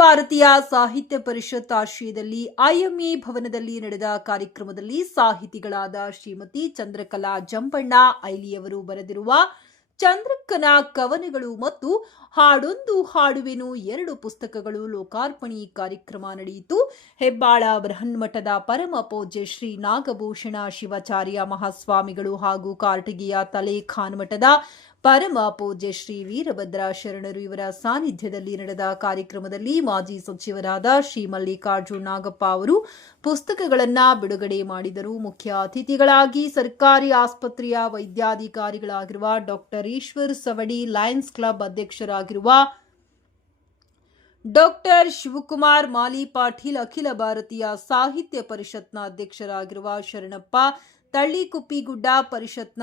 ಭಾರತೀಯ ಸಾಹಿತ್ಯ ಪರಿಷತ್ ಆಶ್ರಯದಲ್ಲಿ ಐಎಂಎ ಭವನದಲ್ಲಿ ನಡೆದ ಕಾರ್ಯಕ್ರಮದಲ್ಲಿ ಸಾಹಿತಿಗಳಾದ ಶ್ರೀಮತಿ ಚಂದ್ರಕಲಾ ಜಂಬಣ್ಣ ಐಲಿಯವರು ಬರೆದಿರುವ ಚಂದ್ರಕ್ಕನ ಕವನಗಳು ಮತ್ತು ಹಾಡೊಂದು ಹಾಡುವೆನು 2 ಪುಸ್ತಕಗಳು ಲೋಕಾರ್ಪಣೆ ಕಾರ್ಯಕ್ರಮ ನಡೆಯಿತು. ಹೆಬ್ಬಾಳ ಬೃಹನ್ಮಠದ ಪರಮ ಪೂಜ್ಯ ಶ್ರೀ ನಾಗಭೂಷಣ ಶಿವಾಚಾರ್ಯ ಮಹಾಸ್ವಾಮಿಗಳು ಹಾಗೂ ಕಾರಟಗಿಯ ತಲೇಖಾನ್ ಮಠದ ಪರಮ ಪೂಜ್ಯ ಶ್ರೀ ವೀರಭದ್ರ ಶರಣರು ಇವರ ಸಾನ್ನಿಧ್ಯದಲ್ಲಿ ನಡೆದ ಕಾರ್ಯಕ್ರಮದಲ್ಲಿ ಮಾಜಿ ಸಚಿವರಾದ ಶ್ರೀ ಮಲ್ಲಿಕಾರ್ಜುನ ನಾಗಪ್ಪ ಅವರು ಪುಸ್ತಕಗಳನ್ನು ಬಿಡುಗಡೆ ಮಾಡಿದರು. ಮುಖ್ಯ ಅತಿಥಿಗಳಾಗಿ ಸರ್ಕಾರಿ ಆಸ್ಪತ್ರೆಯ ವೈದ್ಯಾಧಿಕಾರಿಗಳಾಗಿರುವ doctor Ishwar Savadi, lions club ಅಧ್ಯಕ್ಷರಾಗಿರುವ ಡಾಕ್ಟರ್ ಶಿವಕುಮಾರ್ ಮಾಲಿ ಪಾಟೀಲ್, ಅಖಿಲ ಭಾರತೀಯ ಸಾಹಿತ್ಯ ಪರಿಷತ್ನ ಅಧ್ಯಕ್ಷರಾಗಿರುವ ಶರಣಪ್ಪ ತಳ್ಳಿಕುಪ್ಪಿಗುಡ್ಡ, ಪರಿಷತ್ನ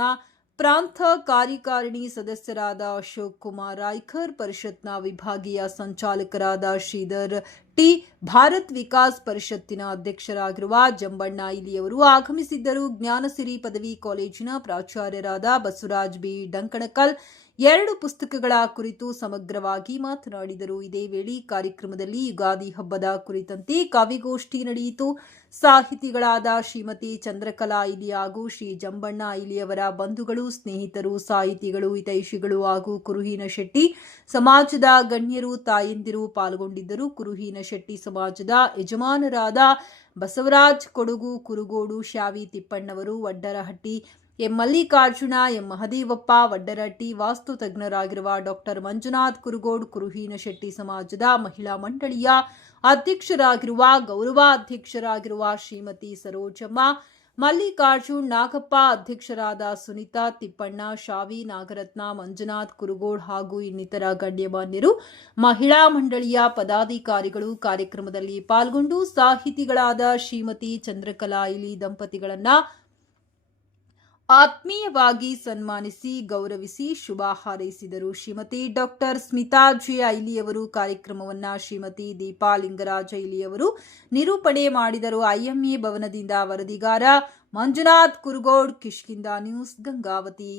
ಪ್ರಾಂತ ಕಾರ್ಯಕಾರಿಣಿ ಸದಸ್ಯರಾದ ಅಶೋಕ್ ಕುಮಾರ್ ರಾಯ್ಕರ್, ಪರಿಷತ್ನ ವಿಭಾಗೀಯ ಸಂಚಾಲಕರಾದ ಶ್ರೀಧರ್ ಟಿ, ಭಾರತ್ ವಿಕಾಸ್ ಪರಿಷತ್ತಿನ ಅಧ್ಯಕ್ಷರಾಗಿರುವ ಜಂಬಣ್ಣ ಇಲಿಯವರು ಆಗಮಿಸಿದ್ದರು. ಜ್ಞಾನಸಿರಿ ಪದವಿ ಕಾಲೇಜಿನ ಪ್ರಾಚಾರ್ಯರಾದ ಬಸವರಾಜ್ ಬಿ ಡಂಕಣಕಲ್ 2 ಪುಸ್ತಕಗಳ ಕುರಿತು ಸಮಗ್ರವಾಗಿ ಮಾತನಾಡಿದರು. ಇದೇ ವೇಳೆ ಕಾರ್ಯಕ್ರಮದಲ್ಲಿ ಯುಗಾದಿ ಹಬ್ಬದ ಕುರಿತಂತೆ ಕವಿಗೋಷ್ಠಿ ನಡೆಯಿತು. ಸಾಹಿತಿಗಳಾದ ಶ್ರೀಮತಿ ಚಂದ್ರಕಲಾ ಐಲಿ ಹಾಗೂ ಶ್ರೀ ಜಂಬಣ್ಣ ಐಲಿಯವರ ಬಂಧುಗಳು, ಸ್ನೇಹಿತರು, ಸಾಹಿತಿಗಳು, ಹಿತೈಷಿಗಳು ಹಾಗೂ ಕುರುಹಿನ ಶೆಟ್ಟಿ ಸಮಾಜದ ಗಣ್ಯರು, ತಾಯಂದಿರು ಪಾಲ್ಗೊಂಡಿದ್ದರು. ಕುರುಹಿನ ಶೆಟ್ಟಿ ಸಮಾಜದ ಯಜಮಾನರಾದ ಬಸವರಾಜ್ ಕೊಡಗು, ಕುರುಗೋಡು, ಶಾವಿ ತಿಪ್ಪಣ್ಣವರು, ವಡ್ಡರಹಟ್ಟಿ, ಎಂ ಮಲ್ಲಿಕಾರ್ಜುನ, ಎಂ ಮಹದೇವಪ್ಪ ವಡ್ಡರಹಟ್ಟಿ, ವಾಸ್ತು ತಜ್ಞರಾಗಿರುವ ಡಾಕ್ಟರ್ ಮಂಜುನಾಥ್ ಕುರುಗೋಡ್, ಕುರುಹಿನ ಶೆಟ್ಟಿ ಸಮಾಜದ ಮಹಿಳಾ ಮಂಡಳಿಯ ಅಧ್ಯಕ್ಷರಾಗಿರುವ ಗೌರವಾಧ್ಯಕ್ಷರಾಗಿರುವ ಶ್ರೀಮತಿ ಸರೋಜಮ್ಮ, ಮಲ್ಲಿಕಾರ್ಜುನ್ ನಾಗಪ್ಪ, ಅಧ್ಯಕ್ಷರಾದ ಸುನೀತಾ ತಿಪ್ಪಣ್ಣ, ಶಾವಿ ನಾಗರತ್ನ, ಮಂಜುನಾಥ್ ಕುರುಗೋಡ್ ಹಾಗೂ ಇನ್ನಿತರ ಗಣ್ಯಮಾನ್ಯರು, ಮಹಿಳಾ ಮಂಡಳಿಯ ಪದಾಧಿಕಾರಿಗಳು ಕಾರ್ಯಕ್ರಮದಲ್ಲಿ ಪಾಲ್ಗೊಂಡು ಸಾಹಿತಿಗಳಾದ ಶ್ರೀಮತಿ ಚಂದ್ರಕಲಾ ಐಲಿ ದಂಪತಿಗಳನ್ನ ಆತ್ಮೀಯವಾಗಿ ಸನ್ಮಾನಿಸಿ ಗೌರವಿಸಿ ಶುಭ ಹಾರೈಸಿದರು. ಶ್ರೀಮತಿ ಡಾಕ್ಟರ್ ಸ್ಮಿತಾ ಜೆ ಐಲಿಯವರು ಕಾರ್ಯಕ್ರಮವನ್ನು ಶ್ರೀಮತಿ ದೀಪಾ ಲಿಂಗರಾಜ ಐಲಿಯವರು ನಿರೂಪಣೆ ಮಾಡಿದರು. ಐಎಂಎ ಭವನದಿಂದ ವರದಿಗಾರ ಮಂಜುನಾಥ್ ಕುರುಗೋಡ್, ಕಿಷ್ಕಿಂಧ ನ್ಯೂಸ್, ಗಂಗಾವತಿ.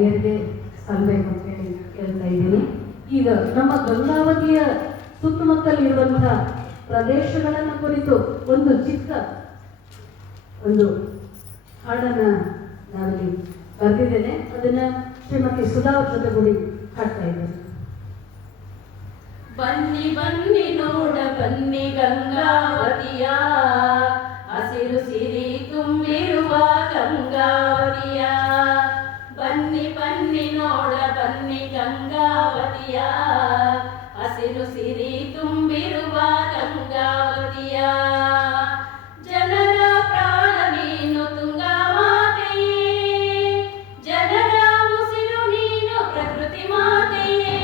ಅಯ್ಯರಿಗೆ ಸಲ್ಲಬೇಕು ಅಂತ ಹೇಳಿ ಹೇಳ್ತಾ ಇದ್ದೀನಿ. ಈಗ ನಮ್ಮ ಗಂಗಾವತಿಯ ಸುತ್ತಮುತ್ತಲಿರುವಂತಹ ಪ್ರದೇಶಗಳನ್ನು ಕುರಿತು ಒಂದು ಚಿಕ್ಕ ಒಂದು ಹಾಡನ್ನ ನಾವಿಲ್ಲಿ ಬರೆದಿದ್ದೇನೆ. ಅದನ್ನ ಶ್ರೀಮತಿ ಸುಧಾ ಜೊತೆಗೂಡಿ ಹಾಡ್ತಾ ಇದ್ದೇನೆ. ಬನ್ನಿ ಬನ್ನಿ ನೋಡ ಬನ್ನಿ ಗಂಗಾವತಿಯ, ಹಸಿರು ಸಿರಿ ತುಂಬಿರುವ ಗಂಗಾವತಿಯ. ಬನ್ನಿ ಬನ್ನಿ ನೋಡ ಬನ್ನಿ ಗಂಗಾವತಿಯ, ಹಸಿರು ಸಿರಿ ತುಂಬಿರುವ ಗಂಗಾವತಿಯ. ಜನರ ಪ್ರಾಣ ನೀನು ತುಂಗಾ ಮಾತೆಯೇ, ಜನರ ಉಸಿರು ನೀನು ಪ್ರಕೃತಿ ಮಾತೆಯೇ.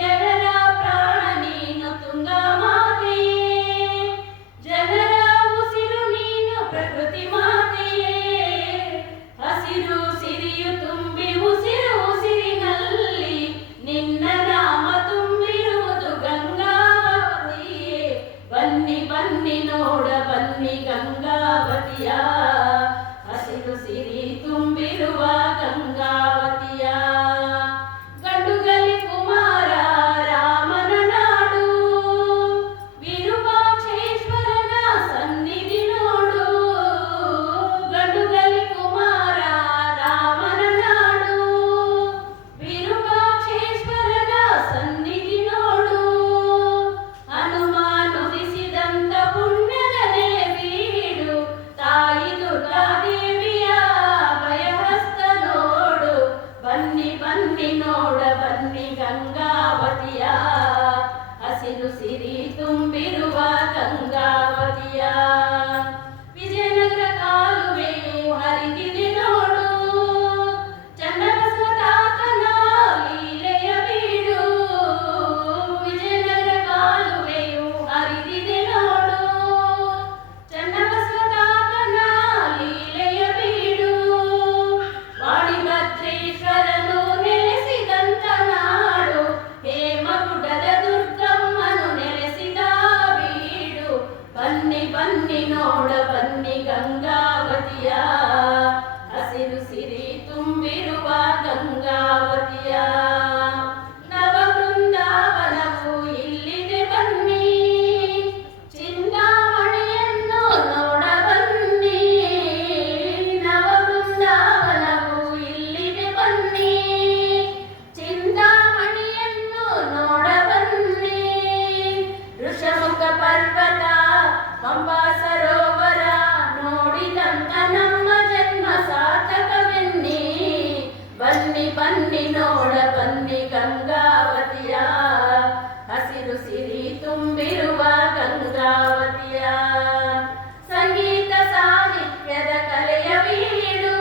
ಜನರ ಪ್ರಾಣ ನೀನು ತುಂಗಾ ಮಾತೆಯೇ, ಜನರ ಉಸಿರು ನೀನು ಪ್ರಕೃತಿ ಮಾತೆಯೇ. ಹಸಿರು ಸಿರಿಯು ತುಂಬಿ ಉಸಿರು ಉಸಿರಿನಲ್ಲಿ ನಿನ್ನ ನಾಮ ತುಂಬಿರುವುದು ಗಂಗಾವತಿಯೇ. ಬನ್ನಿ ಬನ್ನಿ ನೋಡ ಬನ್ನಿ ಗಂಗಾವತಿಯ, ಹಸಿರು ಸಿರಿ ತುಂಬಿರುವ ಗಂಗಾವತಿಯ. ಗಂಡುಗಲಿ ಕುಮಾರ ರಾಮನ ನಾಡು, ವಿರೂಪಾಕ್ಷೇಶ್ವರನ ಸನ್ನಿಧಿ ನೋಡು. ಗಂಡುಗಲಿ ಕುಮಾರ ರಾಮನ ನಾಡು, ವಿರೂಪಾಕ್ಷೇಶ್ವರನ ಸನ್ನಿಧಿ ನೋಡು. ಹನುಮಾನುದಿಸಿದಂತ ಪುಣ್ಯದ ನೆಲೆಬೀಡು, ತಾಯಿ ದುರ್ಗಾದೇವಿಯ ಭಯಹಸ್ತ ನೋಡು. ಬನ್ನಿ ಬನ್ನಿ ನೋಡ ಬನ್ನಿ ಗಂಗಾವತಿಯ, ಹಸಿರು ಸಿರಿ ತುಂಬಿರುವ ಗಂಗಾವತಿಯ. ವಿಜಯನಗರ ಕಾಲುವೆಯು ಹರಿದಿದೆ ನೋಡು, ಚನ್ನಬಸವ ತಾತನ ಲೀಲೆಯ ಬೀಡು. ವಿಜಯನಗರ ಕಾಲುವೆಯು ಹರಿದಿದೆ ನೋಡು, ಚನ್ನಬಸವ ತಾತನ ಲೀಲೆಯ ಬೀಡು. ವಾಣಿಭದ್ರೇಶ್ವರನು ನೆಲೆಸಿದಂತ ನಾಡು, ಹೇಮಗುಡ್ಡದ ದುರ್ಗಮ್ಮನು ನೆಲೆಸಿದ ಬೀಡು. ಬನ್ನಿ ಬನ್ನಿ ನೋಡ ಬನ್ನಿ ಗಂಗಾವತಿಯ, ಹಸಿರು ಸಿರಿ ತುಂಬಿರುವ ಗಂಗಾವತಿಯ. ನವ ಬೃಂದಾವನವು ಇಲ್ಲಿದೆ ಬನ್ನಿ, ಚಿಂತಾಮಣಿಯನ್ನು ನೋಡ ಬನ್ನಿ. ನವ ಬೃಂದಾವನವು ಇಲ್ಲಿದೆ ಬನ್ನಿ, ಚಿಂತಾಮಣಿಯನ್ನು ನೋಡ ಬನ್ನಿ. ಋಷಮುಖ ಪರ್ವತ ಪಂಬಾ ಸರೋವರ ನೋಡಿದಂತ ನಮ್ಮ ಜನ್ಮ ಸಾರ್ಥಕವೆನ್ನಿ. ಬನ್ನಿ ಬನ್ನಿ ನೋಡ ಬನ್ನಿ ಗಂಗಾವತಿಯ, ಹಸಿರು ಸಿರಿ ತುಂಬಿರುವ ಗಂಗಾವತಿಯ. ಸಂಗೀತ ಸಾಹಿತ್ಯದ ಕಲೆಯ ಬೀಡು,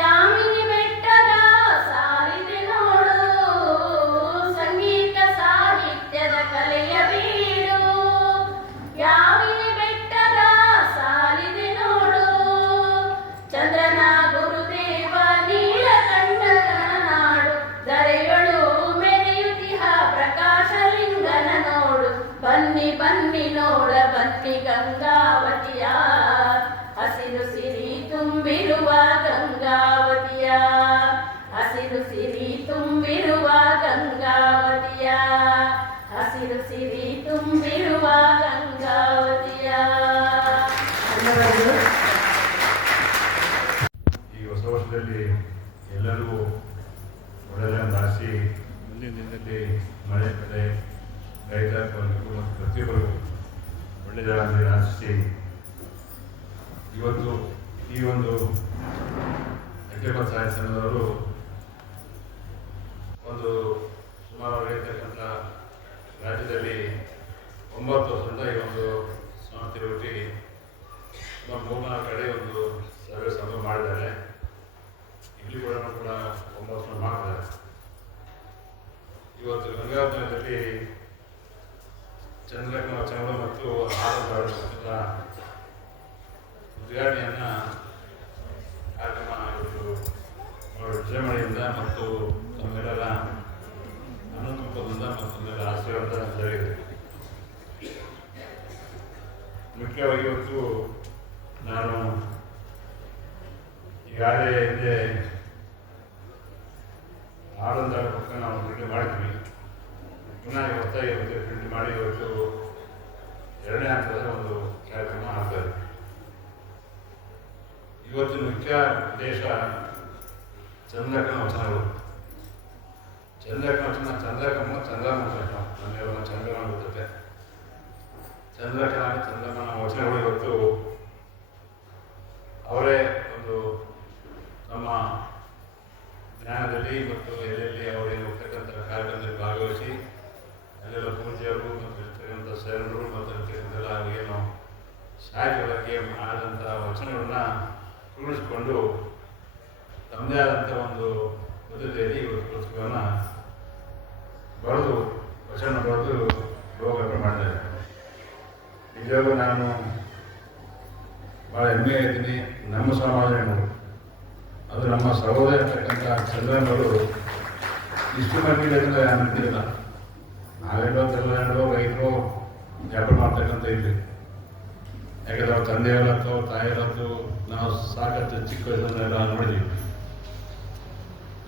ಯಾಮಿನಿ ಬೆಟ್ಟದ ಸಾಲಿದೆ ನೋಡು. ಸಂಗೀತ ಸಾಹಿತ್ಯದ ಕಲೆಯ ಬೀಡು, ಯಾಮಿನಿ ಬೆಟ್ಟದ ಸಾಲಿದೆ ನೋಡು. ಚಂದ್ರನ ಗುರುದೇವ ನೀಲಕಂಠನ ನಾಡು, ಧರೆಗಳು ಮೆರೆಯುತ್ತಿಹ ಪ್ರಕಾಶಲಿಂಗನ ನೋಡು. ಬನ್ನಿ ಬನ್ನಿ ನೋಡ ಬನ್ನಿ ಗಂಗಾವತಿಯ, ಹಸಿರು ಸಿರಿ ತುಂಬಿರುವ ಗಂಗಾವತಿಯ. ಹಸಿರು ಸಿರಿ ತುಂಬಿರುವ ಗಂಗಾವತಿಯ, ಹಸಿರು ಸಿರಿ ತುಂಬಿರುವ ಗಂಗಾವತಿಯ. ಧನ್ಯವಾದಗಳು. ಈ ಹೊಸ ವರ್ಷದಲ್ಲಿ ಎಲ್ಲರಿಗೂ ಒಳ್ಳೆಯದನ್ನು ಆರಿಸಿ ಮುಂದಿನ ದಿನದಲ್ಲಿ ಮಳೆ ಬೆಳೆ ರೈತ ವರ್ಗಕ್ಕೂ ಮತ್ತು ಪ್ರತಿಯೊಬ್ಬರಿಗೂ ಒಳ್ಳೆಯದಾಗಲಿ ಆಶಿಸಿ ಇವತ್ತು ಈ ಒಂದು ಅಖಿಲ ಸಾಹಿತ್ಯ ಸಂಘದವರು ಒಂದು ಸುಮಾರು ಆಗಿರ್ತಕ್ಕಂಥ ರಾಜ್ಯದಲ್ಲಿ 9 ವರ್ಷದಿಂದ ಈ ಒಂದು ಸಂಸ್ಥೆಗೊಟ್ಟಿ ಸುಮಾರು 3-4 ಕಡೆ ಒಂದು ಸರ್ವೆ ಸಭೆ ಮಾಡಿದ್ದಾರೆ. ಇಲ್ಲಿ ಕೂಡ 9 ವರ್ಷ ಮಾಡ್ತಾರೆ. ಇವತ್ತು ಗಂಗಾವತಿಯಲ್ಲಿ ಚಂದ್ರ ಮತ್ತು ಆನಂದ ಉದ್ಘಾಟನೆಯನ್ನ ಕಾರ್ಯಕ್ರಮ ಇವತ್ತು ವಿಜಯಮಣಿಯಿಂದ ಮತ್ತು ತಮ್ಮೆಲ್ಲರ ಅನುಕಂಪದಿಂದ ಮತ್ತು ತಮ್ಮೆಲ್ಲರ ಆಶೀರ್ವಾದ ಜರುಗಿದೆ. ಮುಖ್ಯವಾಗಿ ಇವತ್ತು ನಾನು ಈಗಾಗಲೇ ಹಿಂದೆ ಆದಂಥ ಪುಸ್ತಕ ನಾವು ಪ್ರಿಂಟ್ ಮಾಡಿದ್ವಿ. ಪುನಃ ಹೊಸದಾಗಿ ಪ್ರಿಂಟ್ ಮಾಡಿ ಇವತ್ತು 2ನೇ ಹಂತದ ಒಂದು ಕಾರ್ಯಕ್ರಮ ಆಗ್ತದೆ. ಇವತ್ತು ಮುಖ್ಯ ಉದ್ದೇಶ ಚಂದ್ರಕನ ವಚನಗಳು. ಚಂದ್ರಕನ ವಚನ ಚಂದ್ರಕಮ್ಮ ಚಂದ್ರಮೋಚನ ನಮ್ಮೆಲ್ಲ ಚಂದ್ರನ ಗೊತ್ತದೆ. ಚಂದ್ರಮನ ವಚನಗಳು ಇವತ್ತು ಅವರೇ ಒಂದು ನಮ್ಮ ಜ್ಞಾನದಲ್ಲಿ ಮತ್ತು ಎಲ್ಲೆಲ್ಲಿ ಅವರಿಗೆ ಹೋಗ್ತಕ್ಕಂಥ ಕಾರ್ಯಕ್ರಮದಲ್ಲಿ ಭಾಗವಹಿಸಿ ಅಲ್ಲೆಲ್ಲ ಪೂಜೆಯವರು ಮತ್ತು ಇರ್ತಕ್ಕಂಥ ಶರಣರು ಮತ್ತು ಇರ್ತಕ್ಕಂಥೆಲ್ಲ ಏನು ಸಾಹಿತ್ಯ ಬಗ್ಗೆ ಆದಂಥ ವಚನಗಳನ್ನ ಕೂಡಿಸ್ಕೊಂಡು ತಮ್ಮದೇ ಆದಂಥ ಒಂದು ಪದ್ಧತಿಯಲ್ಲಿ ಇವತ್ತು ಪುಸ್ತಕವನ್ನು ಬರೆದು ವಚನ ಬರೆದು ಲೋಕಾರ್ಪಣೆ ಮಾಡಿದ್ದಾರೆ. ನಿಜವಾಗೂ ನಾನು ಭಾಳ ಹೆಮ್ಮೆ ಇದ್ದೀನಿ. ನಮ್ಮ ಸಮಾಜಗಳು ಅದು ನಮ್ಮ ಸಹೋದರ ಇರ್ತಕ್ಕಂಥ ಚಂದ್ರನವರು ಇಷ್ಟು ಮಟ್ಟಿಗೆ ಅಂತಿಲ್ಲ. ನಾವೆಲ್ಲೋ ತೆಲ್ಲೋ ರೈತರು ವ್ಯಾಪಾರ ಮಾಡ್ತಕ್ಕಂಥ ಇದ್ವಿ. ಯಾಕಂದ್ರೆ ಅವ್ರ ತಂದೆಯವರತ್ತು ಅವ್ರ ತಾಯಿಯವರತ್ತು ನಾವು ಸಾಕಷ್ಟು ಚಿಕ್ಕ ವಯಸ್ಸನ್ನೆಲ್ಲ ನೋಡಿದ್ವಿ.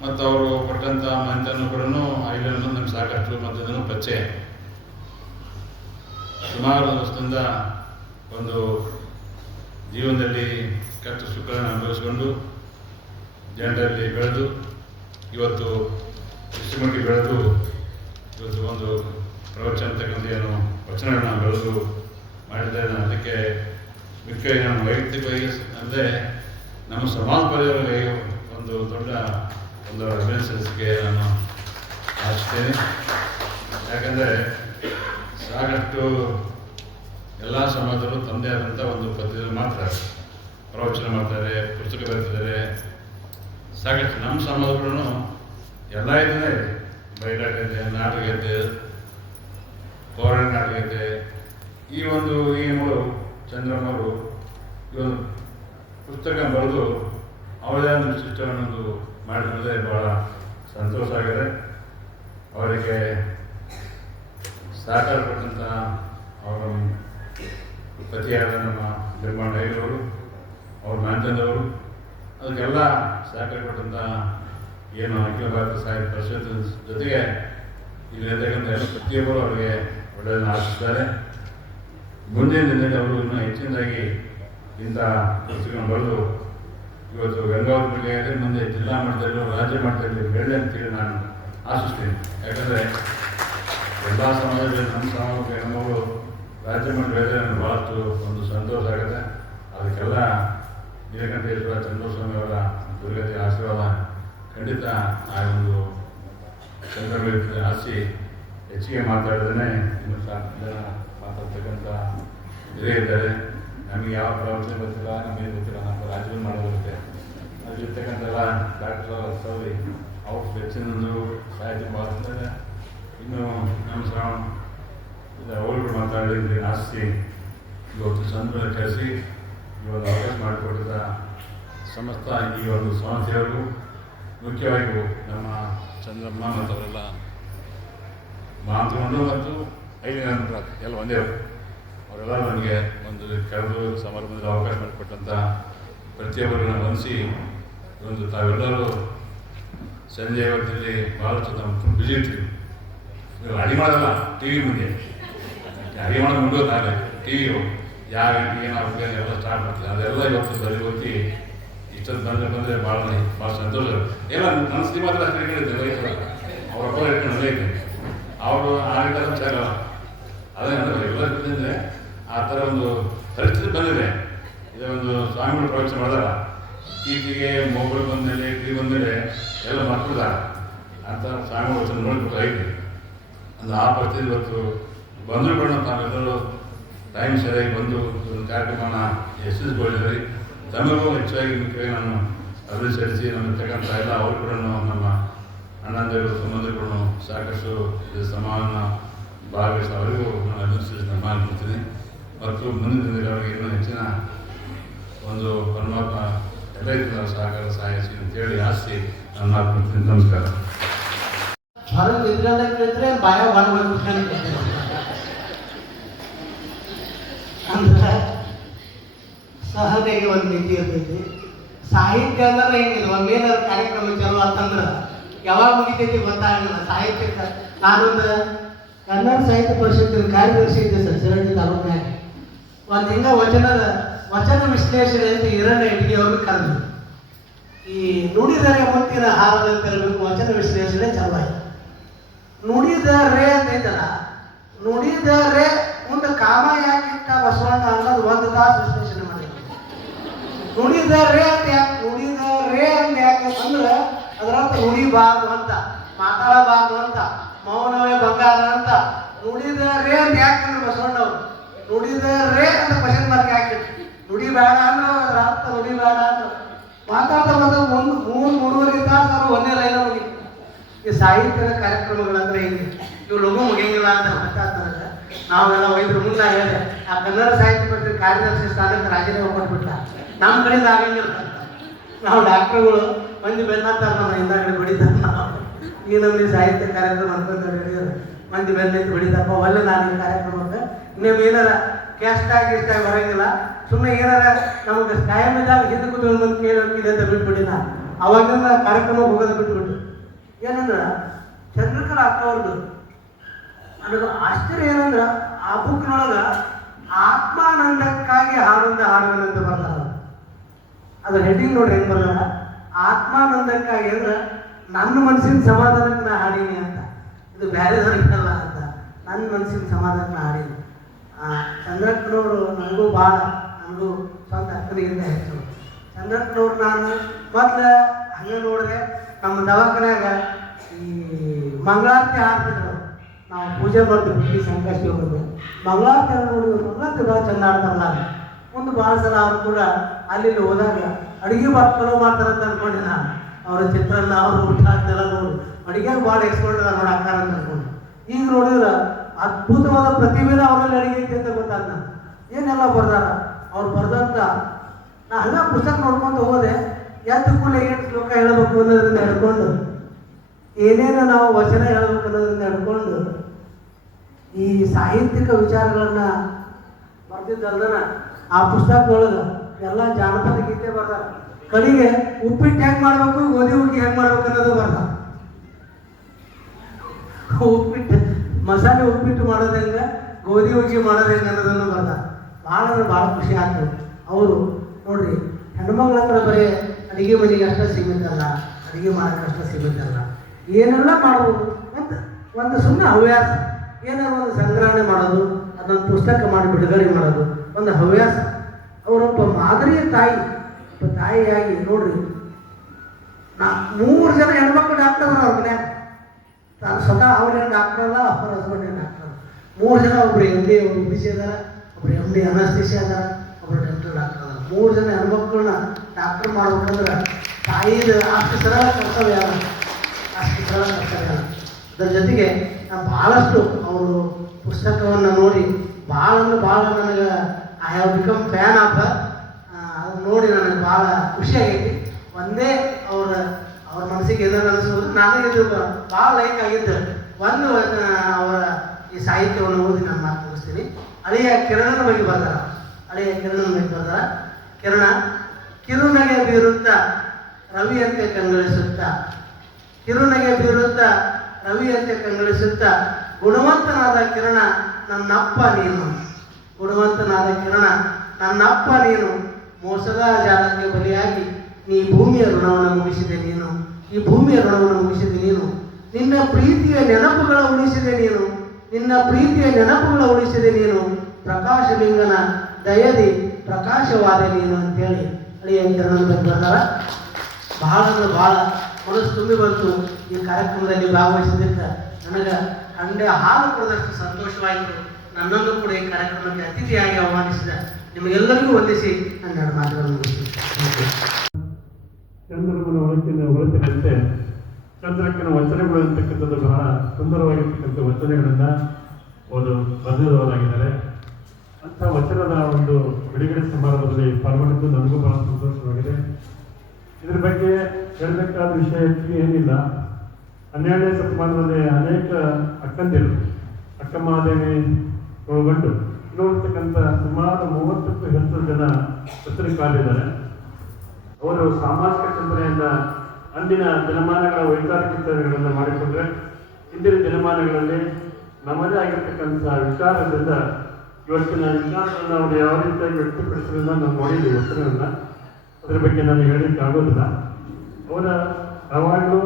ಮತ್ತು ಅವರು ಕೊಟ್ಟಂಥ ಮಂತನ್ನು ಕೂಡ ಐಲನ್ನು ನಮ್ಗೆ ಸಾಕಷ್ಟು ಮತ್ತು ಪರಿಚಯ. ಸುಮಾರು ವರ್ಷದಿಂದ ಒಂದು ಜೀವನದಲ್ಲಿ ಕಷ್ಟ ಸುಖಗಳನ್ನು ಅನುಭವಿಸಿಕೊಂಡು ಜನರಲ್ಲಿ ಬೆಳೆದು ಇವತ್ತು ಇಷ್ಟು ಮಟ್ಟಿಗೆ ಬೆಳೆದು ಇವತ್ತು ಒಂದು ಪ್ರವಚನ ಅಂತಕ್ಕಂಥ ಏನು ವಚನಗಳನ್ನು ಬೆಳೆದು ಮಾಡಿದ್ದಾರೆ. ಅದಕ್ಕೆ ಮುಖ್ಯ ನಾನು ವೈಯಕ್ತಿಕವಾಗಿ ಅಂದರೆ ನಮ್ಮ ಸಮಾಜ ಪರಿವಾರಗಳಿಗೆ ಒಂದು ದೊಡ್ಡ ಒಂದು ಅಭಿನಂದಿಸಲಿಕ್ಕೆ ನಾನು ಆಶಿಸ್ತೇನೆ. ಯಾಕಂದರೆ ಸಾಕಷ್ಟು ಎಲ್ಲ ಸಮಾಜದಲ್ಲೂ ತಮ್ಮದೇ ಆದಂಥ ಒಂದು ಪದ್ಧತಿಯಲ್ಲಿ ಮಾಡ್ತಾರೆ, ಪ್ರವಚನ ಮಾಡ್ತಾರೆ, ಪುಸ್ತಕ ಬರೆದಿದ್ದಾರೆ. ಸಾಕಷ್ಟು ನಮ್ಮ ಸಮಾಜಗಳು ಎಲ್ಲ ಇದನ್ನೇ ಬಯಲಾಟ ಇದೆ, ನಾಟಕ ಇದೆ, ಪೌರಾಣಿಕ ನಾಟಕ ಇದೆ. ಈ ಒಂದು ಏನು ಚಂದ್ರಮ್ಮವರು ಈ ಒಂದು ಪುಸ್ತಕ ಬರೆದು ಅವರದೇ ಒಂದು ವಿಶಿಷ್ಟವನ್ನು ಮಾಡಿದ್ರೆ ಭಾಳ ಸಂತೋಷ ಆಗಿದೆ. ಅವರಿಗೆ ಸಹಕಾರ ಕೊಟ್ಟಂಥ ಅವರ ಪತಿಯಾದ ನಮ್ಮ ಬ್ರಹ್ಮಾಂಡ ಐಲವರು, ಅವ್ರ ಮಾಂತಂದವರು, ಅದಕ್ಕೆಲ್ಲ ಸಹಕಾರ ಕೊಟ್ಟಂಥ ಏನು ಅಖಿಲ ಭಾರತ ಸಾಹಿತ್ಯ ಪರಿಷತ್ ಜೊತೆಗೆ ಇಲ್ಲಿರ್ತಕ್ಕಂಥ ಎಲ್ಲ ಪ್ರತಿಯೊಬ್ಬರು ಅವರಿಗೆ ಒಳ್ಳೆಯದನ್ನು ಆಶಿಸ್ತಾರೆ. ಮುಂದಿನ ದಿನದಲ್ಲಿ ಅವರು ಇನ್ನೂ ಹೆಚ್ಚಿನದಾಗಿ ಇಂಥ ಪುಸ್ತಕಗಳನ್ನು ಬರೆದು ಇವತ್ತು ಗಂಗಾವತಿ ಜಿಲ್ಲೆಯಾದರೆ ಮುಂದೆ ಜಿಲ್ಲಾ ಮಟ್ಟದಲ್ಲೂ ರಾಜ್ಯ ಮಟ್ಟದಲ್ಲಿ ಬೆಳೆ ಅಂತೇಳಿ ನಾನು ಆಶಿಸ್ತೀನಿ. ಯಾಕಂದರೆ ಎಲ್ಲ ಸಮಾಜದಲ್ಲಿ ನಮ್ಮ ಸಮಾಜಕ್ಕೆ ನಮ್ಮವರು ರಾಜ್ಯ ಮಟ್ಟ ಬೆಳೆದರೆ ನನಗೆ ಭಾಳಷ್ಟು ಒಂದು ಸಂತೋಷ ಆಗುತ್ತೆ. ಅದಕ್ಕೆಲ್ಲ ನೀಲಕಂಠೇಶ್ವರ ಚಂದ್ರಸ್ವಾಮಿ ಅವರ ದುರ್ಗತಿ ಆಶೀರ್ವಾದ ಖಂಡಿತ ಆ ಒಂದು ಸಂದರ್ಭದಲ್ಲಿ ಆಸಿ ಹೆಚ್ಚಿಗೆ ಮಾತಾಡಿದ್ರೆ ಇನ್ನು ಸಾಕು ಜನ ಮಾತಾಡ್ತಕ್ಕಂಥ ಇದೇ ಇದ್ದಾರೆ. ನಮಗೆ ಯಾವ ಪ್ರವಚನ ಗೊತ್ತಿಲ್ಲ, ನಮಗೆ ಗೊತ್ತಿಲ್ಲ, ನಮ್ಮ ರಾಜ್ಯದಲ್ಲಿ ಮಾಡೋದಿರುತ್ತೆ. ಅಲ್ಲಿರ್ತಕ್ಕಂಥೆಲ್ಲ ಡಾಕ್ಟರ್ ಸೌದಿ ಅವ್ರ ಹೆಚ್ಚಿನೊಂದು ಸಾಹಿತ್ಯ ಭಾಷೆ ಇನ್ನು ನಮ್ಮ ಶ್ರಾವಣ ಅವರು ಮಾತಾಡಿದ್ರೆ ಆಸ್ತಿ ಇವತ್ತು ಸಂದರ್ಭ ಕರೆಸಿ ಇವತ್ತು ಅವಕಾಶ ಮಾಡಿಕೊಟ್ಟಿದ್ದ ಸಮಸ್ತ ಈ ಒಂದು ಸಂಸ್ಥೆಯವರು, ಮುಖ್ಯವಾಗಿ ನಮ್ಮ ಚಂದ್ರಮ್ಮ ಮತ್ತು ಅವರೆಲ್ಲ ಮಾತುಕೊಂಡು ಮತ್ತು 5 ನಂತರ ಎಲ್ಲ ಒಂದೇ ಅವರೆಲ್ಲ ನನಗೆ ಒಂದು ಕರೆದು ಸಮಾರಂಭದಲ್ಲಿ ಅವಕಾಶ ಮಾಡಿಕೊಟ್ಟಂಥ ಪ್ರತಿಯೊಬ್ಬರನ್ನ ವಂದಿಸಿ ಒಂದು ತಾವೆಲ್ಲರೂ ಸಂಜೆ ಹೊತ್ತಲ್ಲಿ ಭಾಳಷ್ಟು ನಾವು ಬಿಜಿ ಇರ್ತೀವಿ. ಅಡಿ ಮಾಡೋದಲ್ಲ, ಟಿ ವಿ ಮುಂದೆ ಅಡಿ ಮಾಡೋದು ಮುಂದೋದಾಗಲಿ ಟಿ ವಿ ಯಾವ ಏನಾಗುತ್ತೆ ಎಲ್ಲ ಸ್ಟಾರ್ಟ್ ಮಾಡ್ತೀವಿ. ಅದೆಲ್ಲ ಇವತ್ತು ಸರಿ ಹೋಗಿ ಇಷ್ಟೊಂದು ಬಂದರೆ ಭಾಳ ಸಂತೋಷ. ಎಲ್ಲ ನನ್ನ ಶ್ರೀಮಂತ ಅಷ್ಟು ಇಟ್ಕೊಂಡಿದ್ದೆ ರೈತರ ಅವ್ರ ಅಪ್ಪ ಇಟ್ಕೊಂಡು ರೈತ ಅವರು ಆಗಿದ್ದಾಗ ಚೆನ್ನಾಗಲ್ಲ. ಅದೇ ಅಂದರೆ ಎಲ್ಲ ಬಂದಿದೆ ಆ ಥರ ಒಂದು ಪರಿಸ್ಥಿತಿ ಬಂದಿದೆ. ಇದೇ ಒಂದು ಸ್ವಾಮಿಗಳು ಪ್ರವಚನ ಮಾಡಿದಾರ, ಈಚೆಗೆ ಮೊಬೈಲ್ ಬಂದಮೇಲೆ ಟಿ ವಿ ಬಂದಮೇಲೆ ಎಲ್ಲ ಮಕ್ಕಳಿದ್ದಾರೆ ಅಂತ ಸ್ವಾಮಿಗಳು ವಚನ ನೋಡ್ಬಿಟ್ಟು ಐತಿ. ಅಂದ್ರೆ ಆ ಪರಿಸ್ಥಿತಿ ಇವತ್ತು ಬಂದರೂ ಕೂಡ ತಾವೆಲ್ಲರೂ ಟೈಮ್ ಸರಿಯಾಗಿ ಬಂದು ಒಂದು ಕಾರ್ಯಕ್ರಮನ ಯಶಸ್ವಿಗೊಳಿಸಿದ್ರಿ. ತಮಗೂ ಹೆಚ್ಚಾಗಿ ಮುಖ್ಯವಾಗಿ ನಾನು ಅಭಿನಂದಿಸಿ ನಮ್ಮಿರ್ತಕ್ಕಂಥ ಎಲ್ಲ ಅವರು ಕೂಡ ನಮ್ಮ ಅಣ್ಣಂದಿರು ಸಂಬಂಧಿಕರು ಸಾಕಷ್ಟು ಸಮಾನ ಭಾಗವಹಿಸಿ ಅವರಿಗೂ ನಾನು ಅಭಿನಂದಿಸಿ ನಾನು ಮಾಡ್ಕೊಡ್ತೀನಿ. ಮತ್ತು ಮುಂದಿನ ದಿನದಲ್ಲಿ ಅವರಿಗೆ ಇನ್ನೂ ಹೆಚ್ಚಿನ ಒಂದು ಪರಮಾತ್ಮ ಎಲ್ಲ ರೀತಿಯ ಸಹಕಾರ ಸಹಾಯಿಸಿ ಅಂತೇಳಿ ಆಸೆ ನಾನು ಮಾಡ್ಕೊಡ್ತೀನಿ. ನಮಸ್ಕಾರ. ಹೊರಗೆ ಎದುರಲ್ಲ ಕೇಳಿದ್ರೆ ಬಾಯ ಒಳಗೆ ಅಂದ್ರೆ ಸಹನೆಗೆ ಒಂದು ಮಿತಿ ಇರ್ತೈತಿ. ಸಾಹಿತ್ಯ ಅಂದ್ರೆ ಹಿಂಗಿಲ್ಲ, ಒಂದೇನಾದ್ರು ಕಾರ್ಯಕ್ರಮ ಚಲೋ ಅಂತಂದ್ರೆ ಯಾವಾಗ ಮುಗಿತೈತಿ ಗೊತ್ತಾಗಲಿಲ್ಲ. ಸಾಹಿತ್ಯಕ್ಕೆ ನಾನೊಂದು ಕನ್ನಡ ಸಾಹಿತ್ಯ ಪರಿಷತ್ತಿನ ಕಾರ್ಯದರ್ಶಿ ಇದ್ದೆ ಸರ್, ಶಿರಹಳ್ಳಿ ತಾಲೂಕಿನಾಗ. ಒಂದು ಹಿಂಗ ವಚನ ವಿಶ್ಲೇಷಣೆ ಅಂತ ಈರಣ್ಣ ಇಟಗಿ ಅವ್ರಿಗೆ ಕರೆದ್ರು. ಈ ನುಡಿದರೆ ಮುತ್ತಿನ ಹಾರದಂತೆ ಇರಬೇಕು ವಚನ ವಿಶ್ಲೇಷಣೆ ಚಲವಾಯಿತು. ನುಡಿದರೆ ಅಂತ ಐತಲ್ಲ, ನುಡಿದರೆ ಮುಂದೆ ಕಾಮ ಯಾಕಿಟ್ಟ ಬಸವಣ್ಣ ಅನ್ನೋದು ಒಂದು ತಾಸು ವಿಶ್ಲೇಷಣೆ ಮಾಡಿದ್ರು. ನುಡಿದರೆ ಅಂತ ಯಾಕೆ, ನುಡಿದರೆ ಅಂತ ಯಾಕೆ ಅಂದ್ರೆ ಅದರಂತ ನುಡಿಬಾರ್ದು ಅಂತ, ಮಾತಾಡಬಾರ್ದು ಅಂತ, ಮೌನವೇ ಬಂಗಾರ ಅಂತ. ನುಡಿದರೆ ಅಂತ ಯಾಕಂದ್ರೆ ಬಸವಣ್ಣವ್ರು ನುಡಿದರೆ ಅಂತ ಕ್ವಶನ್ ಮಾರ್ಕ್ ಹಾಕಿದ್ರು. ನುಡಿ ಬೇಡ ಅಂದ್ರೆ ಅದ್ರ ಅರ್ಥ ನುಡಿ ಬೇಡ ಅಂದ್ರೆ ಮಾತಾಡ್ತಾ ಬಂದ ಮೂರುವರೆ ತಾಸು ಅವರು ಒಂದೇ ಲೈನ ಮುಗಿ. ಈ ಸಾಹಿತ್ಯದ ಕಾರ್ಯಕ್ರಮಗಳಂದ್ರೆ ಹಿಂಗೆ, ಇವು ಲಘು ಮುಗಿಯಂಗಿಲ್ಲ ಅಂತ ಮಾತಾಡ್ತಾರೆ. ನಾವೆಲ್ಲ ಒಯ್ದ್ರು ಮುಂದೆ ಹೇಳಿದೆ, ಆ ಕನ್ನಡ ಸಾಹಿತ್ಯ ಪರಿಷತ್ ಕಾರ್ಯದರ್ಶಿ ಸ್ಥಾನಕ್ಕೆ ರಾಜೀನಾಮೆ ಕೊಟ್ಬಿಟ್ಟ. ನಮ್ಮ ಕಡೆಯಿಂದ ಆಗಂಗಿಲ್ಲ. ನಾವು ಡಾಕ್ಟರ್ಗಳು ಮಂದಿ ಬೆನ್ನತ್ತಾರೆ, ನಮ್ಮ ಹಿಂದಾಗಡೆ ಹೊಡಿತಾರೆ. ನಾವು ಈ ನಮ್ಮಲ್ಲಿ ಸಾಹಿತ್ಯ ಕಾರ್ಯಕ್ರಮ ಅನ್ಕೊಂತ ಹೇಳಿದ್ರೆ ಮಂದಿ ಬೆನ್ನೈತಿ ಹೊಡಿತಾರಪ್ಪ. ಒಳ್ಳೆ ನಾನು ಈ ಕಾರ್ಯಕ್ರಮಕ್ಕೆ ನೀವು ಏನಾರ ಕ್ಯಾಸ್ಟಾಗಿ ಇಷ್ಟಾಗಿ ಬರೋಂಗಿಲ್ಲ. ಸುಮ್ಮನೆ ಏನಾರ ನಮಗೆ ಕಾಯಂ ಇದ್ದಾಗ ಹಿಂದೆ ಕೂತ್ಕೊಂಡು ಬಂದು ಕೇಳೋಕ್ಕಿದೆ ಅಂತ ಬಿಟ್ಬಿಟ್ಟು ನಾನು ಅವಾಗಿಂದ ಕಾರ್ಯಕ್ರಮಕ್ಕೆ ಹೋಗೋದು ಬಿಟ್ಬಿಟ್ಟು. ಏನಂದ್ರೆ ಚಂದ್ರಕಲಾ ಅಕ್ಕವ್ರದ್ದು ನನಗೆ ಆಶ್ಚರ್ಯ ಏನಂದ್ರೆ ಆ ಬುಕ್ನೊಳಗೆ ಆತ್ಮಾನಂದಕ್ಕಾಗಿ ಹಾಡೊಂದ ಹಾಡುವಂತ ಬರ್ತಾರ. ಅದ್ರ ಹೆಡ್ಡಿಂಗ್ ನೋಡ್ರಿ ಹೆಂಗೆ ಬರ್ತಾರ, ಆತ್ಮಾನಂದಕ್ಕಾಗಿ ಅಂದ್ರೆ ನನ್ನ ಮನಸ್ಸಿನ ಸಮಾಧಾನಕ್ಕೆ ನಾ ಹಾಡೀನಿ ಅಂತ. ಇದು ಬೇರೆದವ್ರಿಗಲ್ಲ ಅಂತ, ನನ್ನ ಮನಸ್ಸಿನ ಸಮಾಧಾನಕ್ಕೆ ನಾ ಹಾಡೀನಿ. ಚಂದ್ರಕ್ಕನವರು ನನಗೂ ನನಗೂ ಸ್ವಂತ ಅಕ್ಕನಿಗಿಂತ ಹೆಚ್ಚು. ಚಂದ್ರಕ್ಕನವ್ರು ನಾನು ಮೊದಲು ಹಂಗೆ ನೋಡಿದೆ, ನಮ್ಮ ದವಾಖಾನ್ಯಾಗ ಈ ಮಂಗಳಾರತಿ ಹಾಡ್ತಿದ್ರು. ನಾವು ಪೂಜೆ ಮಾಡ್ತೀವಿ ಸಂಕಷ್ಟಿ ಹೋಗೋದು, ಮಂಗಳಾರತಿ ನೋಡಿದ್ರು. ಮಂಗಳಾರತಿ ಭಾಳ ಚಂದ ಆಡ್ತಾರಲ್ಲ. ಮುಂದೆ ಭಾಳ ಸಲ ಅವ್ರು ಕೂಡ ಅಲ್ಲಿ ಹೋದಾಗ ಅಡುಗೆ ಭಾಳ ಚಲೋ ಮಾಡ್ತಾರಂತ ಅನ್ಕೊಂಡೆ ನಾನು. ಅವರ ಚಿತ್ರಾನ್ನ ಅವ್ರು ಊಟ ಆಗ್ತೆಲ್ಲ ನೋಡಿ ಅಡುಗೆ ಭಾಳ ಎಕ್ಸ್ಪರ್ಟ್ ಅದ ನೋಡಿ ಹಾಕಾರ ಅಂತ ಅನ್ಕೊಂಡು. ಈಗ ನೋಡಿದ್ರೆ ಅದ್ಭುತವಾದ ಪ್ರತಿಭೆನ ಅವರಲ್ಲಿ ಅಡುಗೆ ಐತೆ ಅಂತ ಗೊತ್ತಾಗ ನಾನು. ಏನೆಲ್ಲ ಬರ್ದಾರ ಅವ್ರು ಬರ್ದಂತ. ನಾ ಹಂಗ ಪುಸ್ತಕ ನೋಡ್ಕೊಂಡು ಹೋದೆ. ಎದ್ದು ಕೂಡ ಏನು ಶ್ಲೋಕ ಹೇಳಬೇಕು ಅನ್ನೋದ್ರಿಂದ ಹಿಡ್ಕೊಂಡು ಏನೇನು ನಾವು ವಚನ ಹೇಳಬೇಕು ಅನ್ನೋದ್ರಿಂದ ಹಿಡ್ಕೊಂಡು ಈ ಸಾಹಿತ್ಯಿಕ ವಿಚಾರಗಳನ್ನ ಬರ್ದಿದ್ದಲ್ದನ ಆ ಪುಸ್ತಕದೊಳಗೆ ಎಲ್ಲ ಜಾನಪದ ಗೀತೆ ಬರ್ದಾರ. ಕಡೆಗೆ ಉಪ್ಪಿಟ್ಟು ಹೆಂಗೆ ಮಾಡ್ಬೇಕು, ಗೋಧಿ ಹುಗ್ಗಿ ಹೆಂಗೆ ಮಾಡ್ಬೇಕು ಅನ್ನೋದು ಬರ್ದಾರ. ಉಪ್ಪಿಟ್ಟು ಮಸಾಲೆ ಉಪ್ಪಿಟ್ಟು ಮಾಡೋದು ಹೆಂಗೆ, ಗೋಧಿ ಹುಗ್ಗಿ ಮಾಡೋದು ಹೆಂಗೆ ಅನ್ನೋದನ್ನು ಬರ್ದಾರ. ಭಾಳ ಅಂದ್ರೆ ಭಾಳ ಖುಷಿ ಆಗ್ತದೆ. ಅವರು ನೋಡ್ರಿ, ಹೆಣ್ಮಕ್ಳ ಹತ್ರ ಬರೀ ಅಡುಗೆ ಮನೆಗೆ ಅಷ್ಟೇ ಸೀಮಿತ ಅಲ್ಲ, ಅಡುಗೆ ಮಾಡೋಕ್ಕೆ ಅಷ್ಟೇ ಸೀಮಿತ ಅಲ್ಲ, ಏನೆಲ್ಲ ಮಾಡ್ಬೋದು ಅಂತ ಒಂದು ಸುಮ್ಮನೆ ಹವ್ಯಾಸ. ಏನಾದ್ರು ಒಂದು ಸಂಗ್ರಹಣೆ ಮಾಡೋದು, ಅದೊಂದು ಪುಸ್ತಕ ಮಾಡಿ ಬಿಡುಗಡೆ ಮಾಡೋದು ಒಂದು ಹವ್ಯಾಸ. ಅವರೊಬ್ಬ ಮಾದರಿಯ ತಾಯಿಯಾಗಿ ನೋಡ್ರಿ, 3 ಜನ ಹೆಣ್ಮಕ್ಳು ಡಾಕ್ಟರ್ ಅವ್ರ ಮನ್ಯಾಗ. ತಾನು ಸ್ವತಃ ಅವ್ರೇನು ಡಾಕ್ಟರ್ ಅಲ್ಲ, ಅವ್ರ ಹಸ್ಬೆಂಡ್ ಏನು ಡಾಕ್ಟರ್. 3 ಜನ, ಒಬ್ರು MD, ಒಬ್ರು BC ಅದಾರ, ಒಬ್ರು MD ಅನಸ್ತೇಷಿಯಾ ಅದಾರ, ಒಬ್ರು ಡೆಂಟಲ್ ಡಾಕ್ಟರ್ ಅದಾರ. 3 ಜನ ಹೆಣ್ಮಕ್ಳನ್ನ ಡಾಕ್ಟರ್ ಮಾಡ್ಬೇಕಂದ್ರೆ ತಾಯಿದ ಅಷ್ಟು ಸರಳ ಕರ್ತವ್ಯ ಅಲ್ಲ, ಅಷ್ಟು ಸರಳ ಕರ್ತವ್ಯ ಅಲ್ಲ. ಅದ್ರ ಜೊತೆಗೆ ನಾನು ಭಾಳಷ್ಟು ಅವರು ಪುಸ್ತಕವನ್ನು ನೋಡಿ ಭಾಳ ಅಂದ್ರೆ ಭಾಳ ನನಗೆ I have become fan of. ಅದನ್ನು ನೋಡಿ ನನಗೆ ಭಾಳ ಖುಷಿಯಾಗೈತಿ. ಒಂದೇ ಅವ್ರ ಮನಸ್ಸಿಗೆ ಏನಾರು ಅನಿಸೋದು ನನಗೆ ಇದು ಭಾಳ ಲೈಕ್ ಆಗಿದ್ದು. ಒಂದು ಅವರ ಈ ಸಾಹಿತ್ಯವನ್ನು ಓದಿ ನಾನು ಮಾತು ಮುಗಿಸ್ತೀನಿ. ಹಳೆಯ ಕಿರಣನ ಬಗ್ಗೆ ಬರ್ದಾರ. ಕಿರುನಗೆ ಬೀರುತ್ತ ರವಿಯಂತೆ ಕಂಗೊಳಿಸುತ್ತ, ಕಿರುನಗೆ ಬೀರುತ್ತ ರವಿಯಂತೆ ಕಂಗೊಳಿಸುತ್ತ, ಗುಣವಂತನಾದ ಕಿರಣ ನನ್ನಪ್ಪ ನೀನು, ಗುಣವಂತನಾದ ಕಿರಣ ನನ್ನಪ್ಪ ನೀನು, ಮೋಸದ ಜಾಲಕ್ಕೆ ಬಲಿಯಾಗಿ ನೀ ಭೂಮಿಯ ಋಣವನ್ನು ಮುಗಿಸಿದೆ ನೀನು, ಈ ಭೂಮಿಯ ಋಣವನ್ನು ಮುಗಿಸಿದೆ ನೀನು, ನಿನ್ನ ಪ್ರೀತಿಯ ನೆನಪುಗಳ ಉಳಿಸಿದೆ ನೀನು, ನಿನ್ನ ಪ್ರೀತಿಯ ನೆನಪುಗಳ ಉಳಿಸಿದೆ ನೀನು, ಪ್ರಕಾಶಲಿಂಗನ ದಯದಿ ಪ್ರಕಾಶವಾದ ನೀನು ಅಂತೇಳಿ ಹಳೆಯ ಕಿರಣನ ಬಗ್ಗೆ ಬರ್ತಾರ. ಬಹಳ ಅಂದ್ರೆ ಭಾಳ ಮನಸ್ಸು ತುಂಬಿ ಬಂತು. ಈ ಕಾರ್ಯಕ್ರಮದಲ್ಲಿ ಭಾಗವಹಿಸಿದ್ದಕ್ಕೆ ನನಗೆ ಕಂಡೆ ಹಾಲು ಕೊಡದಷ್ಟು ಸಂತೋಷವಾಯಿತು. ನನ್ನನ್ನು ಕೂಡ ಈ ಕಾರ್ಯಕ್ರಮಕ್ಕೆ ಅತಿಥಿಯಾಗಿ ಆಹ್ವಾನಿಸಿದ ನಿಮಗೆಲ್ಲರಿಗೂ ವಂದಿಸಿ ನನ್ನ 2 ಮಾತುಗಳನ್ನು ಮುಗಿಸ್ತೀನಿ. ಚಂದ್ರಕನ ಹೊರತಿನಂತೆ ಚಂದ್ರಕನ ವಚನಗಳು ಅಂತಕ್ಕಂಥದ್ದು ಬಹಳ ಸುಂದರವಾಗಿರ್ತಕ್ಕಂಥ ವಚನಗಳನ್ನು ಬರೆದಿರುವವರಾಗಿದ್ದಾರೆ. ಅಂಥ ವಚನದ ಒಂದು ಬಿಡುಗಡೆ ಸಮಾರಂಭದಲ್ಲಿ ಪಾಲ್ಗೊಂಡಿದ್ದು ನನಗೂ ಬಹಳ ಸಂತೋಷವಾಗಿದೆ. ಇದ್ರ ಬಗ್ಗೆ ಹೇಳಬೇಕಾದ ವಿಷಯ ಏನಿಲ್ಲ. 12ನೇ ಶತಮಾನದಲ್ಲಿ ಅನೇಕ ಅಕ್ಕ ಮಹಾದೇವಿ ಒಳಗೊಂಡು ನೋಡ್ತಕ್ಕಂಥ ಸುಮಾರು 30ಕ್ಕೂ ಹೆಚ್ಚು ಜನ ಪತ್ರಿಕಾರಿದ್ದಾರೆ. ಅವರು ಸಾಮಾಜಿಕ ಚಿಂತನೆಯನ್ನ ಅಂದಿನ ದಿನಮಾನಗಳ ವೈಚಾರಿಕತೆಗಳನ್ನು ಮಾಡಿಕೊಂಡ್ರೆ ಇಂದಿನ ದಿನಮಾನಗಳಲ್ಲಿ ನಮ್ಮದೇ ಆಗಿರ್ತಕ್ಕಂಥ ವಿಚಾರದಿಂದ ಇವತ್ತಿನ ವಿಚಾರಗಳನ್ನು ಅವರು ಯಾವ ರೀತಿಯಾಗಿ ವ್ಯಕ್ತಪಡಿಸೋದನ್ನ ನಾವು ನೋಡಿದ್ದೀವಿ ವಚನವನ್ನು. ಅದರ ಬಗ್ಗೆ ನಾನು ಹೇಳಲಿಕ್ಕೆ ಆಗೋದಿಲ್ಲ. ಅವರ ಯಾವಾಗಲೂ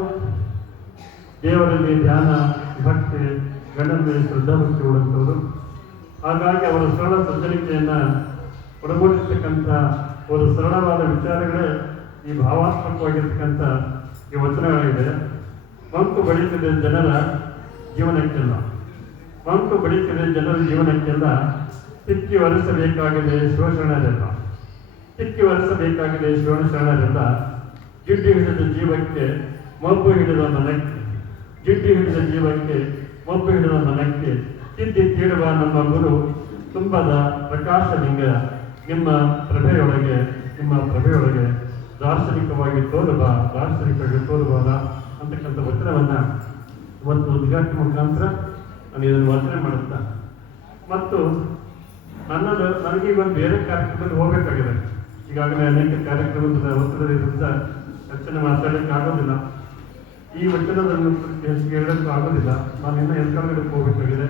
ದೇವರಲ್ಲಿ ಧ್ಯಾನ, ಭಕ್ತಿ, ಗಂಡನ ಮೇಲೆ ಶ್ರದ್ಧಾಭಕ್ತಿ ಉಳಿದವರು. ಹಾಗಾಗಿ ಅವರ ಸರಳ ಸಜ್ಜನಿಕೆಯನ್ನು ಒಳಗೂಡಿರ್ತಕ್ಕಂಥ ಒಂದು ಸರಳವಾದ ವಿಚಾರಗಳೇ ಈ ಭಾವಾತ್ಮಕವಾಗಿರ್ತಕ್ಕಂಥ ಈ ವಚನಗಳಿದೆ. ಮಂಕು ಬಡಿಸಿದ ಜನರ ಜೀವನಕ್ಕೆಲ್ಲ, ಮಂಕು ಬಡಿಸಿದ ಜನರ ಜೀವನಕ್ಕೆಲ್ಲ ತಿಕ್ಕಿ ಒರೆಸಬೇಕಾಗಿದೆ ಶಿವಶರಣರೆಲ್ಲ, ತಿಕ್ಕಿ ಒರೆಸಬೇಕಾಗಿದೆ ಶಿವಶರಣರೆಲ್ಲ. ಜಿಡ್ಡು ಹಿಡಿದ ಜೀವಕ್ಕೆ ಮಬ್ಬು ಹಿಡಿದ ಮನಕ್ಕೆ, ಜಿಡ್ಡು ಹಿಡಿದ ಜೀವಕ್ಕೆ ಮಬ್ಬು ಹಿಡಿದ ಮನಕ್ಕೆ ತಿದ್ದಿ ತೀಡುವ ನಮ್ಮ ಗುರು ತುಂಬದ ಪ್ರಕಾಶಲಿಂಗ ನಿಮ್ಮ ಪ್ರಭೆಯೊಳಗೆ ದಾರ್ಶನಿಕವಾಗಿ ದಾರ್ಶನಿಕವಾಗಿ ತೋರುವಾಗ ಅಂತಕ್ಕಂಥ ವಚನವನ್ನು ಒಂದು ಉದ್ಘಾಟನೆ ಮುಖಾಂತರ ನಾನು ಇದನ್ನು ವಚನೆ ಮಾಡುತ್ತಾ, ಮತ್ತು ನನಗೆ ಒಂದು ಬೇರೆ ಕಾರ್ಯಕ್ರಮದಲ್ಲಿ ಹೋಗಬೇಕಾಗಿದೆ. ಈಗಾಗಲೇ ಅನೇಕ ಕಾರ್ಯಕ್ರಮದ ಒತ್ತಡದಿಂದ ಹೆಚ್ಚಿನ ಮಾತಾಡಲಿಕ್ಕೆ ಆಗೋದಿಲ್ಲ. ಈ ವಚನವನ್ನು ಹೆಚ್ಚಿಗೆ ಹೇಳಲಿಕ್ಕೂ ಆಗೋದಿಲ್ಲ. ನಾನು ಇನ್ನೂ ಎಲ್ಕಲ್ಗಡಕ್ಕೆ ಹೋಗಬೇಕಾಗಿದೆ.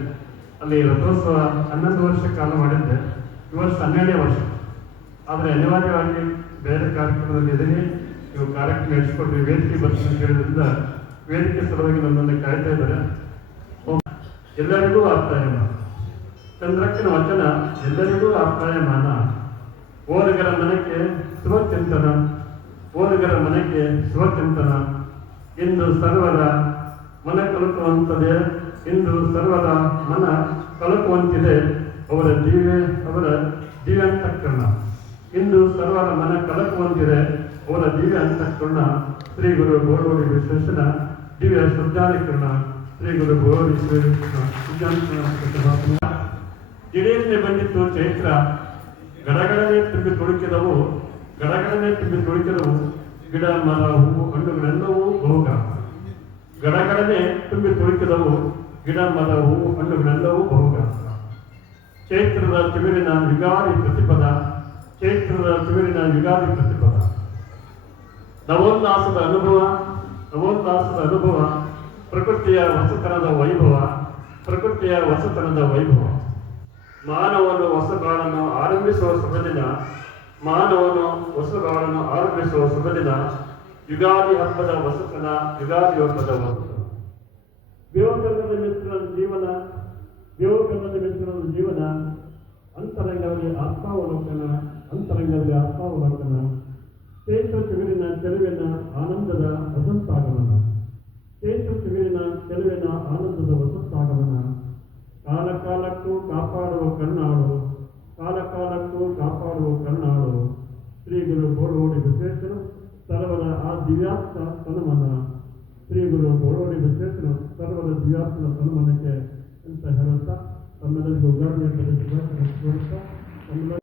ಅಲ್ಲಿ ರಥೋತ್ಸವ 11 ವರ್ಷ ಕಾಲ ಮಾಡಿದ್ದೆ. ಈ ವರ್ಷ 12ನೇ ವರ್ಷ. ಆದರೆ ಅನಿವಾರ್ಯವಾಗಿ ಬೇರೆ ಕಾರ್ಯಕ್ರಮದಲ್ಲಿ ಇದೀನಿ. ನೀವು ಕಾರ್ಯಕ್ರಮ ನಡೆಸಿಕೊಡ್ರಿ, ವೇದಿಕೆ ಬರ್ತೀನಿ ಅಂತ ಹೇಳಿದ್ರಿಂದ ವೇದಿಕೆ ಸಲುವಾಗಿ ನನ್ನನ್ನು ಕಾಯ್ತಾ ಇದ್ದಾರೆ. ಎಲ್ಲರಿಗೂ ಆಪ್ಯಾಯಮಾನ, ಚಂದ್ರಕ್ಕನ ವಚನ ಎಲ್ಲರಿಗೂ ಆಪ್ಯಾಯಮಾನ. ಓದುಗರ ಮನಕ್ಕೆ ಶಿವಚಿಂತನ, ಓದುಗರ ಮನಕ್ಕೆ ಶಿವಚಿಂತನ. ಇಂದು ಸರ್ವರ ಮನ ಕಲಕುವಂತದೆ, ಇಂದು ಸರ್ವರ ಮನ ಕಲಕುವಂತಿದೆ ಅವರ ದಿವ್ಯ ಅಂತಃಕರಣ. ಇಂದು ಸರ್ವರ ಮನ ಕಲಕುವಂತಿದೆ ಅವರ ದಿವ್ಯ ಅಂತಃಕರಣ. ಶ್ರೀ ಗುರು ಗೋಡೋಡಿ ವಿಶ್ವೇಶನ ದಿವ್ಯ ಸಜ್ಜಾನೀಕರಣ. ಶ್ರೀ ಗುರು ಗೋಡೋಡಿ ಸಜ್ಜಾನೀಕರಣ. ದಿಢೀರ್ನೆ ಬಂದಿತ್ತು ಚೈತ್ರ, ಗಡಗಡನೆ ತುಂಬಿ ತುಳುಕಿದವು, ಗಿಡ ಮರ ಹೂವು ಹಣ್ಣುಗಳೆಲ್ಲವೂ ಭೋಗ. ಗಡಗಡನೆ ತುಂಬಿ ತುಳುಕಿದವು, ಗಿಡ ಮರ ಹೂವು ಹಣ್ಣುಗಳೆಲ್ಲವೂ ಭೋಗ. ಚೈತ್ರದ ಚಿಗುರಿನ ಯುಗಾದಿ ಪ್ರತಿಪದ, ನವೋಲ್ಲಾಸದ ಅನುಭವ, ಪ್ರಕೃತಿಯ ಹೊಸತನದ ವೈಭವ. ಮಾನವನು ಹೊಸಗಾಳನ್ನು ಆರಂಭಿಸುವ ಶುಭದಿನ, ಯುಗಾದಿ ಹಬ್ಬದ ವಸತನ. ದೇವಕರ್ಮದ ಮಿತ್ರನ ಜೀವನ, ಅಂತರಂಗದಲ್ಲಿ ಆತ್ಮಾವಲೋಕನ. ಚೈತ್ರ ಚಿಗುರಿನ ಚೆಲುವಿನ ಆನಂದದ ವಸಂತಾಗಮನ. ಕಾಲಕ್ಕೂ ಕಾಪಾಡುವ ಕರುಣಾಳು. ಶ್ರೀ ಗುರು ಗೋಡೋಡಿ ವಿಶ್ವೇಶನು ಸರ್ವದ ಆ ದಿವ್ಯಾತ್ಮ ತನುಮನ. ಶ್ರೀ ಗುರು ಗೋಡೋಡಿ ವಿಶ್ವೇಶನು ಸರ್ವದ ದಿವ್ಯಾತ್ಮ ತನುಮನಕ್ಕೆ ಅಂತ ಹೇಳುತ್ತಾ ತಮ್ಮೆಲ್ಲರಿಗೂ ಉದಾಹರಣೆ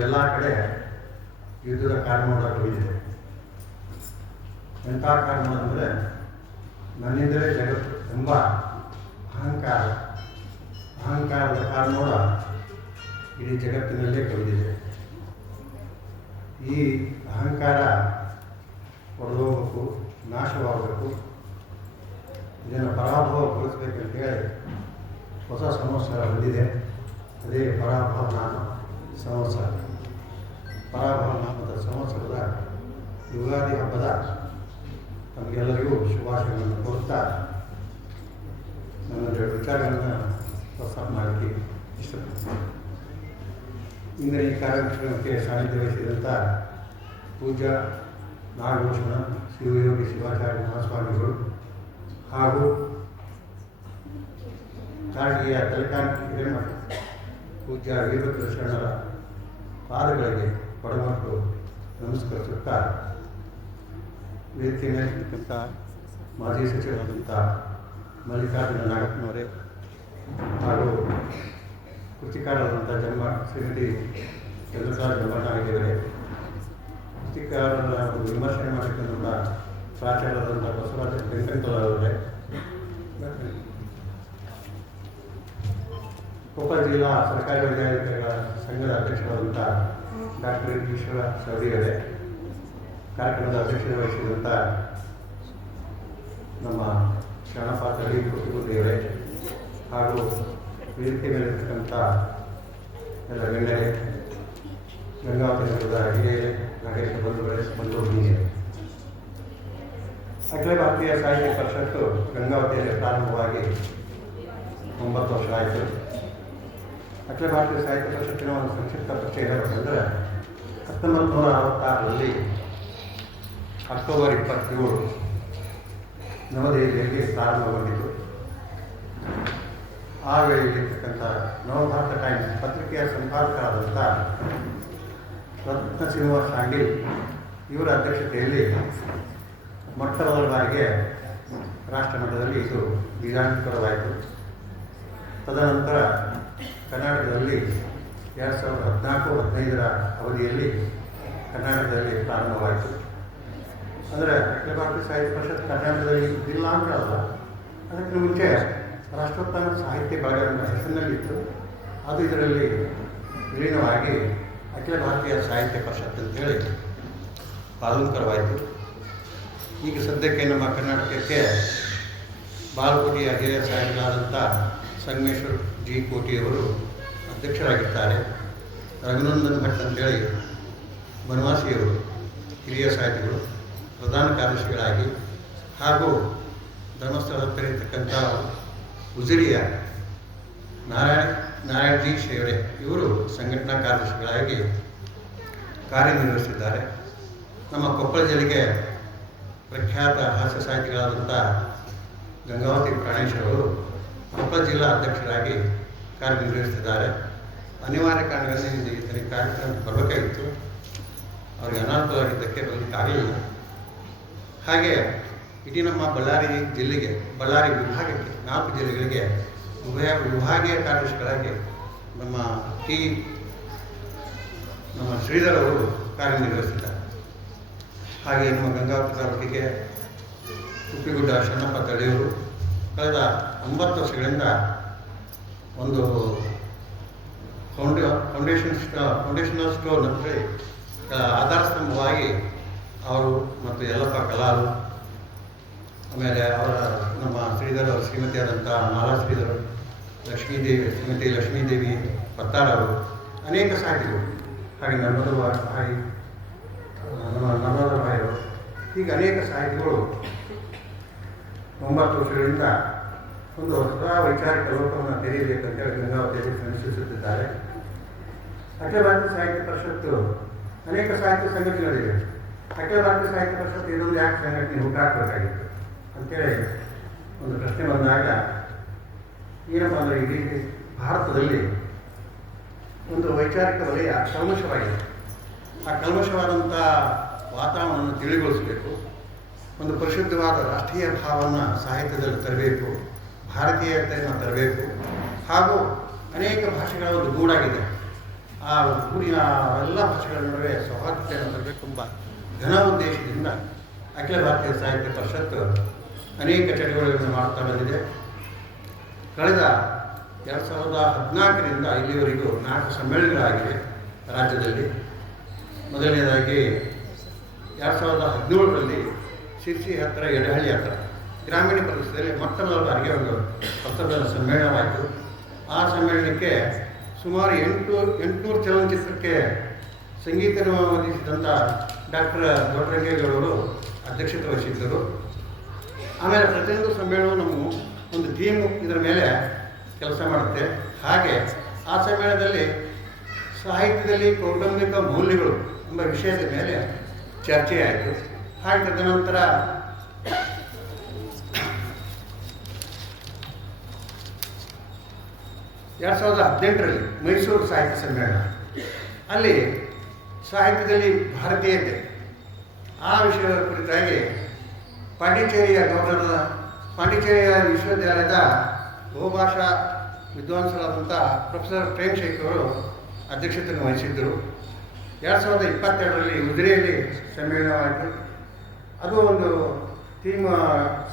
ಎಲ್ಲ ಕಡೆ ಯುದ್ಧದ ಕಾರ್ಮೋಡ ಹೋಗಿದೆ. ಎಂಥ ಕಾರ್ಮೋಡ ಅಂದರೆ ನನ್ನಿಂದಲೇ ಜಗತ್ತು ತುಂಬ ಅಹಂಕಾರದ ಕಾರ್ಮೋಡ ಇಡೀ ಜಗತ್ತಿನಲ್ಲೇ ಕವಿದಿದೆ. ಈ ಅಹಂಕಾರ ಹೊರದೋಗಬೇಕು, ನಾಶವಾಗಬೇಕು. ಇದನ್ನು ಪರಾಭವಗೊಳಿಸಬೇಕಂತ ಹೇಳಿ ಹೊಸ ಸಂವತ್ಸರ ಬಂದಿದೆ. ಅದೇ ಪರಾಭವ ನಾಮ ಸಂವತ್ಸರ. ಪರಾಭವ ನಾಮದ ಸಂವತ್ಸರದ ಯುಗಾದಿ ಹಬ್ಬದ ನಮಗೆಲ್ಲರಿಗೂ ಶುಭಾಶಯಗಳನ್ನು ಕೋರುತ್ತಾ ನನ್ನ ವಿಚಾರಗಳನ್ನು ಪ್ರಸ್ತಾಪ ಮಾಡಲಿಕ್ಕೆ ಇಷ್ಟಪಡ್ತೀನಿ. ಇಂದಿನ ಈ ಕಾರ್ಯಕ್ರಮಕ್ಕೆ ಸಾನ್ನಿಧ್ಯ ವಹಿಸಿದಂಥ ಪೂಜ್ಯ ನಾಗಭೂಷಣ ಶಿವಯೋಗಿ ಶಿವಾಚಾರ್ಯ ಮಹಾಸ್ವಾಮಿಗಳು ಹಾಗೂ ಕಾರಗಿಯ ತಲಕಾಂತಿ ಹಿರೇಮಠ ಪೂಜ್ಯ ವೀರಭದ್ರ ಶರಣರ ಪಾದಗಳಿಗೆ ಕೊಡಮಟ್ಟು ನಮಸ್ಕರಿಸುತ್ತಾ, ವೇದಿಕೆ ಮೇಲಿರ್ತಕ್ಕಂಥ ಮಾಜಿ ಸಚಿವರಾದಂಥ ಮಲ್ಲಿಕಾರ್ಜುನ ನಾಗಪ್ಪನವರೇ ಹಾಗೂ ಕೃತಿಕಾರರಾದಂಥ ಶ್ರೀಮತಿ ಚಂದ್ರಕಲಾ ಜಂಬಣ್ಣಾಗಿಯವರೇ, ಕೃತಿಕಾರರ ಒಂದು ವಿಮರ್ಶೆ ಮಾಡಿಕೊಂಡ ಪ್ರಾಚಾರ್ಯರಾದಂಥ ಬಸವರಾಜ ವೆಂಕಟೇಶ್ವರವರೇ, ಕೊಪ್ಪಳ ಜಿಲ್ಲಾ ಸರ್ಕಾರಿ ವೈದ್ಯಾಧಿಕಾರಿಗಳ ಸಂಘದ ಅಧ್ಯಕ್ಷರಾದಂಥ ಡಾಕ್ಟರ್ ಈಶ್ವರ ಚೌಧರಿಯವರೇ, ಕಾರ್ಯಕ್ರಮದ ಅಧ್ಯಕ್ಷತೆ ವಹಿಸಿದಂಥ ನಮ್ಮ ಶರಣಪಾತ್ರಳಿ ಕುಟುಂಬದೇವರೇ ಹಾಗೂ ವೇದಿಕೆ ಮೇಲಿರ್ತಕ್ಕಂಥ ಎಲ್ಲ ಗಣ್ಯರೇ, ಗಂಗಾವತಿ ನಗರದ ಹಿರಿಯರೇ, ನಾಗರಿಕ ಬಂಧುಗಳಿಗೆ ಅಖಿಲ ಭಾರತೀಯ ಸಾಹಿತ್ಯ ಪರಿಷತ್ತು ಗಂಗಾವತಿಯಲ್ಲಿ ಪ್ರಾರಂಭವಾಗಿ 9 ವರ್ಷ ಆಯಿತು. ಅಖಿಲ ಭಾರತೀಯ ಸಾಹಿತ್ಯ ಪರಿಷತ್ತಿನ ಒಂದು ಸಂಕ್ಷಿಪ್ತ ಪರಿಚಯ ಹೇಳಬೇಕಂದ್ರೆ 1966ರಲ್ಲಿ ಅಕ್ಟೋಬರ್ 27 ನವದೆಹಲಿಯಲ್ಲಿ ಪ್ರಾರಂಭಗೊಂಡಿತು. ಆ ವೇಳೆಯಲ್ಲಿರ್ತಕ್ಕಂಥ ನವಭಾರತ ಟೈಮ್ಸ್ ಪತ್ರಿಕೆಯ ಸಂಪಾದಕರಾದಂಥ ರತ್ನ ಶ್ರೀನಿವಾಸ ಶಾಂಡಿಲ್ ಇವರ ಅಧ್ಯಕ್ಷತೆಯಲ್ಲಿ ಮೊಟ್ಟಮೊದಲ ಬಾರಿಗೆ ರಾಷ್ಟ್ರ ಮಟ್ಟದಲ್ಲಿ ಇದು ಬೀಜಾಂಕರವಾಯಿತು. ತದನಂತರ ಕರ್ನಾಟಕದಲ್ಲಿ 2014-15ರ ಅವಧಿಯಲ್ಲಿ ಕರ್ನಾಟಕದಲ್ಲಿ ಪ್ರಾರಂಭವಾಯಿತು. ಅಂದರೆ ಅಖಿಲ ಭಾರತೀಯ ಸಾಹಿತ್ಯ ಪರಿಷತ್ ಕರ್ನಾಟಕದಲ್ಲಿ ಇದ್ದಿಲ್ಲ ಅಂತ ಅಲ್ಲ, ಅದಕ್ಕೆ ಮುಂಚೆ ರಾಷ್ಟ್ರೋತ್ಥಾನ ಸಾಹಿತ್ಯ ಬಳಗ ಎಂಬ ಹೆಸರಿನಲ್ಲಿತ್ತು. ಅದು ಇದರಲ್ಲಿ ವಿಲೀನವಾಗಿ ಅಖಿಲ ಭಾರತೀಯ ಸಾಹಿತ್ಯ ಪರಿಷತ್ ಅಂತೇಳಿ ಪಾಲುಂಕರವಾಯಿತು. ಈಗ ಸದ್ಯಕ್ಕೆ ನಮ್ಮ ಕರ್ನಾಟಕಕ್ಕೆ ಬಾಲಕೋಟಿಯ ಹಿರಿಯ ಸಾಹಿತಿಗಳಾದಂಥ ಸಂಗಮೇಶ್ವರ್ ಜಿ ಕೋಟಿಯವರು ಅಧ್ಯಕ್ಷರಾಗಿದ್ದಾರೆ. ರಘುನಂದನ್ ಭಟ್ ಅಂತೇಳಿ ಬನವಾಸಿಯವರು ಹಿರಿಯ ಸಾಹಿತಿಗಳು ಪ್ರಧಾನ ಕಾರ್ಯದರ್ಶಿಗಳಾಗಿ, ಹಾಗೂ ಧರ್ಮಸ್ಥಳ ಹತ್ತಿರತಕ್ಕಂಥ ಉಜಿರಿಯ ನಾರಾಯಣ ಜಿ ಶೇವಡೆ ಇವರು ಸಂಘಟನಾ ಕಾರ್ಯದರ್ಶಿಗಳಾಗಿ ಕಾರ್ಯನಿರ್ವಹಿಸಿದ್ದಾರೆ. ನಮ್ಮ ಕೊಪ್ಪಳ ಜಿಲ್ಲೆಗೆ ಪ್ರಖ್ಯಾತ ಹಾಸ್ಯ ಸಾಹಿತಿಗಳಾದಂಥ ಗಂಗಾವತಿ ಪ್ರಾಣೇಶ್ ಅವರು ಕೊಪ್ಪಳ ಜಿಲ್ಲಾ ಅಧ್ಯಕ್ಷರಾಗಿ ಕಾರ್ಯನಿರ್ವಹಿಸುತ್ತಿದ್ದಾರೆ. ಅನಿವಾರ್ಯ ಕಾರಣಗಳಿಂದ ಈ ಕಾರ್ಯಕ್ರಮಕ್ಕೆ ಬರಬೇಕಾಗಿತ್ತು, ಅವರಿಗೆ ಅನಾಹುತವಾಗಿದ್ದಕ್ಕೆ ಬರಲಿಕ್ಕಾಗಲಿಲ್ಲ. ಹಾಗೆ ಇಡೀ ನಮ್ಮ ಬಳ್ಳಾರಿ ವಿಭಾಗಕ್ಕೆ 4 ಜಿಲ್ಲೆಗಳಿಗೆ ವಿಭಾಗೀಯ ಕಾರ್ಯದರ್ಶಿಗಳಾಗಿ ನಮ್ಮ ಶ್ರೀಧರ್ ಅವರು ಕಾರ್ಯನಿರ್ವಹಿಸಿದ್ದಾರೆ. ಹಾಗೆ ನಮ್ಮ ಗಂಗಾವತಿ ತಾಲೂಕಿಗೆ ಕುಪ್ಪಿಗುಡ್ಡ ಶರಣಪ್ಪ ತಳಿಯವರು ಕಳೆದ 9 ವರ್ಷಗಳಿಂದ ಒಂದು ಫೌಂಡೇಶನಲ್ ಸ್ಟೋರ್ ಅಂದರೆ ಆಧಾರ ಸ್ತಂಭವಾಗಿ ಅವರು ಮತ್ತು ಯಲ್ಲಪ್ಪ ಕಲಾಲು, ಆಮೇಲೆ ನಮ್ಮ ಶ್ರೀಧರ್ ಅವರ ಶ್ರೀಮತಿಯಾದಂಥ ಮಾಲಾ ಶ್ರೀಧರ್, ಶ್ರೀಮತಿ ಲಕ್ಷ್ಮೀದೇವಿ ಪತ್ತಾರ್ ಅವರು, ಅನೇಕ ಸಾಹಿತಿಗಳು, ಹಾಗೆ ನರ್ಮದ ಭಾಯಿ ಅವರು, ಹೀಗೆ ಅನೇಕ ಸಾಹಿತಿಗಳು 9 ವರ್ಷಗಳಿಂದ ಒಂದು ಹೊಸ ವೈಚಾರಿಕ ಲೋಕವನ್ನು ತೆರೆಯಬೇಕಂತೇಳಿ ಗಂಗಾವತಿಯಲ್ಲಿ ಶ್ರಮಿಸುತ್ತಿದ್ದಾರೆ. ಅಖಿಲ ಭಾರತೀಯ ಸಾಹಿತ್ಯ ಪರಿಷತ್ತು ಅನೇಕ ಸಾಹಿತ್ಯ ಸಂಘಟನೆಗಳಿವೆ. ಅಖಿಲ ಭಾರತೀಯ ಸಾಹಿತ್ಯ ಪರಿಷತ್ತು ಇದೊಂದು ಯಾಕೆ ಸಂಘಟನೆ ಹುಟ್ಟಾಕಬೇಕಾಗಿತ್ತು ಅಂತೇಳಿ ಒಂದು ಪ್ರಶ್ನೆ ಬಂದಾಗ ಏನಪ್ಪ ಅಂದರೆ ಇಡೀ ಭಾರತದಲ್ಲಿ ಒಂದು ವೈಚಾರಿಕ ವಲಯ ಕಲ್ಮಶವಾಗಿದೆ. ಆ ಕಲ್ಮಶವಾದಂಥ ವಾತಾವರಣವನ್ನು ತಿಳಿಗೊಳಿಸಬೇಕು, ಒಂದು ಪರಿಶುದ್ಧವಾದ ರಾಷ್ಟ್ರೀಯ ಭಾವವನ್ನು ಸಾಹಿತ್ಯದಲ್ಲಿ ತರಬೇಕು, ಭಾರತೀಯತೆಯನ್ನು ತರಬೇಕು, ಹಾಗೂ ಅನೇಕ ಭಾಷೆಗಳ ಒಂದು ಗೂಡಾಗಿದೆ. ಆ ಗೂಡಿನ ಎಲ್ಲ ಭಾಷೆಗಳ ನಡುವೆ ಸೌಹಾರ್ದತೆಯನ್ನು ತರಬೇಕು ಎಂಬ ಘನ ಉದ್ದೇಶದಿಂದ ಅಖಿಲ ಭಾರತೀಯ ಸಾಹಿತ್ಯ ಪರಿಷತ್ತು ಅನೇಕ ಚಟುವಟಿಕೆಗಳನ್ನು ಮಾಡ್ತಾ ಬಂದಿದೆ. ಕಳೆದ 2014ರಿಂದ ಇಲ್ಲಿವರೆಗೂ 4 ಸಮ್ಮೇಳನಗಳಾಗಿವೆ ರಾಜ್ಯದಲ್ಲಿ. ಮೊದಲನೇದಾಗಿ 2017ರಲ್ಲಿ ಶಿರ್ಸಿ ಹತ್ತಿರ ಎಡಹಳ್ಳಿ ಹತ್ತಿರ ಗ್ರಾಮೀಣ ಪ್ರದೇಶದಲ್ಲಿ ಮೊಟ್ಟಮೊದಲ ಬಾರಿಗೆ ಒಂದು ಪತ್ರಕರ್ತರ ಸಮ್ಮೇಳನವಾಯಿತು. ಆ ಸಮ್ಮೇಳನಕ್ಕೆ ಸುಮಾರು 800 ಚಲನಚಿತ್ರಕ್ಕೆ ಸಂಗೀತವನ್ನು ಒದಗಿಸಿದಂಥ ಡಾಕ್ಟರ್ ದೊಡ್ಡರಂಗೇಗೌಡರು ಅಧ್ಯಕ್ಷತೆ ವಹಿಸಿದ್ದರು. ಆಮೇಲೆ ಪ್ರತಿಯೊಂದು ಸಮ್ಮೇಳನವು ನಮ್ಮ ಒಂದು ಥೀಮು ಇದರ ಮೇಲೆ ಕೆಲಸ ಮಾಡುತ್ತೆ. ಹಾಗೆ ಆ ಸಮ್ಮೇಳನದಲ್ಲಿ ಸಾಹಿತ್ಯದಲ್ಲಿ ಕೌಟುಂಬಿಕ ಮೌಲ್ಯಗಳು ಎಂಬ ವಿಷಯದ ಮೇಲೆ ಚರ್ಚೆ ಆಯಿತು. ಹಾಗೆ ತದನಂತರ 2018ರಲ್ಲಿ ಮೈಸೂರು ಸಾಹಿತ್ಯ ಸಮ್ಮೇಳನ, ಅಲ್ಲಿ ಸಾಹಿತ್ಯದಲ್ಲಿ ಭಾರತೀಯತೆ ಆ ವಿಷಯದ ಕುರಿತಾಗಿ ಪಾಂಡಿಚೇರಿಯ ವಿಶ್ವವಿದ್ಯಾಲಯದ ಬಹುಭಾಷಾ ವಿದ್ವಾಂಸರಾದಂಥ ಪ್ರೊಫೆಸರ್ ಪ್ರೇಮ್ ಶೇಖ್ ಅವರು ಅಧ್ಯಕ್ಷತೆಯನ್ನು ವಹಿಸಿದ್ದರು. 2022ರಲ್ಲಿ ಉಜಿರೆಯಲ್ಲಿ ಸಮ್ಮೇಳನವಾಯಿತು. ಅದು ಒಂದು ಥೀಮ್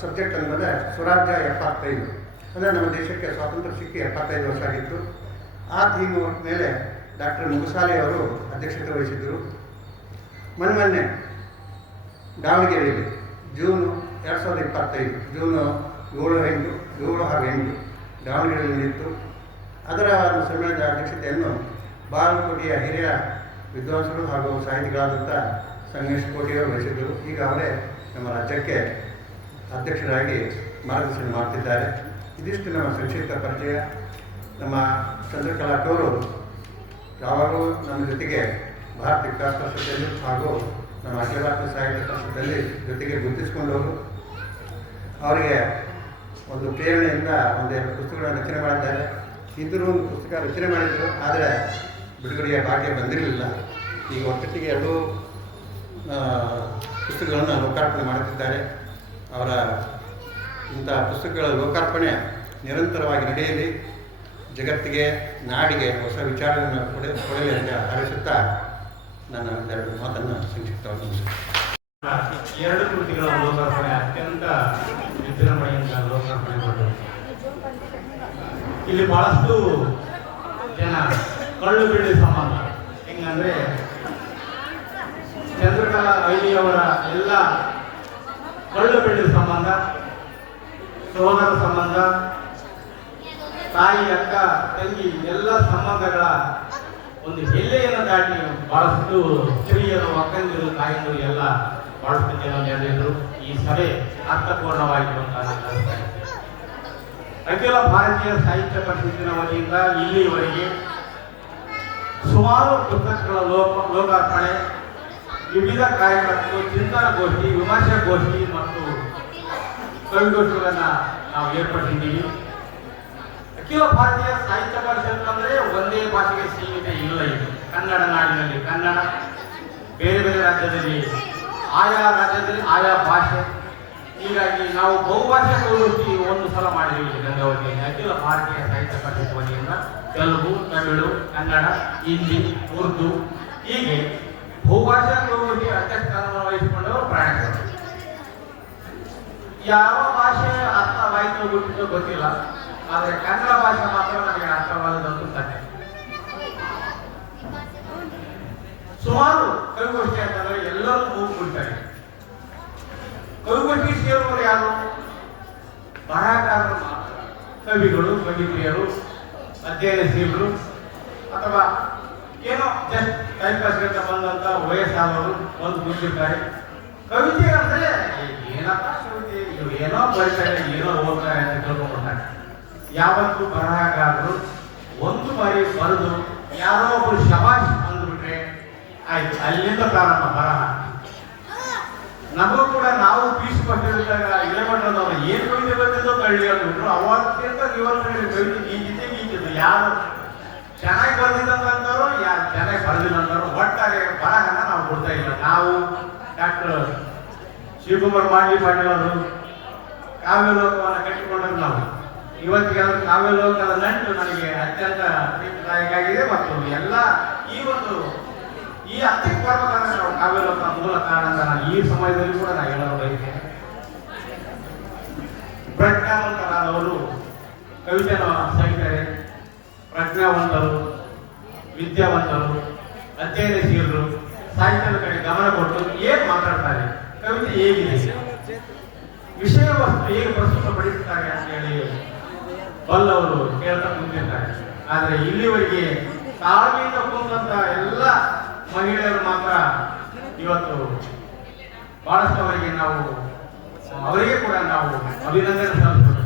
ಸಬ್ಜೆಕ್ಟ್ ಅಂದರೆ ಸ್ವರಾಜ್ಯ 75, ಅಂದರೆ ನಮ್ಮ ದೇಶಕ್ಕೆ ಸ್ವಾತಂತ್ರ್ಯ ಸಿಕ್ಕಿ 75 ವರ್ಷ ಆಗಿತ್ತು. ಆ ಥೀಮ್ ಮೇಲೆ ಡಾಕ್ಟರ್ ಮುಗಸಾಲೆ ಅವರು ಅಧ್ಯಕ್ಷತೆ ವಹಿಸಿದ್ದರು. ಮೊನ್ನೆ ದಾವಣಗೆರೆಯಲ್ಲಿ ಜೂನ್ 2025 ಜೂನ್ 7-8 ದಾವಣಗೆರೆಯಲ್ಲಿ ನಡೆಯಿತು. ಅದರ ಒಂದು ಸಮ್ಮೇಳನದ ಅಧ್ಯಕ್ಷತೆಯನ್ನು ಬಾಗಲಕೋಟೆಯ ಹಿರಿಯ ವಿದ್ವಾಂಸರು ಹಾಗೂ ಸಾಹಿತಿಗಳಾದಂಥ ಸಂಗಮೇಶ್ ಕೋಟಿಯವರು ವಹಿಸಿದ್ದರು. ಈಗ ಅವರೇ ನಮ್ಮ ರಾಜ್ಯಕ್ಕೆ ಅಧ್ಯಕ್ಷರಾಗಿ ಮಾರ್ಗದರ್ಶನ ಮಾಡ್ತಿದ್ದಾರೆ. ಇದಿಷ್ಟು ನಮ್ಮ ಸಂಕ್ಷಿಪ್ತ ಪರಿಚಯ. ನಮ್ಮ ಚಂದ್ರಕಲಾ ಅವರು ಯಾವಾಗಲೂ ನಮ್ಮ ಜೊತೆಗೆ ಭಾರತ ವಿಕಾಸ ಪರಿಷತ್ತಲ್ಲಿ ಹಾಗೂ ನಮ್ಮ ಅಖಿಲ ಭಾರತ ಸಾಹಿತ್ಯ ಪರಿಷತ್ತಲ್ಲಿ ಜೊತೆಗೆ ಗುರುತಿಸಿಕೊಂಡವರು. ಅವರಿಗೆ ಒಂದು ಪ್ರೇರಣೆಯಿಂದ ಒಂದೆರಡು ಪುಸ್ತಕಗಳನ್ನು ರಚನೆ ಮಾಡಿದ್ದಾರೆ. ಇದ್ದರೂ ಒಂದು ಪುಸ್ತಕ ರಚನೆ ಮಾಡಿದರು, ಆದರೆ ಬಿಡುಗಡೆಯ ಭಾಗ್ಯ ಬಂದಿರಲಿಲ್ಲ. ಈಗ ಒಟ್ಟಿಗೆ 2 ಪುಸ್ತಕಗಳನ್ನು ಲೋಕಾರ್ಪಣೆ ಮಾಡುತ್ತಿದ್ದಾರೆ. ಅವರ ಇಂಥ ಪುಸ್ತಕಗಳ ಲೋಕಾರ್ಪಣೆ ನಿರಂತರವಾಗಿ ನಡೆಯಲಿ, ಜಗತ್ತಿಗೆ ನಾಡಿಗೆ ಹೊಸ ವಿಚಾರಗಳನ್ನು ಕೊಡಲಿ ಅಂತ ಹಾರೈಸುತ್ತಾ ನನ್ನ 2 ಮಾತನ್ನು ಸಂಕ್ಷಿಪ್ತವಾಗಿ ಮುಗಿಸುತ್ತೇನೆ. 2 ಕೃತಿಗಳ ಲೋಕಾರ್ಪಣೆ ಅತ್ಯಂತ ವಿಜೃಂಭಣೆಯಿಂದ ಲೋಕಾರ್ಪಣೆ ಮಾಡಿದರು. ಇಲ್ಲಿ ಬಹಳಷ್ಟು ಜನ ಕಳ್ಳು ಬೀಳಿ ಸಂಬಂಧ ಹೆಂಗಂದ್ರೆ ಚಂದ್ರಕಲಾ ಐಲಿಯವರ ಎಲ್ಲ ಕಳ್ಳು ಬೀಳಿ ಸಂಬಂಧ, ಸೋದರ ಸಂಬಂಧ, ತಾಯಿ ಅಕ್ಕ ತಂಗಿ ಎಲ್ಲ ಸಂಬಂಧಗಳ ಒಂದು ಎಲ್ಲೆಯನ್ನು ದಾಟಿ ಬಹಳಷ್ಟು ಸ್ತ್ರೀಯರು, ಅಕ್ಕಂದಿರು, ತಾಯಿಯರು ಎಲ್ಲ ಬಹಳಷ್ಟು ಜನ ನೆರೆದಿದ್ರು. ಈ ಸಭೆ ಅರ್ಥಪೂರ್ಣವಾಗಿರುವಂತಹ ನನ್ನ ಅನಿಸಿಕೆ. ಅಖಿಲ ಭಾರತೀಯ ಸಾಹಿತ್ಯ ಪರಿಷತ್ತಿನ ವತಿಯಿಂದ ಇಲ್ಲಿಯವರೆಗೆ ಸುಮಾರು ಪುಸ್ತಕಗಳ ಲೋಕಾರ್ಪಣೆ, ವಿವಿಧ ಕಾರ್ಯಕ್ರಮಗಳು, ಚಿಂತನಗೋಷ್ಠಿ, ವಿಮರ್ಶಾಗೋಷ್ಠಿ ಮತ್ತು ಕವಿಗೋಷ್ಠಿಗಳನ್ನು ನಾವು ಏರ್ಪಡಿಸಿದ್ದೀವಿ. ಅಖಿಲ ಭಾರತೀಯ ಸಾಹಿತ್ಯ ಪರಿಷತ್ ಅಂದರೆ ಒಂದೇ ಭಾಷೆಗೆ ಸೀಮಿತ ಇಲ್ಲ. ಇದು ಕನ್ನಡ ನಾಡಿನಲ್ಲಿ ಕನ್ನಡ, ಬೇರೆ ಬೇರೆ ರಾಜ್ಯದಲ್ಲಿ ಆಯಾ ಭಾಷೆ. ಹೀಗಾಗಿ ನಾವು ಬಹುಭಾಷೆ ಕವಿಗೋಷ್ಠಿ 1 ಸಲ ಮಾಡಿದ್ದೀವಿ ಗಂಗಾವತಿಯಲ್ಲಿ. ಅಖಿಲ ಭಾರತೀಯ ಸಾಹಿತ್ಯ ಪರಿಷತ್ ವತಿಯಿಂದ ತೆಲುಗು, ತಮಿಳು, ಕನ್ನಡ, ಹಿಂದಿ, ಉರ್ದು ಹೀಗೆ ಬಹುಭಾಷಾ ಕವಿಗೋಷ್ಠಿ ಅಧ್ಯಕ್ಷ ಸ್ಥಾನವನ್ನು ವಹಿಸಿಕೊಂಡವರು ಪ್ರಯಾಣಿಕರು. ಯಾವ ಭಾಷೆ ಅರ್ಥವಾಯಿತು ಗೊತ್ತಿದ್ದು ಗೊತ್ತಿಲ್ಲ, ಆದರೆ ಕನ್ನಡ ಭಾಷೆ ಮಾತ್ರ ನಮಗೆ ಅರ್ಥವಾದದ್ದು ಸತ್ಯ. ಸುಮಾರು ಕವಿಗೋಷ್ಠಿ ಅಂತಂದ್ರೆ ಎಲ್ಲರೂ ಹೋಗ್ಬಿಡ್ತಾರೆ. ಕವಿಗೋಷ್ಠಿ ಸೇರುವವರು ಯಾರು? ಬರಹಗಾರರು ಮಾತ್ರ. ಕವಿಗಳು, ಕವಿತ್ರಿಯರು, ಅಧ್ಯಯನಶೀಲರು ಅಥವಾ ಏನೋ ಜಸ್ಟ್ ಟೈಮ್ ಪಾಸ್ಗೆ ಬಂದಂತ ವಯಸ್ಸಾದವರು ಒಂದು ಕೂತಿರ್ತಾರೆ. ಕವಿತೆ ಅಂದ್ರೆ ಏನಪ್ಪ ಕವಿತೆ, ಇವ್ರು ಏನೋ ಬರೀತಾರೆ, ಏನೋ ಓದ್ತಾರೆ ಅಂತ ತಿಳ್ಕೊಂಡ್ಬಿಡ್ತಾರೆ. ಯಾವತ್ತು ಬರಹಗಾರರು ಒಂದು ಬಾರಿ ಬರೆದು ಯಾರೋ ಒಬ್ರು ಶಬಾಷ್ ಅಂದ್ಬಿಟ್ರೆ ಆಯ್ತು, ಅಲ್ಲಿಂದ ಪ್ರಾರಂಭ ಬರಹ. ನಮಗೂ ಕೂಡ ನಾವು ಪೀಸ್ ಕೊಟ್ಟಿದ್ದಾಗ ಇಳಮಠದವ್ರು ಏನು ಕವಿತೆ ಬಂದಿದ್ದೋ ಕಳ್ಳಿ ಅಂದ್ಬಿಟ್ರು. ಅವತ್ತಿಂದ ಇವತ್ತು ಕವಿತೆ ಗೀಚಿದ್ದು ಯಾರು ಚೆನ್ನಾಗಿ ಬರೆದಿದ್ದಂತಾರೋ ಯಾರು ಚೆನ್ನಾಗಿ ಬರೆದಿಲ್ಲ ಅಂತಾರೋ ಒಟ್ಟಾರೆ ಬರಹನ ನಾವು ಕೊಡ್ತಾ ಇಲ್ಲ. ನಾವು ಡಾಕ್ಟರ್ ಶಿವಕುಮಾರ್ ಪಾಟೀಲ್ ಅವರು ಕಾವ್ಯಲೋಕವನ್ನು ಕಟ್ಟಿಕೊಂಡರು. ನಾವು ಇವತ್ತಿಗೆ ಕಾವ್ಯಲೋಕದ ನಂಟು ನನಗೆ ಅತ್ಯಂತ ಪ್ರೀತಿದಾಯಕ ಆಗಿದೆ. ಮತ್ತು ಎಲ್ಲ ಈ ಹತ್ತಿಗೆ ಬರ್ಬೇಕಂದ್ರೆ ನಾವು ಕಾವ್ಯಲೋಕ ಮೂಲ ಕಾರಣ ಅಂತ ನಾನು ಈ ಸಮಯದಲ್ಲಿ ಕೂಡ ನಾನು ಹೇಳಲು ಬಯಸ್ತೇನೆ. ಪ್ರಜ್ಞಾವಂತರಾದವರು ಕವಿತೆಯನ್ನು ಸಹಿತಾರೆ. ಪ್ರಜ್ಞಾವಂತರು, ವಿದ್ಯಾವಂತರು, ಅಧ್ಯಯನಶೀಲರು ಸಾಹಿತ್ಯದ ಕಡೆ ಗಮನ ಕೊಟ್ಟು ಏನ್ ಮಾತಾಡ್ತಾರೆ, ಕವಿತೆ ಹೇಗಿದೆ, ವಿಷಯ ವಸ್ತು ಹೇಗೆ ಪ್ರಸ್ತುತಪಡಿಸುತ್ತಾರೆ ಅಂತ ಹೇಳಿ ಬಲ್ಲವರು ಕೇಳ್ತಾ ಕುಂತಿರ್ತಾರೆ. ಆದರೆ ಇಲ್ಲಿವರೆಗೆ ತಾಳ್ಮೆಯಿಂದ ಕುಂತಂತ ಎಲ್ಲ ಮಹಿಳೆಯರು ಮಾತ್ರ ಇವತ್ತು ಬಹಳಷ್ಟು ಅವರಿಗೆ ಕೂಡ ನಾವು ಅಭಿನಂದನೆ ಸಲ್ಲಿಸಬೇಕು.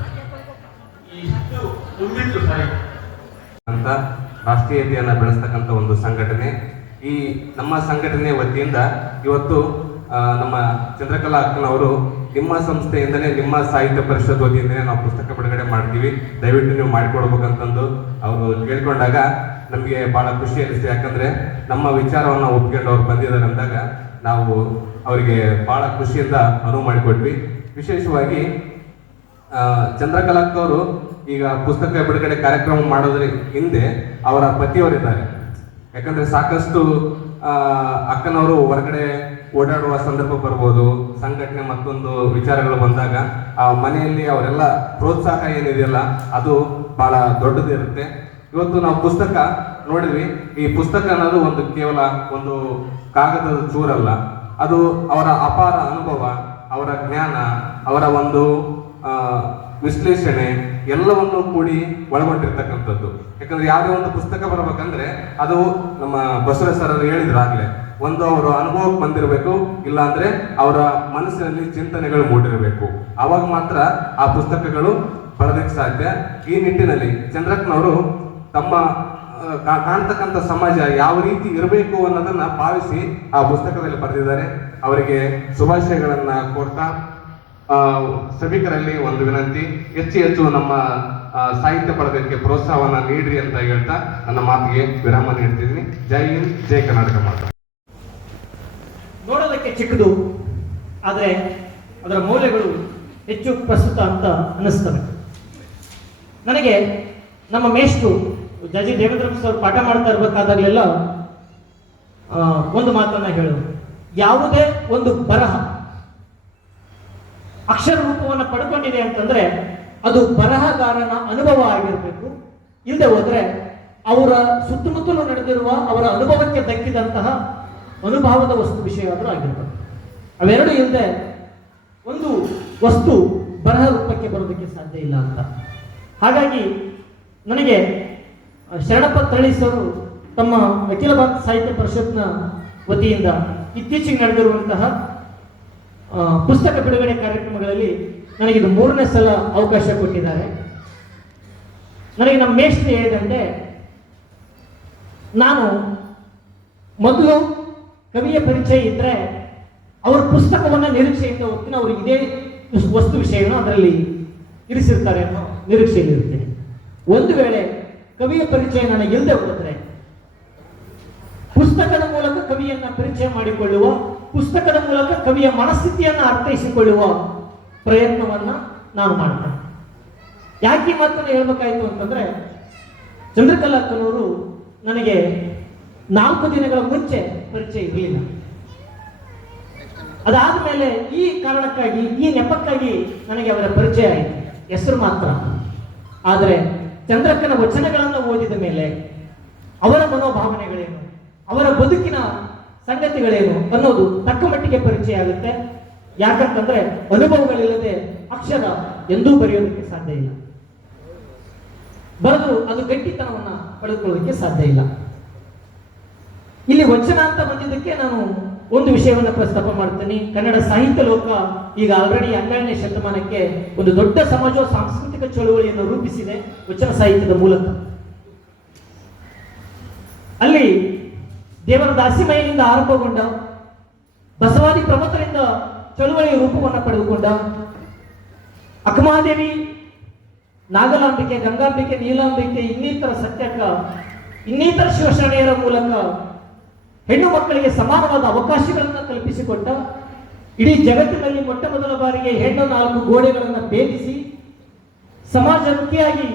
ಇಷ್ಟು ತುಂಬಿತ್ತು ಸರಿ ಅಂತ ರಾಷ್ಟ್ರೀಯತೆಯನ್ನು ಬೆಳೆಸ್ತಕ್ಕಂಥ ಒಂದು ಸಂಘಟನೆ. ಈ ನಮ್ಮ ಸಂಘಟನೆ ವತಿಯಿಂದ ಇವತ್ತು ನಮ್ಮ ಚಂದ್ರಕಲಾ ಅಕ್ಕನವರು ನಿಮ್ಮ ಸಂಸ್ಥೆಯಿಂದಲೇ, ನಿಮ್ಮ ಸಾಹಿತ್ಯ ಪರಿಷತ್ ವತಿಯಿಂದಲೇ ನಾವು ಪುಸ್ತಕ ಬಿಡುಗಡೆ ಮಾಡ್ತೀವಿ, ದಯವಿಟ್ಟು ನೀವು ಮಾಡಿಕೊಡ್ಬೇಕಂತಂದು ಅವರು ಕೇಳ್ಕೊಂಡಾಗ ನಮಗೆ ಭಾಳ ಖುಷಿ ಅನಿಸ್ತು. ಯಾಕಂದರೆ ನಮ್ಮ ವಿಚಾರವನ್ನು ಒಪ್ಕೊಂಡು ಅವ್ರು ಬಂದಿದ್ದಾರೆ ಅಂದಾಗ ನಾವು ಅವರಿಗೆ ಭಾಳ ಖುಷಿಯಿಂದ ಅನುವು ಮಾಡಿಕೊಟ್ವಿ. ವಿಶೇಷವಾಗಿ ಚಂದ್ರಕಲಾಕ್ಕವರು ಈಗ ಪುಸ್ತಕ ಬಿಡುಗಡೆ ಕಾರ್ಯಕ್ರಮ ಮಾಡೋದ್ರ ಹಿಂದೆ ಅವರ ಪತಿಯವರಿದ್ದಾರೆ. ಯಾಕಂದರೆ ಸಾಕಷ್ಟು ಅಕ್ಕನವರು ಹೊರಗಡೆ ಓಡಾಡುವ ಸಂದರ್ಭ ಬರ್ಬೋದು, ಸಂಘಟನೆ ಮತ್ತೊಂದು ವಿಚಾರಗಳು ಬಂದಾಗ ಆ ಮನೆಯಲ್ಲಿ ಅವರೆಲ್ಲ ಪ್ರೋತ್ಸಾಹ ಏನಿದೆಯಲ್ಲ ಅದು ಭಾಳ ದೊಡ್ಡದಿರುತ್ತೆ. ಇವತ್ತು ನಾವು ಪುಸ್ತಕ ನೋಡಿದ್ವಿ. ಈ ಪುಸ್ತಕ ಅನ್ನೋದು ಒಂದು ಕೇವಲ ಒಂದು ಕಾಗದದ ಚೂರಲ್ಲ, ಅದು ಅವರ ಅಪಾರ ಅನುಭವ, ಅವರ ಜ್ಞಾನ, ಅವರ ಒಂದು ವಿಶ್ಲೇಷಣೆ ಎಲ್ಲವನ್ನು ಕೂಡಿ ಒಳಗೊಂಡಿರ್ತಕ್ಕಂಥದ್ದು. ಯಾಕಂದ್ರೆ ಯಾವುದೇ ಒಂದು ಪುಸ್ತಕ ಬರಬೇಕಂದ್ರೆ ಅದು ನಮ್ಮ ಬಸವರಾಜ್ ಸರ್ ಅವರು ಹೇಳಿದ್ರು ಆಗ್ಲೇ, ಒಂದು ಅವರ ಅನುಭವಕ್ಕೆ ಬಂದಿರಬೇಕು, ಇಲ್ಲ ಅಂದ್ರೆ ಅವರ ಮನಸ್ಸಿನಲ್ಲಿ ಚಿಂತನೆಗಳು ಮೂಡಿರಬೇಕು. ಅವಾಗ ಮಾತ್ರ ಆ ಪುಸ್ತಕಗಳು ಬರೋದಕ್ಕೆ ಸಾಧ್ಯ. ಈ ನಿಟ್ಟಿನಲ್ಲಿ ಚಂದ್ರಕ್ಕನವರು ತಮ್ಮ ಕಾಣ್ತಕ್ಕಂಥ ಸಮಾಜ ಯಾವ ರೀತಿ ಇರಬೇಕು ಅನ್ನೋದನ್ನ ಭಾವಿಸಿ ಆ ಪುಸ್ತಕದಲ್ಲಿ ಬರೆದಿದ್ದಾರೆ. ಅವರಿಗೆ ಶುಭಾಶಯಗಳನ್ನ ಕೋರ್ತಾ ಸಭಿಕರಲ್ಲಿ ಒಂದು ವಿನಂತಿ, ಹೆಚ್ಚು ಹೆಚ್ಚು ನಮ್ಮ ಸಾಹಿತ್ಯ ಪಡೆದಕ್ಕೆ ಪ್ರೋತ್ಸಾಹವನ್ನ ನೀಡ್ರಿ ಅಂತ ಹೇಳ್ತಾ ನನ್ನ ಮಾತಿಗೆ ವಿರಾಮ ನೀಡ್ತಿದ್ದೀನಿ. ಜೈ ಹಿಂದ್, ಜೈ ಕರ್ನಾಟಕ ಮಾತು. ನೋಡೋದಕ್ಕೆ ಚಿಕ್ಕದು, ಆದರೆ ಅದರ ಮೌಲ್ಯಗಳು ಹೆಚ್ಚು ಪ್ರಸ್ತುತ ಅಂತ ಅನ್ನಿಸ್ತವೆ. ನನಗೆ ನಮ್ಮ ಮೇಷ್ಟ್ರು ಜಜಿ ದೇವೇಂದ್ರ ಸರ್ ಪಾಠ ಮಾಡ್ತಾ ಇರಬೇಕಾದಾಗಲೆಲ್ಲ ಒಂದು ಮಾತನ್ನ ಹೇಳೋದು, ಯಾವುದೇ ಒಂದು ಬರಹ ಅಕ್ಷರ ರೂಪವನ್ನು ಪಡ್ಕೊಂಡಿದೆ ಅಂತಂದ್ರೆ ಅದು ಬರಹಗಾರನ ಅನುಭವ ಆಗಿರಬೇಕು. ಇಲ್ಲದೆ ಹೋದ್ರೆ ಅವರ ಸುತ್ತಮುತ್ತಲು ನಡೆದಿರುವ ಅವರ ಅನುಭವಕ್ಕೆ ದಕ್ಕಿದಂತಹ ಅನುಭವದ ವಸ್ತು ವಿಷಯವಾದರೂ ಆಗಿರ್ಬೇಕು. ಅವೆರಡು ಇಲ್ಲದೆ ಒಂದು ವಸ್ತು ಬರಹ ರೂಪಕ್ಕೆ ಬರೋದಕ್ಕೆ ಸಾಧ್ಯ ಇಲ್ಲ ಅಂತ. ಹಾಗಾಗಿ ನನಗೆ ಶರಣಪ್ಪ ತಳಿಸರು ತಮ್ಮ ಅಖಿಲ ಭಾರತ ಸಾಹಿತ್ಯ ಪರಿಷತ್ನ ವತಿಯಿಂದ ಇತ್ತೀಚೆಗೆ ನಡೆದಿರುವಂತಹ ಪುಸ್ತಕ ಬಿಡುಗಡೆ ಕಾರ್ಯಕ್ರಮಗಳಲ್ಲಿ ನನಗಿದು 3ನೇ ಸಲ ಅವಕಾಶ ಕೊಟ್ಟಿದ್ದಾರೆ. ನನಗೆ ನಮ್ಮ ಮೇಷ್ಟ್ರು ಹೇಳಿದಂತೆ, ನಾನು ಮೊದಲು ಕವಿಯ ಪರಿಚಯ ಇದ್ರೆ ಅವ್ರ ಪುಸ್ತಕವನ್ನ ನಿರೀಕ್ಷೆಯಿಂದ ಓದ್ತೀನಿ, ಅವ್ರಿಗೆ ಇದೇ ವಸ್ತು ವಿಷಯವನ್ನು ಅದರಲ್ಲಿ ಇರಿಸಿರ್ತಾರೆ ಅನ್ನೋ ನಿರೀಕ್ಷೆಯಲ್ಲಿರ್ತೇನೆ. ಒಂದು ವೇಳೆ ಕವಿಯ ಪರಿಚಯ ನನಗೆ ಇಲ್ಲದೆ ಹೋದ್ರೆ ಪುಸ್ತಕದ ಮೂಲಕ ಕವಿಯನ್ನ ಪರಿಚಯ ಮಾಡಿಕೊಳ್ಳುವ, ಪುಸ್ತಕದ ಮೂಲಕ ಕವಿಯ ಮನಸ್ಥಿತಿಯನ್ನು ಅರ್ಥೈಸಿಕೊಳ್ಳುವ ಪ್ರಯತ್ನವನ್ನ ನಾನು ಮಾಡ್ತೇನೆ. ಯಾಕೆ ಈ ಮಾತನ್ನು ಹೇಳ್ಬೇಕಾಯ್ತು ಅಂತಂದ್ರೆ, ಚಂದ್ರಕಲಾಕ್ಕನವರು ನನಗೆ 4 ದಿನಗಳ ಮುಂಚೆ ಪರಿಚಯ ಇರಲಿಲ್ಲ. ಅದಾದ್ಮೇಲೆ ಈ ಕಾರಣಕ್ಕಾಗಿ, ಈ ನೆಪಕ್ಕಾಗಿ ನನಗೆ ಅವರ ಪರಿಚಯ ಆಯಿತು, ಹೆಸರು ಮಾತ್ರ. ಆದರೆ ಚಂದ್ರಕ್ಕನ ವಚನಗಳನ್ನು ಓದಿದ ಮೇಲೆ ಅವರ ಮನೋಭಾವನೆಗಳೇನು, ಅವರ ಬದುಕಿನ ಸಂಗತಿಗಳೇನು ಅನ್ನೋದು ತಕ್ಕ ಮಟ್ಟಿಗೆ ಪರಿಚಯ ಆಗುತ್ತೆ. ಯಾಕಂತಂದ್ರೆ ಅನುಭವಗಳಿಲ್ಲದೆ ಅಕ್ಷರ ಎಂದೂ ಬರೆಯೋದಕ್ಕೆ ಸಾಧ್ಯ ಇಲ್ಲ, ಬರೆದು ಅದು ಗಟ್ಟಿತನವನ್ನ ಪಡೆದುಕೊಳ್ಳೋದಕ್ಕೆ ಸಾಧ್ಯ ಇಲ್ಲ. ಇಲ್ಲಿ ವಚನ ಅಂತ ಬಂದಿದ್ದಕ್ಕೆ ನಾನು ಒಂದು ವಿಷಯವನ್ನು ಪ್ರಸ್ತಾಪ ಮಾಡ್ತೀನಿ. ಕನ್ನಡ ಸಾಹಿತ್ಯ ಲೋಕ ಈಗ ಆಲ್ರೆಡಿ 12ನೇ ಶತಮಾನಕ್ಕೆ ಒಂದು ದೊಡ್ಡ ಸಮಾಜ ಸಾಂಸ್ಕೃತಿಕ ಚಳುವಳಿಯನ್ನು ರೂಪಿಸಿದೆ ವಚನ ಸಾಹಿತ್ಯದ ಮೂಲಕ. ಅಲ್ಲಿ ದೇವರ ದಾಸಿಮಯ್ಯನಿಂದ ಆರಂಭಗೊಂಡ, ಬಸವಾದಿ ಪ್ರಮುಖರಿಂದ ಚಳುವಳಿಯ ರೂಪವನ್ನು ಪಡೆದುಕೊಂಡ, ಅಕ್ಕಮಹಾದೇವಿ, ನಾಗಲಾಂಬಿಕೆ, ಗಂಗಾಂಬಿಕೆ, ನೀಲಾಂಬಿಕೆ, ಇನ್ನಿತರ ಸತ್ಯಕ, ಇನ್ನಿತರ ಶಿವಶರಣೆಯರ ಮೂಲಕ ಹೆಣ್ಣು ಮಕ್ಕಳಿಗೆ ಸಮಾನವಾದ ಅವಕಾಶಗಳನ್ನು ಕಲ್ಪಿಸಿಕೊಟ್ಟ, ಇಡೀ ಜಗತ್ತಿನಲ್ಲಿ ಮೊಟ್ಟ ಮೊದಲ ಬಾರಿಗೆ ಹೆಣ್ಣು 4 ಗೋಡೆಗಳನ್ನು ಭೇದಿಸಿ ಸಮಾಜಮುಖಿಯಾಗಿ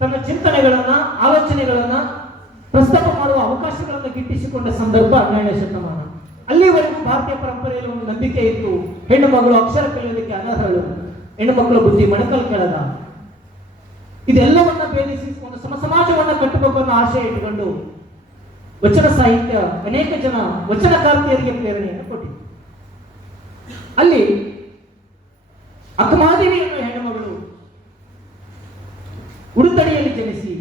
ತನ್ನ ಚಿಂತನೆಗಳನ್ನ, ಆಲೋಚನೆಗಳನ್ನ ಪ್ರಸ್ತಾಪ ಮಾಡುವ ಅವಕಾಶಗಳನ್ನು ಗಿಟ್ಟಿಸಿಕೊಂಡ ಸಂದರ್ಭ 12ನೇ ಶತಮಾನ. ಅಲ್ಲಿವರೆಗೂ ಭಾರತೀಯ ಪರಂಪರೆಯಲ್ಲಿ ಒಂದು ನಂಬಿಕೆ ಇತ್ತು, ಹೆಣ್ಣು ಮಗಳು ಅಕ್ಷರ ಕಲಿಯೋದಕ್ಕೆ ಅನರ್ಹಳು, ಹೆಣ್ಣು ಮಕ್ಕಳ ಬುದ್ಧಿ ಮಣಕಲ್ ಕೆಳಗ. ಇದೆಲ್ಲವನ್ನ ಭೇದಿಸಿ ಒಂದು ಸಮಾಜವನ್ನ ಕಟ್ಟಬೇಕು ಅನ್ನೋ ಆಶಯ ಇಟ್ಟುಕೊಂಡು ವಚನ ಸಾಹಿತ್ಯ ಅನೇಕ ಜನ ವಚನಕಾರ್ತಿಯರಿಗೆ ಪ್ರೇರಣೆಯನ್ನು ಕೊಟ್ಟಿದೆ. ಅಲ್ಲಿ ಅಕ್ಕಮಹಾದೇವಿ ಎನ್ನುವ ಹೆಣ್ಣುಮಗಳು ಉಡುತಡಿಯಲ್ಲಿ ಜನಿಸಿ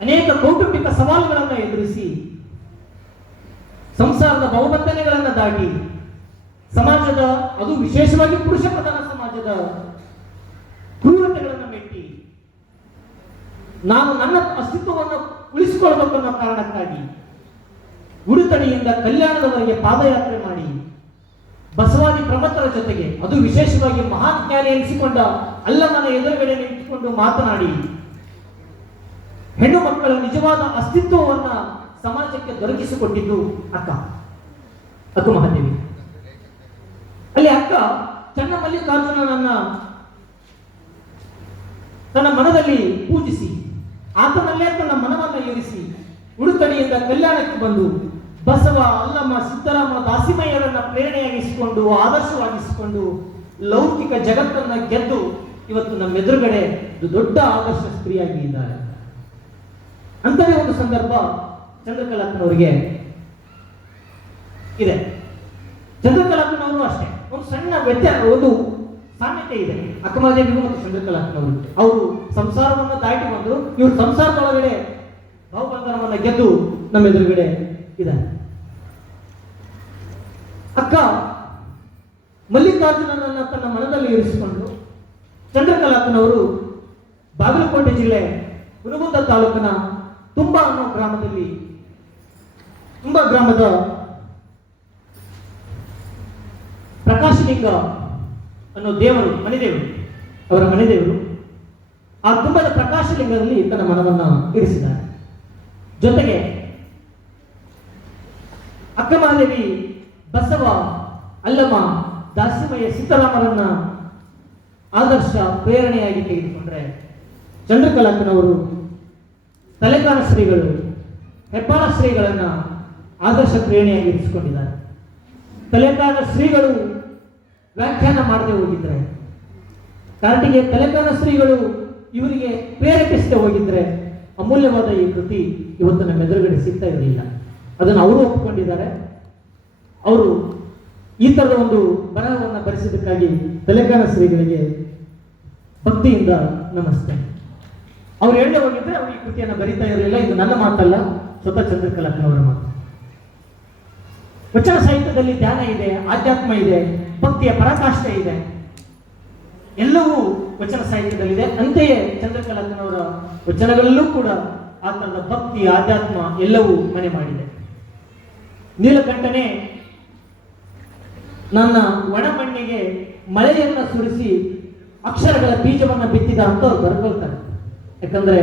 ಅನೇಕ ಕೌಟುಂಬಿಕ ಸವಾಲುಗಳನ್ನು ಎದುರಿಸಿ ಸಂಸಾರದ ಬಹುಬಂಧನೆಗಳನ್ನು ದಾಟಿ ಸಮಾಜದ, ಅದು ವಿಶೇಷವಾಗಿ ಪುರುಷ ಪ್ರಧಾನ ಸಮಾಜದ ಕ್ರೂರತೆಗಳನ್ನು ಮೆಟ್ಟಿ ನಾನು ನನ್ನ ಅಸ್ತಿತ್ವವನ್ನು ಉಳಿಸಿಕೊಳ್ಳಬೇಕು ಅನ್ನೋ ಕಾರಣಕ್ಕಾಗಿ ಉಡುತಡಿಯಿಂದ ಕಲ್ಯಾಣದವರೆಗೆ ಪಾದಯಾತ್ರೆ ಮಾಡಿ ಬಸವಾದಿ ಪ್ರಮಥರ ಜೊತೆಗೆ, ಅದು ವಿಶೇಷವಾಗಿ ಮಹಾನ್ ಜ್ಞಾನಿ ಎನಿಸಿಕೊಂಡ ಅಲ್ಲಮನ ಎದುರುಗಡೆ ನಿಂತುಕೊಂಡು ಮಾತನಾಡಿ ಹೆಣ್ಣು ಮಕ್ಕಳ ನಿಜವಾದ ಅಸ್ತಿತ್ವವನ್ನ ಸಮಾಜಕ್ಕೆ ದೊರಕಿಸಿಕೊಟ್ಟಿದ್ದು ಅಕ್ಕ ಮಹಾದೇವಿ. ಅಲ್ಲಿ ಅಕ್ಕ ಚನ್ನಮಲ್ಲಿಕಾರ್ಜುನನನ್ನ ತನ್ನ ಮನದಲ್ಲಿ ಪೂಜಿಸಿ ಆತನಲ್ಲೇ ತನ್ನ ಮನವನ್ನು ಇರಿಸಿ ಉಡುತಡಿಯಿಂದ ಕಲ್ಯಾಣಕ್ಕೆ ಬಂದು ಬಸವ, ಅಲ್ಲಮ್ಮ, ಸಿದ್ದರಾಮ, ದಾಸಿಮಯ್ಯರನ್ನ ಪ್ರೇರಣೆಯಾಗಿಸಿಕೊಂಡು, ಆದರ್ಶವಾಗಿಸಿಕೊಂಡು ಲೌಕಿಕ ಜಗತ್ತನ್ನ ಗೆದ್ದು ಇವತ್ತು ನಮ್ಮ ಎದುರುಗಡೆ ದೊಡ್ಡ ಆದರ್ಶ ಸ್ತ್ರೀಯಾಗಿ ಇದ್ದಾರೆ. ಅಂತದೇ ಒಂದು ಸಂದರ್ಭ ಚಂದ್ರಕಲಾಕ್ಕನವರಿಗೆ ಇದೆ. ಚಂದ್ರಕಲಾಕ್ಕನವರು ಅಷ್ಟೇ ಒಂದು ಸಣ್ಣ ಒಂದು ಸಾಮ್ಯತೆ ಇದೆ ಅಕ್ಕಮಹಾದೇವಿಗೂ ಮತ್ತು ಚಂದ್ರಕಲಾ ಅಕ್ಕನವರು. ಅವರು ಸಂಸಾರವನ್ನು ದಾಟಿ ಬಂದರು, ಇವರು ಸಂಸಾರದೊಳಗಡೆ ಭಾವಬಂಧನವನ್ನು ಗೆದ್ದು ನಮ್ಮ ಎದುರುಗಡೆ ಇದ್ದಾರೆ. ಅಕ್ಕ ಮಲ್ಲಿಕಾರ್ಜುನನನ್ನ ತನ್ನ ಮನದಲ್ಲಿ ಇರಿಸಿಕೊಂಡು ಚಂದ್ರಕಲಾ ಅಕ್ಕನವರು ಬಾಗಲಕೋಟೆ ಜಿಲ್ಲೆ ಹುನಗುಂದ ತಾಲೂಕಿನ ತುಂಬ ಅನ್ನೋ ಗ್ರಾಮದಲ್ಲಿ ಗ್ರಾಮದ ಪ್ರಕಾಶಲಿಂಗ ಅನ್ನೋ ದೇವರು ಮನೆದೇವರು, ಅವರ ಮನೆದೇವರು, ಆ ತುಂಬದ ಪ್ರಕಾಶಲಿಂಗದಲ್ಲಿ ತನ್ನ ಮನವನ್ನ ಇರಿಸಿದ್ದಾರೆ. ಜೊತೆಗೆ ಅಕ್ಕಮಹಾದೇವಿ ಬಸವ, ಅಲ್ಲಮ್ಮ, ದಾಸಿಮಯ್ಯ, ಸೀತಾರಾಮರನ್ನ ಆದರ್ಶ ಪ್ರೇರಣೆಯಾಗಿ ತೆಗೆದುಕೊಂಡ್ರೆ ಚಂದ್ರಕಲಾ ಅಕ್ಕನವರು ತಲೆಕಾಲ ಶ್ರೀಗಳು, ಹೆಬ್ಬಾಳ ಶ್ರೀಗಳನ್ನ ಆದರ್ಶ ಪ್ರೇರಣೆಯಾಗಿ ಇರಿಸಿಕೊಂಡಿದ್ದಾರೆ. ತಲೆಕಾಲ ಶ್ರೀಗಳು ವ್ಯಾಖ್ಯಾನ ಮಾಡದೆ ಹೋಗಿದ್ರೆ, ಕಾರ್ಟಿಗೆ ತಲೆಕಾಲ ಶ್ರೀಗಳು ಇವರಿಗೆ ಪ್ರೇರೇಪಿಸದೆ ಹೋಗಿದ್ರೆ ಅಮೂಲ್ಯವಾದ ಈ ಕೃತಿ ಇವತ್ತು ನಮ್ಮ ಎದುರುಗಡೆ ಸಿಗ್ತಾ ಇರಲಿಲ್ಲ. ಅದನ್ನು ಅವರು ಒಪ್ಪಿಕೊಂಡಿದ್ದಾರೆ. ಅವರು ಈ ತರದ ಒಂದು ಬರಹವನ್ನು ಬರೆಸಿದ್ದಕ್ಕಾಗಿ ತಲೆಕಾಲ ಶ್ರೀಗಳಿಗೆ ಭಕ್ತಿಯಿಂದ ನಮಸ್ತೆ. ಅವ್ರು ಹೇಳದೆ ಹೋಗಿದ್ರೆ ಅವರು ಈ ಕೃತಿಯನ್ನು ಬರೀತಾ ಇರಲಿಲ್ಲ. ಇದು ನನ್ನ ಮಾತಲ್ಲ, ಸ್ವತಃ ಚಂದ್ರಕಲಾ ಅಕ್ಕನವರ ಮಾತು. ವಚನ ಸಾಹಿತ್ಯದಲ್ಲಿ ಧ್ಯಾನ ಇದೆ, ಆಧ್ಯಾತ್ಮ ಇದೆ, ಭಕ್ತಿಯ ಪರಾಕಾಷ್ಠೆ ಇದೆ, ಎಲ್ಲವೂ ವಚನ ಸಾಹಿತ್ಯದಲ್ಲಿದೆ. ಅಂತೆಯೇ ಚಂದ್ರಕಲಾ ಅಕ್ಕನವರ ವಚನಗಳಲ್ಲೂ ಕೂಡ ಆ ತರದ ಭಕ್ತಿ, ಆಧ್ಯಾತ್ಮ ಎಲ್ಲವೂ ಮನೆ ಮಾಡಿದೆ. ನೀಲಕಂಠನೆ ನನ್ನ ಒಣ ಮಣ್ಣಿಗೆ ಮಳೆಯನ್ನ ಸುರಿಸಿ ಅಕ್ಷರಗಳ ಬೀಜವನ್ನ ಬಿತ್ತಿದ ಅಂತ ಅವ್ರು ಬರ್ಕೊಳ್ತಾರೆ. ಯಾಕಂದ್ರೆ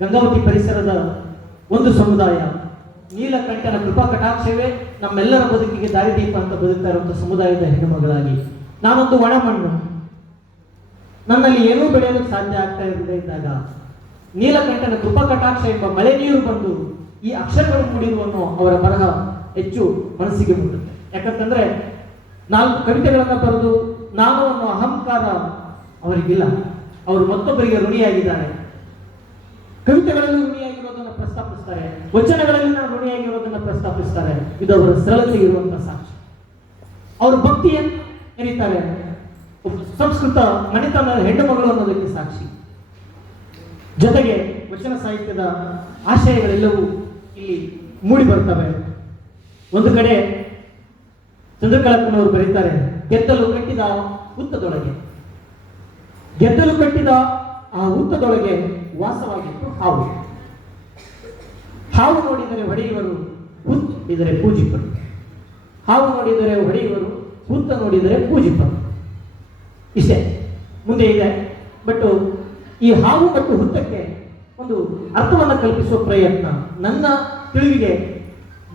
ಗಂಗಾವತಿ ಪರಿಸರದ ಒಂದು ಸಮುದಾಯ, ನೀಲಕಂಠನ ಕೃಪಾ ಕಟಾಕ್ಷವೇ ನಮ್ಮೆಲ್ಲರ ಬದುಕಿಗೆ ದಾರಿದೀಪ ಅಂತ ಬದುಕ್ತಾ ಇರುವಂತಹ ಸಮುದಾಯದ ಹೆಣ್ಣುಮಗಳಾಗಿ ನಾನೊಂದು ಒಣ ಮಣ್ಣು, ನನ್ನಲ್ಲಿ ಏನೂ ಬೆಳೆಯೋದಕ್ಕೆ ಸಾಧ್ಯ ಆಗ್ತಾ ಇರದೇ ಇದ್ದಾಗ ನೀಲಕಂಠನ ಕೃಪಾ ಕಟಾಕ್ಷ ಎಂಬ ಮಳೆ ನೀರು ಬಂದು ಈ ಅಕ್ಷರಗಳು ಮೂಡಿರುವನ್ನು ಅವರ ಬರಹ ಹೆಚ್ಚು ಮನಸ್ಸಿಗೆ ಮುಟ್ಟುತ್ತೆ. ಯಾಕಂತಂದ್ರೆ 4 ಕವಿತೆಗಳನ್ನ ಬರೆದು ನಾನು ಅನ್ನೋ ಅಹಂಕಾರ ಅವರಿಗಿಲ್ಲ. ಅವರು ಮತ್ತೊಬ್ಬರಿಗೆ ಋಣಿಯಾಗಿದ್ದಾರೆ. ಕವಿತೆಗಳಲ್ಲಿ ಋಣಿಯಾಗಿರೋದನ್ನು ಪ್ರಸ್ತಾಪಿಸ್ತಾರೆ, ವಚನಗಳಲ್ಲಿ ನಾವು ಋಣಿಯಾಗಿರೋದನ್ನು ಪ್ರಸ್ತಾಪಿಸ್ತಾರೆ. ಇದು ಅವರ ಸರಳತೆ ಇರುವಂತಹ ಸಾಕ್ಷಿ. ಅವರು ಭಕ್ತಿಯನ್ನು ಕರೀತಾರೆ, ಸಂಸ್ಕೃತ ಮನೆತನದ ಹೆಣ್ಣು ಮಗಳು ಅನ್ನೋದಕ್ಕೆ ಸಾಕ್ಷಿ. ಜೊತೆಗೆ ವಚನ ಸಾಹಿತ್ಯದ ಆಶಯಗಳೆಲ್ಲವೂ ಇಲ್ಲಿ ಮೂಡಿ ಬರ್ತವೆ. ಒಂದು ಕಡೆ ಚಂದ್ರಕಲಾ ಅಕ್ಕನವರು ಬರೀತಾರೆ, ಗೆದ್ದಲು ಕಟ್ಟಿದ ಹುತ್ತದೊಳಗೆ, ಗೆದ್ದಲು ಕಟ್ಟಿದ ಆ ಹುತ್ತದೊಳಗೆ ವಾಸವಾಗಿತ್ತು ಹಾವು. ಹಾವು ನೋಡಿದರೆ ಹೊಡೆಯುವರು, ಹುತ್ತು ನೋಡಿದರೆ ಪೂಜಿಪರು. ಹಾವು ನೋಡಿದರೆ ಹೊಡೆಯುವರು, ಹುತ್ತ ನೋಡಿದರೆ ಪೂಜಿಪರು. ಇಷ್ಟೇ, ಮುಂದೆ ಇದೆ. ಬಟ್ ಈ ಹಾವು ಮತ್ತು ಹುತ್ತಕ್ಕೆ ಒಂದು ಅರ್ಥವನ್ನು ಕಲ್ಪಿಸುವ ಪ್ರಯತ್ನ, ನನ್ನ ತಿಳಿವಿಗೆ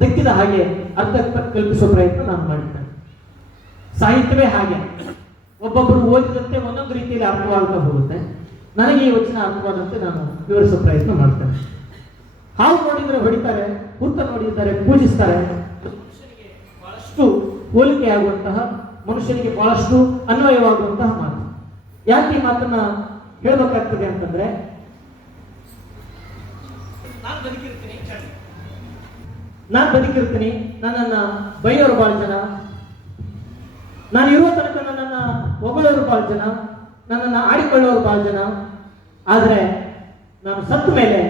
ದಕ್ಕಿದ ಹಾಗೆ ಅರ್ಥ ಕಲ್ಪಿಸುವ ಪ್ರಯತ್ನ ನಾನು ಮಾಡಿದ್ದೇನೆ. ಸಾಹಿತ್ಯವೇ ಹಾಗೆ, ಒಬ್ಬೊಬ್ಬರು ಓದಿದಂತೆ ಒಂದೊಂದು ರೀತಿಯಲ್ಲಿ ಅರ್ಥವಾಗ್ತಾ ಹೋಗುತ್ತೆ. ನನಗೆ ಈ ವಚನ ಅರ್ಥವಾದಂತೆ ನಾನು ವಿವರಿಸುವ ಪ್ರಯತ್ನ ಮಾಡ್ತೇನೆ. ಹಾವು ನೋಡಿದರೆ ಹೊಡಿತಾರೆ, ಹುತ್ತ ನೋಡಿದರೆ ಪೂಜಿಸ್ತಾರೆ. ಮನುಷ್ಯನಿಗೆ ಬಹಳಷ್ಟು ಹೋಲಿಕೆಯಾಗುವಂತಹ, ಮನುಷ್ಯನಿಗೆ ಬಹಳಷ್ಟು ಅನ್ವಯವಾಗುವಂತಹ ಮಾತು. ಯಾಕೆ ಈ ಮಾತನ್ನ ಹೇಳ್ಬೇಕಾಗ್ತದೆ ಅಂತಂದ್ರೆ, ನಾನು ಬದುಕಿರ್ತೀನಿ, ನನ್ನನ್ನ ಬೈಯೋರು ಬಹಳ ಜನ, ನಾನು ಇರುವ ತನಕ ನನ್ನನ್ನ ಹೊಗಳೋರು ಬಹಳ ಜನ, ನನ್ನನ್ನು ಆಡಿಕೊಳ್ಳೋರು ಬಹಳ ಜನ. ಆದರೆ ನಾನು ಸತ್ತ ಮೇಲೆ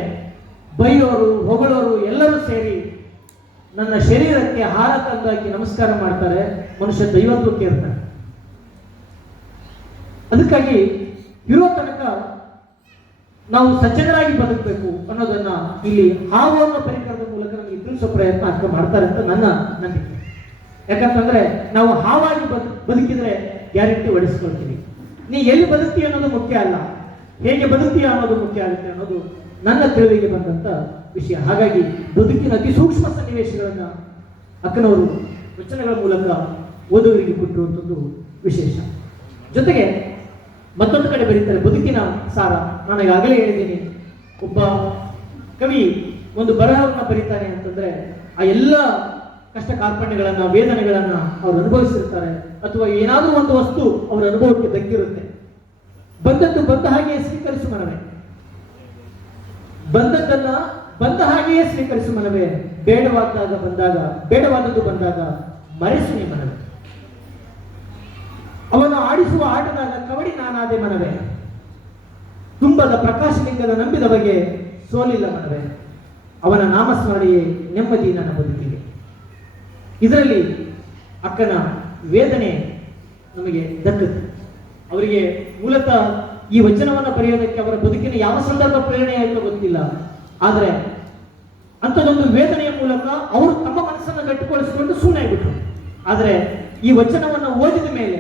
ಬೈಯೋರು, ಹೊಗಳೋರು ಎಲ್ಲರೂ ಸೇರಿ ನನ್ನ ಶರೀರಕ್ಕೆ ಹಾರ ತಂದಾಕಿ ನಮಸ್ಕಾರ ಮಾಡ್ತಾರೆ. ಮನುಷ್ಯ ದೈವತ್ವಕ್ಕೆ ಇರ್ತಾರೆ. ಅದಕ್ಕಾಗಿ ಇರುವ ತನಕ ನಾವು ಸಜ್ಜನರಾಗಿ ಬದುಕಬೇಕು ಅನ್ನೋದನ್ನ ಇಲ್ಲಿ ಹಾವು ಅನ್ನೋ ಪರಿಕರದ ಮೂಲಕ ನಮಗೆ ತಿಳಿಸೋ ಪ್ರಯತ್ನ ಅಕ್ಕ ಮಾಡ್ತಾರೆ ಅಂತ ನನ್ನ ನಂಬಿಕೆ. ಯಾಕಂತಂದ್ರೆ ನಾವು ಹಾವಾಗಿ ಬದುಕಿದ್ರೆ ಗ್ಯಾರಂಟಿ ಒಡಿಸ್ಕೊಳ್ತೀವಿ. ನೀ ಎಲ್ಲಿ ಬದುಕ್ತೀಯ ಅನ್ನೋದು ಮುಖ್ಯ ಅಲ್ಲ, ಹೇಗೆ ಬದುಕ್ತೀಯ ಅನ್ನೋದು ಮುಖ್ಯ ಆಗುತ್ತೆ ಅನ್ನೋದು ನನ್ನ ತಿಳಿವಿಗೆ ಬಂದಂತ ವಿಷಯ. ಹಾಗಾಗಿ ಬದುಕಿನ ಅತಿ ಸೂಕ್ಷ್ಮ ಸನ್ನಿವೇಶಗಳನ್ನ ಅಕ್ಕನವರು ವಚನಗಳ ಮೂಲಕ ಓದುವರಿಗೆ ಕೊಟ್ಟಿರುವಂಥದ್ದು ವಿಶೇಷ. ಜೊತೆಗೆ ಮತ್ತೊಂದು ಕಡೆ ಬರೀತಾರೆ ಬದುಕಿನ ಸಾರ. ನಾನು ಈಗಾಗಲೇ ಹೇಳಿದ್ದೀನಿ, ಒಬ್ಬ ಕವಿ ಒಂದು ಬರಹವನ್ನು ಬರೀತಾನೆ ಅಂತಂದ್ರೆ ಆ ಎಲ್ಲ ಕಷ್ಟ ಕಾರ್ಪಣ್ಯಗಳನ್ನ, ವೇದನೆಗಳನ್ನ ಅವ್ರು ಅನುಭವಿಸಿರ್ತಾರೆ, ಅಥವಾ ಏನಾದರೂ ಒಂದು ವಸ್ತು ಅವರ ಅನುಭವಕ್ಕೆ ದಕ್ಕಿರುತ್ತೆ. ಬಂದದ್ದು ಬಂದ ಹಾಗೆಯೇ ಸ್ವೀಕರಿಸು ಮನವೇ, ಬಂದದ್ದನ್ನ ಬಂದ ಹಾಗೆಯೇ ಸ್ವೀಕರಿಸು ಮನವೇ, ಬೇಡವಾದದ್ದು ಬಂದಾಗ ಮರೆಸು ನೀ ಮನವೇ. ಅವನು ಆಡಿಸುವ ಆಟದಾಗ ಕಬಡ್ಡಿ ನಾನಾದೆ ಮನವೇ, ತುಂಬದ ಪ್ರಕಾಶಲಿಂಗದ ನಂಬಿದ ಬಗೆ ಸೋಲಿಲ್ಲ ಮನವೇ, ಅವನ ನಾಮಸ್ಮರಣೆಯೇ ನೆಮ್ಮದಿ ನನ್ನ ಬದುಕಿಗೆ. ಇದರಲ್ಲಿ ಅಕ್ಕನ ವೇದನೆ ನಮಗೆ ದಕ್ಕುತ್ತೆ. ಅವರಿಗೆ ಮೂಲತಃ ಈ ವಚನವನ್ನು ಬರೆಯೋದಕ್ಕೆ ಅವರ ಬದುಕಿನ ಯಾವ ಸಂದರ್ಭ ಪ್ರೇರಣೆ ಆಯಿತೋ ಗೊತ್ತಿಲ್ಲ, ಆದರೆ ಅಂಥದ್ದೊಂದು ವೇದನೆಯ ಮೂಲಕ ಅವರು ತಮ್ಮ ಮನಸ್ಸನ್ನು ಗಟ್ಟಿಗೊಳಿಸಿಕೊಂಡು ಸುಮ್ಮನೆ ಬಿಟ್ಟರು. ಆದರೆ ಈ ವಚನವನ್ನು ಓದಿದ ಮೇಲೆ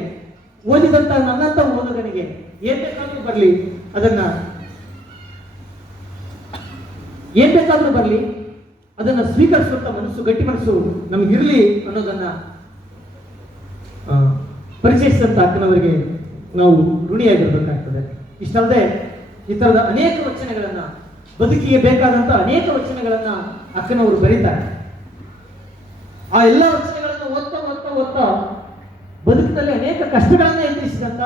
ಓದಿದಂತ ನನ್ನಂತ ಓದುಗನಿಗೆ ಏನ್ ಬೇಕಾದ್ರೂ ಬರಲಿ ಅದನ್ನ ಸ್ವೀಕರಿಸುವಂತ ಮನಸ್ಸು, ಗಟ್ಟಿ ಮನಸ್ಸು ನಮಗಿರ್ಲಿ ಅನ್ನೋದನ್ನ ಪರಿಚಯಿಸಿದಂತ ಅಕ್ಕನವರಿಗೆ ನಾವು ಋಣಿಯಾಗಿರ್ಬೇಕಾಗ್ತದೆ. ಇಷ್ಟಲ್ಲದೆ ಈ ತರದ ಅನೇಕ ವಚನಗಳನ್ನ, ಬದುಕಿಗೆ ಬೇಕಾದಂತ ಅನೇಕ ವಚನಗಳನ್ನ ಅಕ್ಕನವರು ಬರೀತಾರೆ. ಆ ಎಲ್ಲ ವಚನಗಳನ್ನು ಓದ್ತಾ ಬದುಕಿನಲ್ಲಿ ಅನೇಕ ಕಷ್ಟಗಳನ್ನ ಎದುರಿಸಿದಂತ,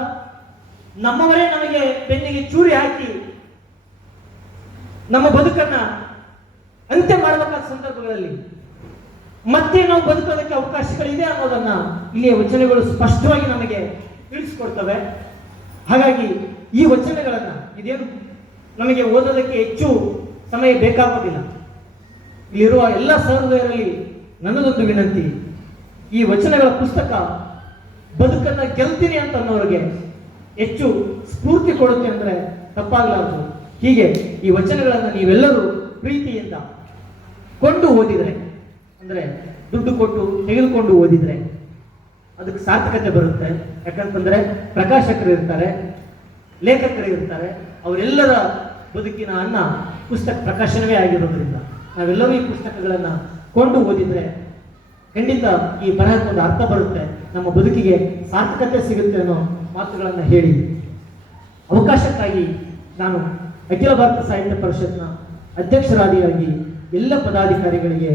ನಮ್ಮವರೇ ನಮಗೆ ಬೆನ್ನಿಗೆ ಚೂರಿ ಹಾಕಿ ನಮ್ಮ ಬದುಕನ್ನ ಅಂತ್ಯ ಮಾಡಬೇಕಾದ ಸಂದರ್ಭಗಳಲ್ಲಿ ಮತ್ತೆ ನಾವು ಬದುಕೋದಕ್ಕೆ ಅವಕಾಶಗಳಿದೆ ಅನ್ನೋದನ್ನ ಇಲ್ಲಿಯ ವಚನಗಳು ಸ್ಪಷ್ಟವಾಗಿ ನಮಗೆ ತಿಳಿಸಿಕೊಡ್ತವೆ. ಹಾಗಾಗಿ ಈ ವಚನಗಳನ್ನ ಇದೇನು ನಮಗೆ ಓದೋದಕ್ಕೆ ಹೆಚ್ಚು ಸಮಯ ಬೇಕಾಗೋದಿಲ್ಲ. ಇಲ್ಲಿರುವ ಎಲ್ಲ ಸಹೃದಯರಲ್ಲಿ ನನ್ನದೊಂದು ವಿನಂತಿ, ಈ ವಚನಗಳ ಪುಸ್ತಕ ಬದುಕನ್ನ ಗೆಲ್ತೀನಿ ಅಂತ ಅನ್ನೋರಿಗೆ ಹೆಚ್ಚು ಸ್ಫೂರ್ತಿ ಕೊಡುತ್ತೆ ಅಂದ್ರೆ ತಪ್ಪಾಗಲಾರದು. ಹೀಗೆ ಈ ವಚನಗಳನ್ನು ನೀವೆಲ್ಲರೂ ಪ್ರೀತಿಯಿಂದ ಕೊಂಡು ಓದಿದ್ರೆ, ಅಂದ್ರೆ ದುಡ್ಡು ಕೊಟ್ಟು ತೆಗೆದುಕೊಂಡು ಓದಿದ್ರೆ ಅದಕ್ಕೆ ಸಾರ್ಥಕತೆ ಬರುತ್ತೆ. ಯಾಕಂತಂದ್ರೆ ಪ್ರಕಾಶಕರು ಇರ್ತಾರೆ, ಲೇಖಕರು ಇರ್ತಾರೆ, ಅವರೆಲ್ಲರ ಬದುಕಿನ ಅನ್ನ ಪುಸ್ತಕ ಪ್ರಕಾಶನವೇ ಆಗಿರೋದ್ರಿಂದ ನಾವೆಲ್ಲರೂ ಈ ಪುಸ್ತಕಗಳನ್ನ ಕೊಂಡು ಓದಿದ್ರೆ ಖಂಡಿತ ಈ ಬರಹಕ್ಕೊಂದು ಅರ್ಥ ಬರುತ್ತೆ, ನಮ್ಮ ಬದುಕಿಗೆ ಸಾರ್ಥಕತೆ ಸಿಗುತ್ತೆ ಅನ್ನೋ ಮಾತುಗಳನ್ನು ಹೇಳಿ ಅವಕಾಶಕ್ಕಾಗಿ ನಾನು ಅಖಿಲ ಭಾರತ ಸಾಹಿತ್ಯ ಪರಿಷತ್ನ ಅಧ್ಯಕ್ಷರಾದಿಯಾಗಿ ಎಲ್ಲ ಪದಾಧಿಕಾರಿಗಳಿಗೆ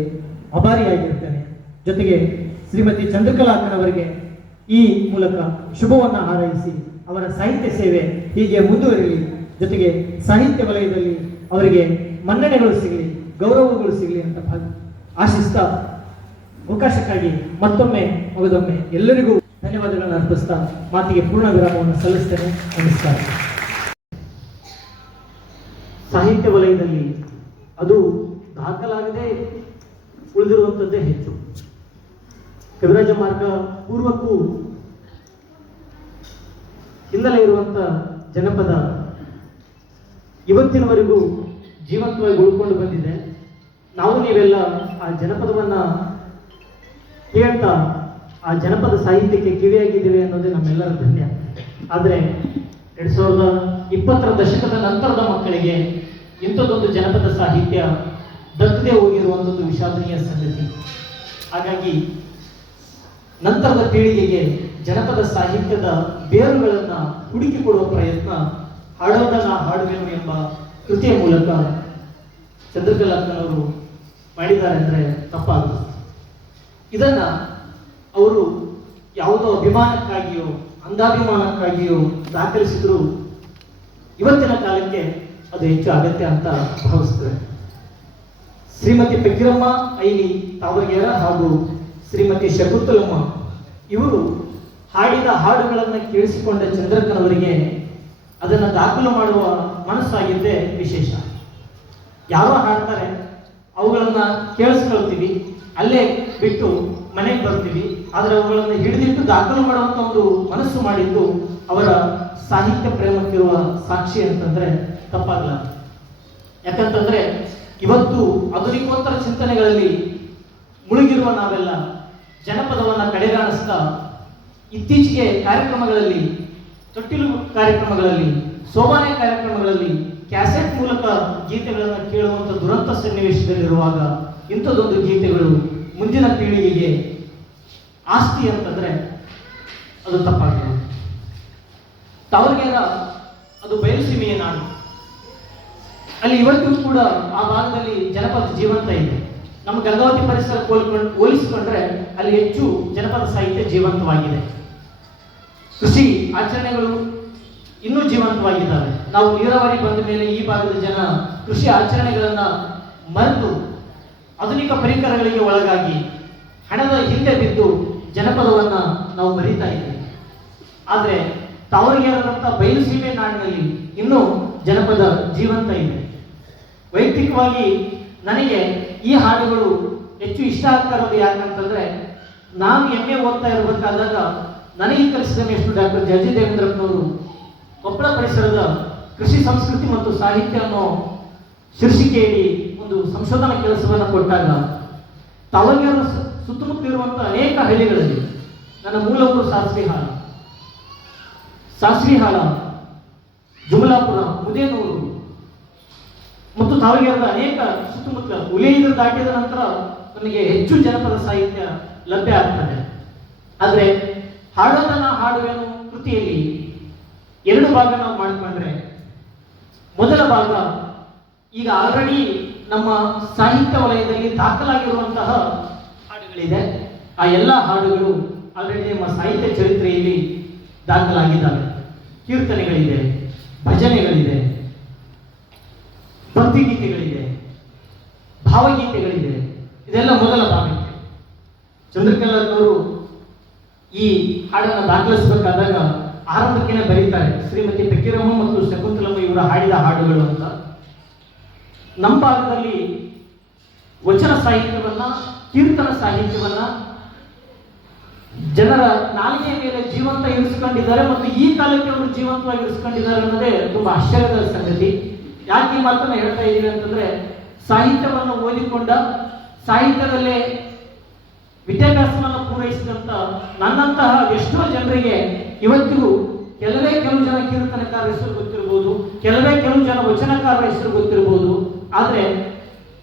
ಆಭಾರಿಯಾಗಿರ್ತೇನೆ. ಜೊತೆಗೆ ಶ್ರೀಮತಿ ಚಂದ್ರಕಲಾ ಅಕ್ಕನವರಿಗೆ ಈ ಮೂಲಕ ಶುಭವನ್ನು ಹಾರೈಸಿ ಅವರ ಸಾಹಿತ್ಯ ಸೇವೆ ಹೀಗೆ ಮುಂದುವರಿಯಲಿ, ಜೊತೆಗೆ ಸಾಹಿತ್ಯ ವಲಯದಲ್ಲಿ ಅವರಿಗೆ ಮನ್ನಣೆಗಳು ಸಿಗಲಿ, ಗೌರವಗಳು ಸಿಗಲಿ ಅಂತ ಆಶಿಸ್ತಾ ಅವಕಾಶಕ್ಕಾಗಿ ಮತ್ತೊಮ್ಮೆ ಮಗದೊಮ್ಮೆ ಎಲ್ಲರಿಗೂ ಧನ್ಯವಾದಗಳನ್ನು ಅರ್ಪಿಸ್ತಾ ಮಾತಿಗೆ ಪೂರ್ಣ ವಿರಾಮವನ್ನು ಸಲ್ಲಿಸ್ತೇನೆ. ನಮಸ್ಕಾರ. ಸಾಹಿತ್ಯ ವಲಯದಲ್ಲಿ ಅದು ದಾಖಲಾಗದೆ ಉಳಿದಿರುವಂಥದ್ದೇ ಹೆಚ್ಚು. ಕವಿರಾಜ ಮಾರ್ಗ ಪೂರ್ವಕ್ಕೂ ಹಿನ್ನೆಲೆ ಇರುವಂತ ಜನಪದ ಇವತ್ತಿನವರೆಗೂ ಜೀವಂತವಾಗಿ ಉಳ್ಕೊಂಡು ಬಂದಿದೆ. ನಾವು ನೀವೆಲ್ಲ ಆ ಜನಪದವನ್ನ ಕೇಳ್ತಾ ಆ ಜನಪದ ಸಾಹಿತ್ಯಕ್ಕೆ ಕಿವಿಯಾಗಿದ್ದೇವೆ ಅನ್ನೋದೇ ನಮ್ಮೆಲ್ಲರ ಧನ್ಯ. ಆದರೆ 2020ರ ದಶಕದ ನಂತರದ ಮಕ್ಕಳಿಗೆ ಇಂಥದ್ದೊಂದು ಜನಪದ ಸಾಹಿತ್ಯ ದಕ್ಕದೆ ಹೋಗಿರುವಂಥದ್ದು ವಿಷಾದನೀಯ ಸಂಗತಿ. ಹಾಗಾಗಿ ನಂತರದ ಪೀಳಿಗೆಗೆ ಜನಪದ ಸಾಹಿತ್ಯದ ಬೇರುಗಳನ್ನು ಹುಡುಕಿಕೊಡುವ ಪ್ರಯತ್ನ ಹಾಡೋದನ್ನ ಹಾಡುವೆನು ಎಂಬ ಕೃತಿಯ ಮೂಲಕ ಚಂದ್ರಕಲಾ ಅಕ್ಕನವರು ಮಾಡಿದ್ದಾರೆ ಅಂದರೆ ತಪ್ಪಾಗದು. ಇದನ್ನ ಅವರು ಯಾವುದೋ ಅಭಿಮಾನಕ್ಕಾಗಿಯೋ ಅಂಧಾಭಿಮಾನಕ್ಕಾಗಿಯೋ ದಾಖಲಿಸಿದ್ರು ಇವತ್ತಿನ ಕಾಲಕ್ಕೆ ಅದು ಹೆಚ್ಚು ಅಗತ್ಯ ಅಂತ ಭಾವಿಸ್ತೇವೆ. ಶ್ರೀಮತಿ ಪಕ್ಕಿರಮ್ಮ ಐಲಿ ತಾವರ್ಗೇರ ಹಾಗೂ ಶ್ರೀಮತಿ ಶಕುಂತಲಮ್ಮ ಇವರು ಹಾಡಿದ ಹಾಡುಗಳನ್ನು ಕೇಳಿಸಿಕೊಂಡ ಚಂದ್ರಕ್ಕನವರಿಗೆ ಅದನ್ನು ದಾಖಲು ಮಾಡುವ ಮನಸ್ಸಾಗಿದ್ದೇ ವಿಶೇಷ. ಯಾರೋ ಹಾಡ್ತಾರೆ, ಅವುಗಳನ್ನ ಕೇಳಿಸ್ಕೊಳ್ತೀವಿ, ಅಲ್ಲೇ ಬಿಟ್ಟು ಮನೆಗೆ ಬರ್ತೀವಿ. ಆದರೆ ಅವುಗಳನ್ನು ಹಿಡಿದಿಟ್ಟು ದಾಖಲು ಮಾಡುವಂತ ಒಂದು ಮನಸ್ಸು ಮಾಡಿದ್ದು ಅವರ ಸಾಹಿತ್ಯ ಪ್ರೇಮಕ್ಕಿರುವ ಸಾಕ್ಷಿ ಅಂತಂದ್ರೆ ತಪ್ಪಾಗಲ್ಲ. ಯಾಕಂತಂದ್ರೆ ಇವತ್ತು ಆಧುನಿಕೋತ್ತರ ಚಿಂತನೆಗಳಲ್ಲಿ ಮುಳುಗಿರುವ ನಾವೆಲ್ಲ ಜನಪದವನ್ನ ಕಡೆಗಾಣಿಸ್ತಾ ಇತ್ತೀಚೆಗೆ ಕಾರ್ಯಕ್ರಮಗಳಲ್ಲಿ, ತೊಟ್ಟಿಲು ಕಾರ್ಯಕ್ರಮಗಳಲ್ಲಿ, ಸೋಮಾನೆ ಕಾರ್ಯಕ್ರಮಗಳಲ್ಲಿ ಕ್ಯಾಸೆಟ್ ಮೂಲಕ ಗೀತೆಗಳನ್ನು ಕೇಳುವಂತ ದುರಂತ ಸನ್ನಿವೇಶದಲ್ಲಿರುವಾಗ ಇಂಥದ್ದೊಂದು ಗೀತೆಗಳು ಮುಂದಿನ ಪೀಳಿಗೆಗೆ ಆಸ್ತಿ ಅಂತಂದ್ರೆ ಅದು ತಪ್ಪಾಗಿಲ್ಲ. ತಾವರ್ಗೇರ ಅದು ಬಯಲುಸೀಮೆಯ ನಾಡು. ಅಲ್ಲಿ ಇವತ್ತಿಗೂ ಕೂಡ ಆ ಭಾಗದಲ್ಲಿ ಜನಪದ ಜೀವಂತ ಇದೆ. ನಮ್ಮ ಗಂಗಾವತಿ ಪರಿಸರ ಹೋಲಿಸಿಕೊಂಡ್ರೆ ಅಲ್ಲಿ ಹೆಚ್ಚು ಜನಪದ ಸಾಹಿತ್ಯ ಜೀವಂತವಾಗಿದೆ. ಕೃಷಿ ಆಚರಣೆಗಳು ಇನ್ನೂ ಜೀವಂತವಾಗಿದ್ದಾವೆ. ನಾವು ನೀರಾವರಿ ಬಂದ ಮೇಲೆ ಈ ಭಾಗದ ಜನ ಕೃಷಿ ಆಚರಣೆಗಳನ್ನ ಮರೆತು ಆಧುನಿಕ ಪರಿಕರಗಳಿಗೆ ಒಳಗಾಗಿ ಹಣದ ಹಿಂದೆ ಬಿದ್ದು ಜನಪದವನ್ನ ನಾವು ಮರೀತಾ ಇದ್ದೇವೆ. ಆದರೆ ತಾವರಿಗೆಯಾದಂಥ ಬಯಲುಸೀಮೆ ನಾಡಿನಲ್ಲಿ ಇನ್ನೂ ಜನಪದ ಜೀವಂತ ಇದೆ. ವೈಯಕ್ತಿಕವಾಗಿ ನನಗೆ ಈ ಹಾಡುಗಳು ಹೆಚ್ಚು ಇಷ್ಟ ಆಗ್ತಾ ಇರೋದು ಯಾಕಂತಂದ್ರೆ, ನಾನು MA ಓದ್ತಾ ಇರಬೇಕಾದಾಗ ನನಗೆ ಕಲಿಸಿದ ಮೇಷ್ಟ್ರು ಡಾಕ್ಟರ್ ಜಿ ದೇವೇಂದ್ರಪ್ಪನವರು ಕೊಪ್ಪಳ ಪರಿಸರದ ಕೃಷಿ ಸಂಸ್ಕೃತಿ ಮತ್ತು ಸಾಹಿತ್ಯ ಅನ್ನೋ ಶೀರ್ಷಿಕೆಯಲ್ಲಿ ಒಂದು ಸಂಶೋಧನಾ ಕೆಲಸವನ್ನು ಕೊಟ್ಟಾಗ ತಾವರಿಗೆರ ಸುತ್ತಮುತ್ತ ಇರುವಂತಹ ಅನೇಕ ಹಳ್ಳಿಗಳಲ್ಲಿ ನನ್ನ ಮೂಲ ಊರು ಸಾಸ್ವಿಹಾಳ, ಜುಮಲಾಪುರ, ಮುದೇನೂರು ಮತ್ತು ತಾವರಿಗೆರದ ಅನೇಕ ಸುತ್ತಮುತ್ತ ಉಲೇಯಿದ ದಾಟಿದ ನಂತರ ನನಗೆ ಹೆಚ್ಚು ಜನಪದ ಸಾಹಿತ್ಯ ಲಭ್ಯ ಆಗ್ತದೆ. ಆದರೆ ಹಾಡೋದನ್ನ ಹಾಡುವೆನು ಕೃತಿಯಲ್ಲಿ 2 ಭಾಗ ನಾವು ಮಾಡಿಕೊಂಡ್ರೆ, ಮೊದಲ ಭಾಗ ಈಗ ಆಲ್ರೆಡಿ ನಮ್ಮ ಸಾಹಿತ್ಯ ವಲಯದಲ್ಲಿ ದಾಖಲಾಗಿರುವಂತಹ ಹಾಡುಗಳಿದೆ. ಆ ಎಲ್ಲ ಹಾಡುಗಳು ಆಲ್ರೆಡಿ ನಮ್ಮ ಸಾಹಿತ್ಯ ಚರಿತ್ರೆಯಲ್ಲಿ ದಾಖಲಾಗಿದ್ದಾವೆ. ಕೀರ್ತನೆಗಳಿದೆ, ಭಜನೆಗಳಿದೆ, ಭಕ್ತಿಗೀತೆಗಳಿದೆ, ಭಾವಗೀತೆಗಳಿದೆ. ಇದೆಲ್ಲ ಮೊದಲ ಭಾಗಕ್ಕೆ. ಚಂದ್ರಕಲಾರವರು ಈ ಹಾಡನ್ನು ದಾಖಲಿಸಬೇಕಾದಾಗ ಆರಂಭಕ್ಕೆ ಬರೀತಾರೆ, ಶ್ರೀಮತಿ ಫಕೀರಮ್ಮ ಮತ್ತು ಶಕುಂತಲಮ್ಮ ಇವರ ಹಾಡಿದ ಹಾಡುಗಳು ಅಂತ. ನಮ್ಮ ಭಾಗದಲ್ಲಿ ವಚನ ಸಾಹಿತ್ಯವನ್ನ, ಕೀರ್ತನ ಸಾಹಿತ್ಯವನ್ನ ಜನರ ನಾಲಿಗೆಯ ಮೇಲೆ ಜೀವಂತ ಇರಿಸಿಕೊಂಡಿದ್ದಾರೆ ಮತ್ತು ಈ ಕಾಲಕ್ಕೆ ಅವರು ಜೀವಂತವಾಗಿ ಇರಿಸಿಕೊಂಡಿದ್ದಾರೆ ಅನ್ನೋದೇ ತುಂಬಾ ಆಶ್ಚರ್ಯದ ಸಂಗತಿ. ಯಾಕೆ ಈ ಮಾತನ್ನ ಹೇಳ್ತಾ ಇದ್ದೀವಿ ಅಂತಂದ್ರೆ, ಸಾಹಿತ್ಯವನ್ನು ಓದಿಕೊಂಡ, ಸಾಹಿತ್ಯದಲ್ಲೇ ವಿದ್ಯಾಭ್ಯಾಸವನ್ನು ಪೂರೈಸಿದಂತ ನನ್ನಂತಹ ಎಷ್ಟೋ ಜನರಿಗೆ ಇವತ್ತಿಗೂ ಕೆಲವು ಜನ ಕೀರ್ತನಕಾರರ ಹೆಸರು ಗೊತ್ತಿರಬಹುದು, ಕೆಲವು ಜನ ವಚನಕಾರರ ಹೆಸರು ಗೊತ್ತಿರಬಹುದು. ಆದರೆ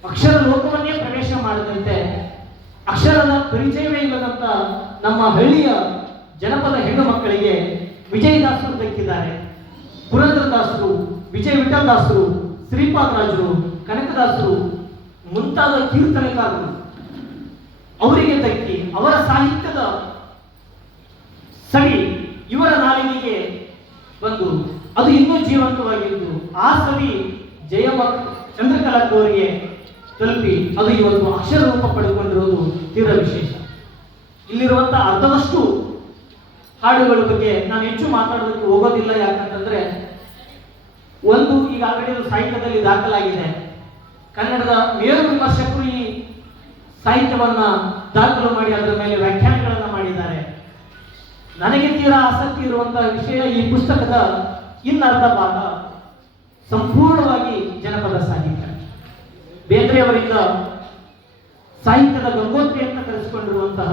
ಅಕ್ಷರ ಲೋಕವನ್ನೇ ಪ್ರವೇಶ ಮಾಡದಂತೆ, ಅಕ್ಷರದ ಪರಿಚಯವೇ ಇಲ್ಲದಂತ ನಮ್ಮ ಹಳ್ಳಿಯ ಜನಪದ ಹೆಣ್ಣು ಮಕ್ಕಳಿಗೆ ವಿಜಯದಾಸರು ದಕ್ಕಿದ್ದಾರೆ. ಪುರಂದರದಾಸರು, ವಿಜಯ ವಿಠಲದಾಸರು, ಶ್ರೀಪಾದರಾಜರು, ಕನಕದಾಸರು ಮುಂತಾದ ಕೀರ್ತನೆಕಾರರು ಅವರಿಗೆ ದಕ್ಕಿ ಅವರ ಸಾಹಿತ್ಯದ ಸವಿ ಇವರ ನಾಲಿಗೆಗೆ ಬಂದು ಅದು ಇನ್ನೂ ಜೀವಂತವಾಗಿದ್ದು, ಆ ಸವಿ ಜಯಮ್ಮ ಚಂದ್ರಕಲಾರವರಿಗೆ ತಲುಪಿ ಅದು ಇವತ್ತು ಅಕ್ಷರ ರೂಪ ಪಡೆದುಕೊಂಡಿರುವುದು ತೀವ್ರ ವಿಶೇಷ. ಇಲ್ಲಿರುವಂತಹ ಅರ್ಧದಷ್ಟು ಹಾಡುಗಳ ಬಗ್ಗೆ ನಾನು ಹೆಚ್ಚು ಮಾತಾಡೋದಕ್ಕೆ ಹೋಗೋದಿಲ್ಲ. ಯಾಕಂತಂದ್ರೆ, ಒಂದು ಈಗಾಗಲೇ ಸಾಹಿತ್ಯದಲ್ಲಿ ದಾಖಲಾಗಿದೆ. ಕನ್ನಡದ ಮೇರು ವಿಮರ್ಶಕರು ಈ ಸಾಹಿತ್ಯವನ್ನ ದಾಖಲು ಮಾಡಿ ಅದರ ಮೇಲೆ ವ್ಯಾಖ್ಯಾನಗಳನ್ನ ಮಾಡಿದ್ದಾರೆ. ನನಗೆ ತೀರಾ ಆಸಕ್ತಿ ಇರುವಂತಹ ವಿಷಯ ಈ ಪುಸ್ತಕದ ಇನ್ನರ್ಧ ಭಾಗ ಸಂಪೂರ್ಣವಾಗಿ ಜನಪದ ಸಾಹಿತ್ಯ. ಬೇಂದ್ರೆಯವರಿಂದ ಸಾಹಿತ್ಯದ ಗಂಗೋತ್ರಿ ಅಂತ ಕರೆಸಿಕೊಂಡಿರುವಂತಹ,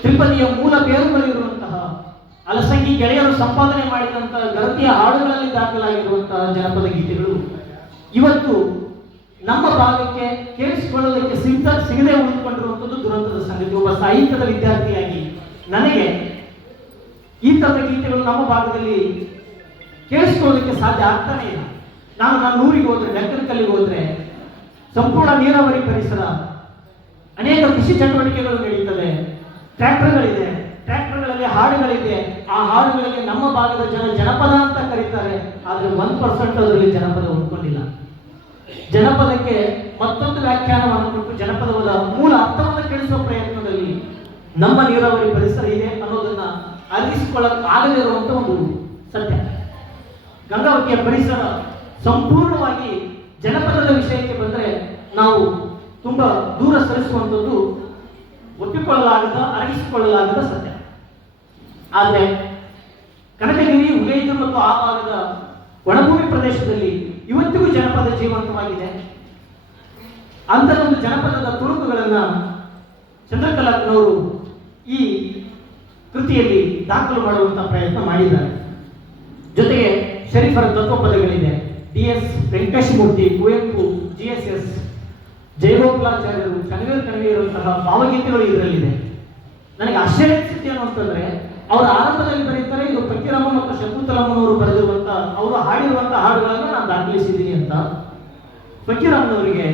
ತ್ರಿಪದಿಯ ಮೂಲ ಬೇರುಗಳಿರುವಂತಹ, ಅಲಸಂಗಿ ಗೆಳೆಯರು ಸಂಪಾದನೆ ಮಾಡಿದಂತಹ ಗರತಿಯ ಹಾಡುಗಳಲ್ಲಿ ದಾಖಲಾಗಿರುವಂತಹ ಜನಪದ ಗೀತೆಗಳು ಇವತ್ತು ನಮ್ಮ ಭಾಗಕ್ಕೆ ಕೇಳಿಸಿಕೊಳ್ಳೋದಕ್ಕೆ ಸಿಗದೆ ಉಳಿದುಕೊಂಡಿರುವಂಥದ್ದು ದುರಂತದ ಸಂಗತಿ. ಒಬ್ಬ ಸಾಹಿತ್ಯದ ವಿದ್ಯಾರ್ಥಿಯಾಗಿ ನನಗೆ ಈ ತರದ ಗೀತೆಗಳು ನಮ್ಮ ಭಾಗದಲ್ಲಿ ಕೇಳಿಸ್ಕೊಳ್ಳೋದಕ್ಕೆ ಸಾಧ್ಯ ಆಗ್ತಾನೆ ಇಲ್ಲ. ನಾನು ಊರಿಗೆ ಹೋದ್ರೆ, ಡೆಕ್ಕನ್ಕಲ್ಲಿಗೆ ಹೋದ್ರೆ ಸಂಪೂರ್ಣ ನೀರಾವರಿ ಪರಿಸರ, ಅನೇಕ ಕೃಷಿ ಚಟುವಟಿಕೆಗಳು ನಡೀತದೆ, ಟ್ರ್ಯಾಕ್ಟರ್ಗಳಿದೆ, ಟ್ರ್ಯಾಕ್ಟರ್ಗಳಲ್ಲಿ ಹಾಡುಗಳಿದೆ. ಆ ಹಾಡುಗಳಿಗೆ ನಮ್ಮ ಭಾಗದ ಜನಪದ ಅಂತ ಕರೀತಾರೆ. ಆದರೆ 1% ಅದರಲ್ಲಿ ಜನಪದ ಉಳ್ಕೊಂಡಿಲ್ಲ. ಜನಪದಕ್ಕೆ ಮತ್ತೊಂದು ವ್ಯಾಖ್ಯಾನವನ್ನು ಕೊಟ್ಟು ಜನಪದದ ಮೂಲ ಅರ್ಥವನ್ನು ಕೇಳಿಸುವ ಪ್ರಯತ್ನದಲ್ಲಿ ನಮ್ಮ ನೀರಾವರಿ ಪರಿಸರ ಇದೆ ಅನ್ನೋದನ್ನ ಅರಿಸಿಕೊಳ್ಳಕ್ಕೆ ಆಗದೇ ಇರುವಂತ ಒಂದು ಸತ್ಯ. ಗಂಗಾವತಿಯ ಪರಿಸರ ಸಂಪೂರ್ಣವಾಗಿ ಜನಪದದ ವಿಷಯಕ್ಕೆ ಬಂದರೆ ನಾವು ತುಂಬಾ ದೂರ ಸರಿಸುವಂಥದ್ದು ಅರಗಿಸಿಕೊಳ್ಳಲಾಗದ ಸತ್ಯ. ಆದರೆ ಕನಕಗಿರಿ, ಉಲೇದು ಮತ್ತು ಆ ಭಾಗದ ಒಣಭೂಮಿ ಪ್ರದೇಶದಲ್ಲಿ ಇವತ್ತಿಗೂ ಜನಪದ ಜೀವಂತವಾಗಿದೆ. ಅಂತ ಒಂದು ಜನಪದದ ತುಣುಕುಗಳನ್ನ ಚಂದ್ರಕಲಾರವರು ಈ ಕೃತಿಯಲ್ಲಿ ದಾಖಲು ಮಾಡುವಂತಹ ಪ್ರಯತ್ನ ಮಾಡಿದ್ದಾರೆ. ಜೊತೆಗೆ ಶರೀಫರ ತತ್ವಪದಗಳಿದೆ. DS ವೆಂಕಟೇಶಮೂರ್ತಿ, ಕುವೆಂಪು, GSS ಜಯಗೋಪಾಲಾಚಾರ್ಯರು, ಕಣವಿ ಇರುವಂತಹ ಭಾವಗೀತೆಗಳು ಇದರಲ್ಲಿದೆ. ನನಗೆ ಆಶ್ಚರ್ಯ ಏನು ಅಂತಂದ್ರೆ, ಅವರ ಆರಂಭದಲ್ಲಿ ಬರೀತಾರೆ ಇದು ಫಕೀರಮ್ಮ ಮತ್ತು ಶಕುಂತಲಮ್ಮನವರು ಬರೆದಿರುವಂತಹ, ಅವರು ಹಾಡಿರುವಂತಹ ಹಾಡುಗಳನ್ನ ನಾನು ದಾಖಲಿಸಿದ್ದೀನಿ ಅಂತ. ಫಕೀರಮ್ಮನವರಿಗೆ,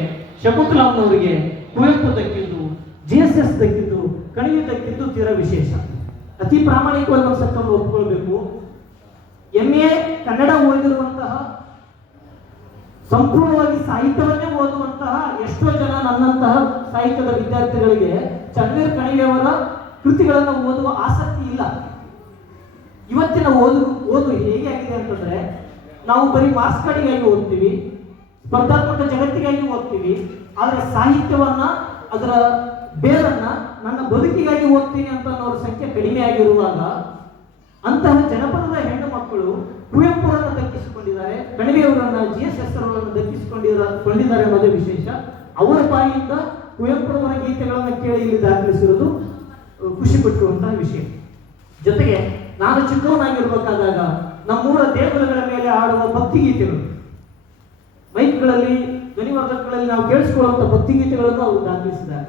ಶಕುಂತಲಮ್ಮನವರಿಗೆ ಕುವೆಂಪು ದಕ್ಕಿದ್ದು, GSS ದಕ್ಕಿದ್ದು, ಕಣವಿ ದಕ್ಕಿದ್ದು ತೀರಾ ವಿಶೇಷ. ಅತಿ ಪ್ರಾಮಾಣಿಕವಾಗಿ ಒಂದು ಸತ್ಯವನ್ನು ಒಪ್ಪಿಕೊಳ್ಬೇಕು. MA ಕನ್ನಡ ಓದಿರುವಂತಹ, ಸಂಪೂರ್ಣವಾಗಿ ಸಾಹಿತ್ಯವನ್ನೇ ಓದುವಂತಹ ಎಷ್ಟೋ ಜನ ನನ್ನಂತಹ ಸಾಹಿತ್ಯದ ವಿದ್ಯಾರ್ಥಿಗಳಿಗೆ ಚನ್ನವೀರ ಕಣಿವೆಯವರ ಕೃತಿಗಳನ್ನು ಓದುವ ಆಸಕ್ತಿ ಇಲ್ಲ. ಇವತ್ತಿನ ಓದು ಹೇಗೆ ಆಗಿದೆ ಅಂತಂದ್ರೆ, ನಾವು ಬರೀ ಮಾರ್ಕ್ಸ್ ಕಾರ್ಡಿಗಾಗಿ ಓದ್ತೀವಿ, ಸ್ಪರ್ಧಾತ್ಮಕ ಜಗತ್ತಿಗಾಗಿ ಓದ್ತೀವಿ, ಆದರೆ ಸಾಹಿತ್ಯವನ್ನ, ಅದರ ಬೇರನ್ನ ನನ್ನ ಬದುಕಿಗಾಗಿ ಓದ್ತೀನಿ ಅಂತ ಅನ್ನೋರ ಸಂಖ್ಯೆ ಕಡಿಮೆ ಆಗಿರುವಾಗ ಅಂತಹ ಜನಪದದ ಹೆಣ್ಣು ಮಕ್ಕಳು ಕುವೆಂಪುರನ್ನು ದಕ್ಕಿಸಿಕೊಂಡಿದ್ದಾರೆ, ಕಣಿವೆಯವರನ್ನ GSS ಅವರನ್ನು ದಕ್ಕಿಸಿಕೊಂಡಿದ್ದಾರೆ ಅನ್ನೋದೇ ವಿಶೇಷ. ಅವರ ಬಾಯಿಯಿಂದ ಕುವೆಂಪುರವರ ಗೀತೆಗಳನ್ನು ಕೇಳಿ ಇಲ್ಲಿ ದಾಖಲಿಸಿರೋದು ಖುಷಿ ಪಟ್ಟುವಂತಹ ವಿಷಯ. ಜೊತೆಗೆ ನಾನು ಚಿಕ್ಕವನಾಗಿರ್ಬೇಕಾದಾಗ ನಮ್ಮೂರ ದೇಗುಲಗಳ ಮೇಲೆ ಆಡುವ ಭಕ್ತಿಗೀತೆಗಳು, ಮೈಕ್ಗಳಲ್ಲಿ, ಧ್ವನಿವರ್ಧಕಗಳಲ್ಲಿ ನಾವು ಕೇಳಿಸಿಕೊಳ್ಳುವಂಥ ಭಕ್ತಿಗೀತೆಗಳನ್ನು ಅವರು ದಾಖಲಿಸಿದ್ದಾರೆ.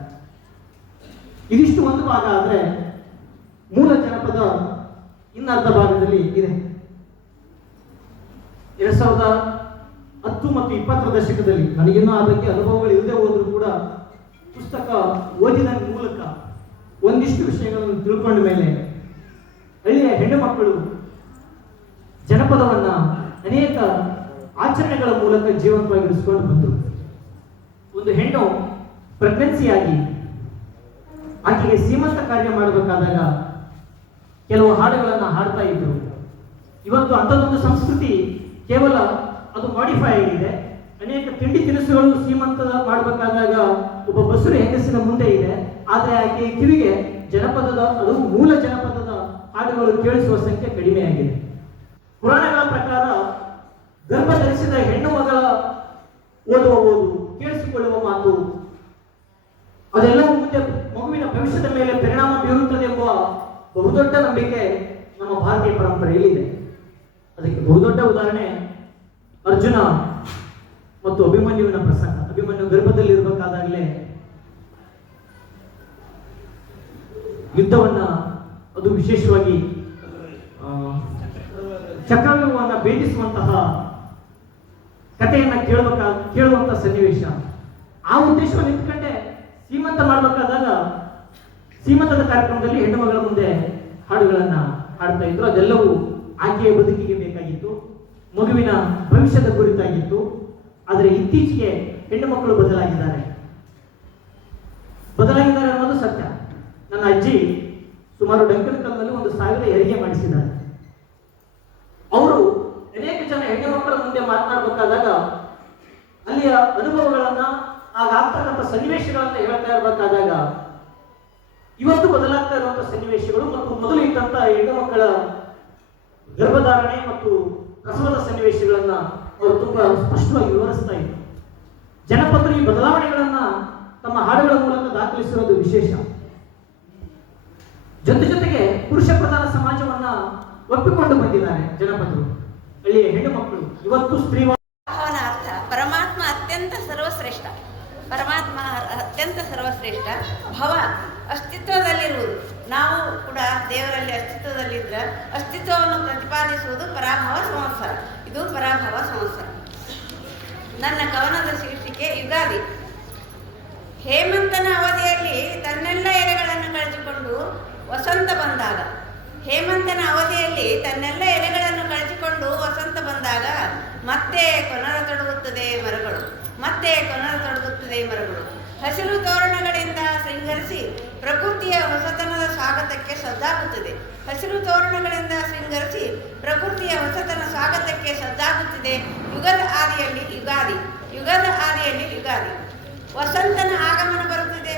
ಇದಿಷ್ಟು ಒಂದು ಭಾಗ ಆದರೆ ಮೂಲ ಜನಪದ ಇನ್ನರ್ಧ ಭಾಗದಲ್ಲಿ ಇದೆ. 2010 ಮತ್ತು 20 ದಶಕದಲ್ಲಿ ನನಗಿನ್ನೂ ಆ ಬಗ್ಗೆ ಅನುಭವಗಳು ಇಲ್ಲದೆ ಹೋದರೂ ಕೂಡ ಪುಸ್ತಕ ಓದಿದ ಮೂಲಕ ಒಂದಿಷ್ಟು ವಿಷಯಗಳನ್ನು ತಿಳ್ಕೊಂಡ ಮೇಲೆ ಹಳ್ಳಿಯ ಹೆಣ್ಣು ಮಕ್ಕಳು ಜನಪದವನ್ನ ಅನೇಕ ಆಚರಣೆಗಳ ಮೂಲಕ ಜೀವಂತವಾಗಿರಿಸಿಕೊಂಡು ಬಂದರು. ಒಂದು ಹೆಣ್ಣು ಪ್ರೆಗ್ನೆನ್ಸಿಯಾಗಿ ಆಕೆಗೆ ಸೀಮಂತ ಕಾರ್ಯ ಮಾಡಬೇಕಾದಾಗ ಕೆಲವು ಹಾಡುಗಳನ್ನು ಹಾಡ್ತಾ ಇದ್ರು. ಇವತ್ತು ಅಂಥದ್ದೊಂದು ಸಂಸ್ಕೃತಿ ಕೇವಲ ಅದು ಮಾಡಿಫೈ ಆಗಿದೆ. ಅನೇಕ ತಿಂಡಿ ತಿನಿಸುಗಳು ಸೀಮಂತ ಮಾಡಬೇಕಾದಾಗ ಒಬ್ಬ ಬಸುರು ಹೆಂಗಸಿನ ಮುಂದೆ ಇದೆ, ಆದರೆ ಆಕೆ ಕಿವಿಗೆ ಜನಪದದ, ಅದು ಮೂಲ ಜನಪದದ ಹಾಡುಗಳು ಕೇಳಿಸುವ ಸಂಖ್ಯೆ ಕಡಿಮೆಯಾಗಿದೆ. ಪುರಾಣಗಳ ಪ್ರಕಾರ ಗರ್ಭ ಧರಿಸಿದ ಹೆಣ್ಣು ಮಗಳ ಓದುವ ಓದು, ಕೇಳಿಸಿಕೊಳ್ಳುವ ಮಾತು, ಅದೆಲ್ಲವೂ ಮುಂದೆ ಮಗುವಿನ ಭವಿಷ್ಯದ ಮೇಲೆ ಪರಿಣಾಮ ಬೀರುತ್ತದೆ ಎಂಬ ಬಹುದೊಡ್ಡ ನಂಬಿಕೆ ನಮ್ಮ ಭಾರತೀಯ ಪರಂಪರೆಯಲ್ಲಿದೆ. ಅದಕ್ಕೆ ಬಹುದೊಡ್ಡ ಉದಾಹರಣೆ ಅರ್ಜುನ ಮತ್ತು ಅಭಿಮನ್ಯುವಿನ ಪ್ರಸಂಗ. ಅಭಿಮನ್ಯು ಗರ್ಭದಲ್ಲಿ ಇರಬೇಕಾದಾಗಲೇ ಯುದ್ಧವನ್ನ, ಅದು ವಿಶೇಷವಾಗಿ ಚಕ್ರವ್ಯೂಹವನ್ನ ಭೇದಿಸುವಂತಹ ಕಥೆಯನ್ನ ಕೇಳುವಂತಹ ಸನ್ನಿವೇಶ. ಆ ಉದ್ದೇಶವನ್ನು ಇಟ್ಕೊಂಡೆ ಸೀಮಂತ ಮಾಡಬೇಕಾದಾಗ ಸೀಮಂತದ ಕಾರ್ಯಕ್ರಮದಲ್ಲಿ ಹೆಣ್ಣು ಮಗಳ ಮುಂದೆ ಹಾಡುಗಳನ್ನ ಹಾಡ್ತಾ ಇದ್ರು. ಅದೆಲ್ಲವೂ ಆಕೆಯ ಬದುಕಿಗೆ ಬೇಕಾಗಿತ್ತು, ಮಗುವಿನ ಭವಿಷ್ಯದ ಕುರಿತಾಗಿತ್ತು. ಆದರೆ ಇತ್ತೀಚೆಗೆ ಹೆಣ್ಣು ಮಕ್ಕಳು ಬದಲಾಗಿದ್ದಾರೆ ಅನ್ನೋದು ಸತ್ಯ. ನನ್ನ ಅಜ್ಜಿ ಸುಮಾರು ಡಂಕನಕಲ್ನಲ್ಲಿ 1000 ಹೆರಿಗೆ ಮಾಡಿಸಿದ್ದಾರೆ. ಅವರು ಅನೇಕ ಜನ ಹೆಣ್ಣು ಮಕ್ಕಳ ಮುಂದೆ ಮಾತನಾಡಬೇಕಾದಾಗ ಅಲ್ಲಿಯ ಅನುಭವಗಳನ್ನ, ಆಗ ಆಗ್ತಕ್ಕಂಥ ಸನ್ನಿವೇಶಗಳನ್ನ ಹೇಳ್ತಾ ಇರಬೇಕಾದಾಗ ಇವತ್ತು ಬದಲಾಗ್ತಾ ಇರುವಂತಹ ಸನ್ನಿವೇಶಗಳು ಮತ್ತು ಮೊದಲು ಇದ್ದಂತ ಹೆಣ್ಣು ಮಕ್ಕಳ ಗರ್ಭಧಾರಣೆ ಮತ್ತು ಪ್ರಸವದ ಸನ್ನಿವೇಶಗಳನ್ನ ಅವರು ತುಂಬಾ ಸ್ಪಷ್ಟವಾಗಿ ವಿವರಿಸ್ತಾ ಇದ್ರು. ಜನಪದರು ಈ ಬದಲಾವಣೆಗಳನ್ನ ತಮ್ಮ ಹಾಡುಗಳ ಮೂಲಕ ದಾಖಲಿಸಿರೋದು ವಿಶೇಷ. ಜೊತೆಗೆ ಪುರುಷ ಪ್ರಧಾನ ಸಮಾಜವನ್ನ ಒಪ್ಪಿಕೊಂಡು ಬಂದಿದ್ದಾರೆ ಜನಪದರು. ಹಳ್ಳಿಯ ಹೆಣ್ಣು ಮಕ್ಕಳು ಇವತ್ತು ಸ್ತ್ರೀ ಅವನ ಅರ್ಥ ಪರಮಾತ್ಮ ಅತ್ಯಂತ ಸರ್ವಶ್ರೇಷ್ಠ. ಪರಮಾತ್ಮ ಅತ್ಯಂತ ಸರ್ವಶ್ರೇಷ್ಠ. ಭವ ಅಸ್ತಿತ್ವದಲ್ಲಿರುವುದು. ನಾವು ಕೂಡ ದೇವರಲ್ಲಿ ಅಸ್ತಿತ್ವದಲ್ಲಿದ್ದರೆ ಅಸ್ತಿತ್ವವನ್ನು ಪ್ರತಿಪಾದಿಸುವುದು ಪರಾಭವ ಸಂವತ್ಸರ. ಇದು ಪರಾಭವ ಸಂವತ್ಸರ. ನನ್ನ ಕವನದ ಶೀರ್ಷಿಕೆ ಯುಗಾದಿ. ಹೇಮಂತನ ಅವಧಿಯಲ್ಲಿ ತನ್ನೆಲ್ಲ ಎಲೆಗಳನ್ನು ಕಳೆದುಕೊಂಡು ವಸಂತ ಬಂದಾಗ, ಹೇಮಂತನ ಅವಧಿಯಲ್ಲಿ ತನ್ನೆಲ್ಲ ಎಲೆಗಳನ್ನು ಕಳೆದುಕೊಂಡು ವಸಂತ ಬಂದಾಗ ಮತ್ತೆ ಕೊನರತೊಡಗುತ್ತದೆ ಮರಗಳು, ಮತ್ತೆ ಕೊನರತೊಡಗುತ್ತದೆ ಮರಗಳು. ಹಸಿರು ತೋರಣಗಳಿಂದ ಶೃಂಗರಿಸಿ ಪ್ರಕೃತಿಯ ಹೊಸತನದ ಸ್ವಾಗತಕ್ಕೆ ಸಜ್ಜಾಗುತ್ತದೆ. ಹಸಿರು ತೋರಣಗಳಿಂದ ಶೃಂಗರಿಸಿ ಪ್ರಕೃತಿಯ ಹೊಸತನ ಸ್ವಾಗತಕ್ಕೆ ಸಜ್ಜಾಗುತ್ತಿದೆ. ಯುಗದ ಆದಿಯಲ್ಲಿ ಯುಗಾದಿ, ಯುಗದ ಆದಿಯಲ್ಲಿ ಯುಗಾದಿ. ವಸಂತನ ಆಗಮನ ಬರುತ್ತಿದೆ,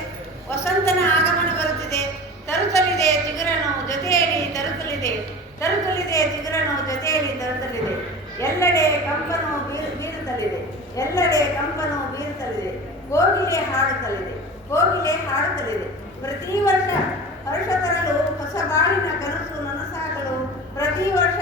ವಸಂತನ ಆಗಮನ ಬರುತ್ತಿದೆ. ತರುತ್ತಲಿದೆ ಚಿಗುರನು ಜೊತೆಯಲ್ಲಿ ತರುತ್ತಲಿದೆ, ತರುತ್ತಲಿದೆ ಚಿಗುರನು ಜೊತೆಯಲ್ಲಿ ತರುತ್ತಲಿದೆ. ಎಲ್ಲೆಡೆ ಕಂಪನು ಬೀರುತ್ತಲಿದೆ, ಎಲ್ಲೆಡೆ ಕಂಪನು ಬೀರುತ್ತಲಿದೆ. ಕೋಗಿಲೆ ಹಾಡುತ್ತಲಿದೆ, ಕೋಗಿಲೆ ಹಾಡುತ್ತಲಿದೆ. ಪ್ರತಿ ವರ್ಷ ಹರ್ಷ ತರಲು ಹೊಸ ಬಾಳಿನ ಕನಸು ನನಸಾಗಲು, ಪ್ರತಿ ವರ್ಷ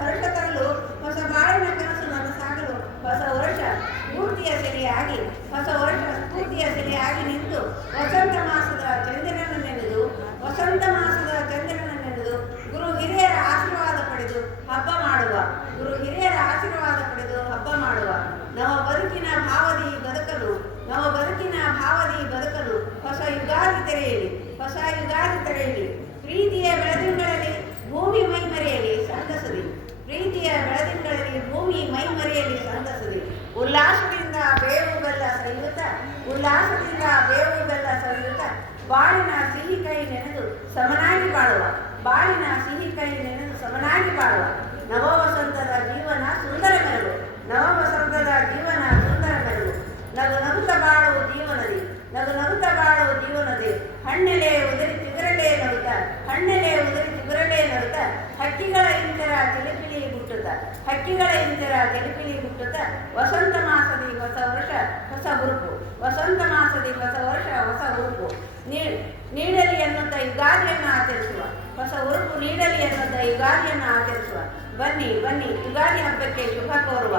ಹರ್ಷ ತರಲು ಹೊಸ ಬಾಳಿನ ಕನಸು ನನಸಾಗಲು, ಹೊಸ ವರ್ಷ ಸ್ಫೂರ್ತಿಯ ಸೆಲೆಯಾಗಿ, ಹೊಸ ವರ್ಷ ಸ್ಫೂರ್ತಿಯ ಸೆಲೆಯಾಗಿ ನಿಂತು ವಸಂತ ಮಾಸದ ಚಂದ್ರನನ್ನು ನೆನೆದು, ವಸಂತ ಮಾಸದ ಚಂದ್ರನನ್ನು ನೆನೆದು ಗುರು ಹಿರಿಯರ ಆಶೀರ್ವಾದ ಪಡೆದು ಹಬ್ಬ ಮಾಡುವ, ಗುರು ಹಿರಿಯರ ಆಶೀರ್ವಾದ ಪಡೆದು ಹಬ್ಬ ಮಾಡುವ. ನವ ಬದುಕಿನ ಭಾವದಿ ಬದುಕಲು, ನವ ಬದುಕಿನ ಭಾವದಿ ಬದುಕಲು ಹೊಸ ಯುಗಾದಿ ತೆರೆಯಲಿ, ಹೊಸ ಯುಗಾದಿ ತೆರೆಯಲಿ. ಪ್ರೀತಿಯ ಬೆಳದಿಂಗಳಲ್ಲಿ ಭೂಮಿ ಮೈ ಮರೆಯಲಿ ಸಂತಸದಿ, ಪ್ರೀತಿಯ ಬೆಳದಿಂಗಳಲ್ಲಿ ಭೂಮಿ ಮೈ ಮರೆಯಲಿ ಸಂತಸದಿ. ಉಲ್ಲಾಸದಿಂದ ಬೇವು ಬೆಲ್ಲ ಸವಿಯುತ್ತ, ಉಲ್ಲಾಸದಿಂದ ಬೇವು ಬೆಲ್ಲ ಸವಿಯುತ್ತ ಬಾಳಿನ ಸಿಹಿ ಕೈ ನೆನೆದು ಸಮನಾಗಿ ಬಾಳುವ, ಬಾಳಿನ ಸಿಹಿ ಕೈ ನೆನೆದು ಸಮನಾಗಿ ಬಾಳುವ ನವ ವಸಂತದ ಜೀವನ ಸುಂದರ ಮೆರಗು ನವ ವಸಂತದ ಜೀವನ ಸುಂದರ ಮೆರಗು ನಗು ನಗುತ್ತ ಬಾಳುವ ಜೀವನದಿ ನಗು ನಗುತ್ತ ಬಾಳುವ ಜೀವನದಿ ಹಣ್ಣೆಲೆ ಉದರಿ ಚಿಗುರಲೆ ನಗುತ್ತ ಹಣ್ಣೆಲೆ ಉದರಿ ಚಿಗುರಲೆ ನಗುತ್ತ ಹಕ್ಕಿಗಳ ಇಂತರ ಚಿಲಿಪಿಲಿ ಹುಟ್ಟುತ್ತ ಹಕ್ಕಿಗಳ ಇಂತರ ಚಿಲಿಪಿಲಿ ಹುಟ್ಟುತ್ತ ವಸಂತ ಮಾಸದಿ ಹೊಸ ವರ್ಷ ಹೊಸ ಹುರುಪು ವಸಂತ ಮಾಸದಿ ಹೊಸ ವರ್ಷ ಹೊಸ ಹುರುಪು ನೀಡಲಿ ಎನ್ನುತ್ತ ಯುಗಾದಿಯನ್ನು ಆಚರಿಸುವ ಹೊಸ ಉರುಪು ನೀಡಲಿ ಎನ್ನುತ್ತ ಯುಗಾದಿಯನ್ನು ಆಚರಿಸುವ ಬನ್ನಿ ಬನ್ನಿ ಯುಗಾದಿ ಹಬ್ಬಕ್ಕೆ ಶುಭ ಕೋರುವ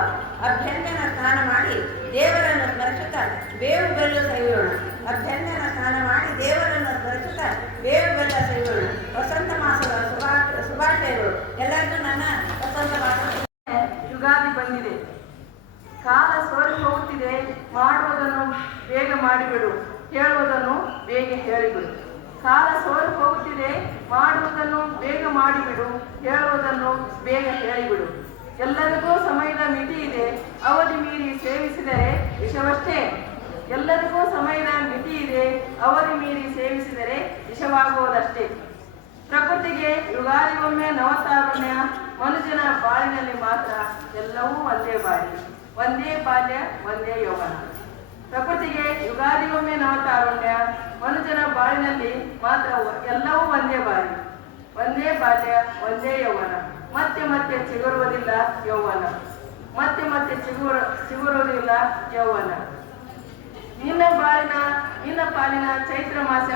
ಅಭ್ಯಂಜನ ಸ್ನಾನ ಮಾಡಿ ದೇವರನ್ನು ಸ್ಮರಿಸುತ್ತಾ ಬೇವು ಬೆಲ್ಲ ಸವಿಯೋಣ ಅಭ್ಯಂಜನ ಸ್ನಾನ ಮಾಡಿ ದೇವರನ್ನು ಸ್ಮರಿಸುತ್ತಾ ಬೇವು ಬೆಲ್ಲ ಸವಿಯೋಣ ವಸಂತ ಮಾಸದ ಶುಭಾಶಯಗಳು ಎಲ್ಲರಿಗೂ ನನ್ನ ವಸಂತ ಮಾಸ. ಯುಗಾದಿ ಬಂದಿದೆ, ಕಾಲ ಸೋರಿ ಹೋಗುತ್ತಿದೆ, ಮಾಡುವುದನ್ನು ಬೇಗ ಮಾಡಿಬಿಡು, ಹೇಳುವುದನ್ನು ಬೇಗ ಹೇಳಿಬಿಡು. ಕಾಲ ಸೋರಿ ಹೋಗುತ್ತಿದೆ, ಮಾಡುವುದನ್ನು ಬೇಗ ಮಾಡಿಬಿಡು, ಹೇಳುವುದನ್ನು ಬೇಗ ಹೇಳಿಬಿಡು. ಎಲ್ಲರಿಗೂ ಸಮಯದ ಮಿತಿ ಇದೆ, ಅವಧಿ ಮೀರಿ ಸೇವಿಸಿದರೆ ವಿಷವಷ್ಟೇ. ಎಲ್ಲರಿಗೂ ಸಮಯದ ಮಿತಿ ಇದೆ, ಅವಧಿ ಮೀರಿ ಸೇವಿಸಿದರೆ ವಿಷವಾಗುವುದಷ್ಟೇ. ಪ್ರಕೃತಿಗೆ ಯುಗಾದಿಗೊಮ್ಮೆ ನವತಾರುಣ್ಯ, ಮನುಷ್ಯನ ಬಾಳಿನಲ್ಲಿ ಮಾತ್ರ ಎಲ್ಲವೂ ಒಂದೇ ಬಾರಿ, ಒಂದೇ ಬಾಲ್ಯ, ಒಂದೇ ಯೌವನ. ಪ್ರಕೃತಿಗೆ ಯುಗಾದಿಗೊಮ್ಮೆ ನವತಾರುಣ್ಯ, ಮನುಷ್ಯನ ಬಾಳಿನಲ್ಲಿ ಮಾತ್ರ ಎಲ್ಲವೂ ಒಂದೇ ಬಾರಿ, ಒಂದೇ ಬಾಲ್ಯ, ಒಂದೇ ಯೌವನ. ಮತ್ತೆ ಮತ್ತೆ ಚಿಗುರುವುದಿಲ್ಲ ಯೌವನ, ಮತ್ತೆ ಮತ್ತೆ ಚಿಗುರುವುದಿಲ್ಲ ಯೌವನ. ನಿನ್ನ ಪಾಲಿನ ಚೈತ್ರ ಮಾಸ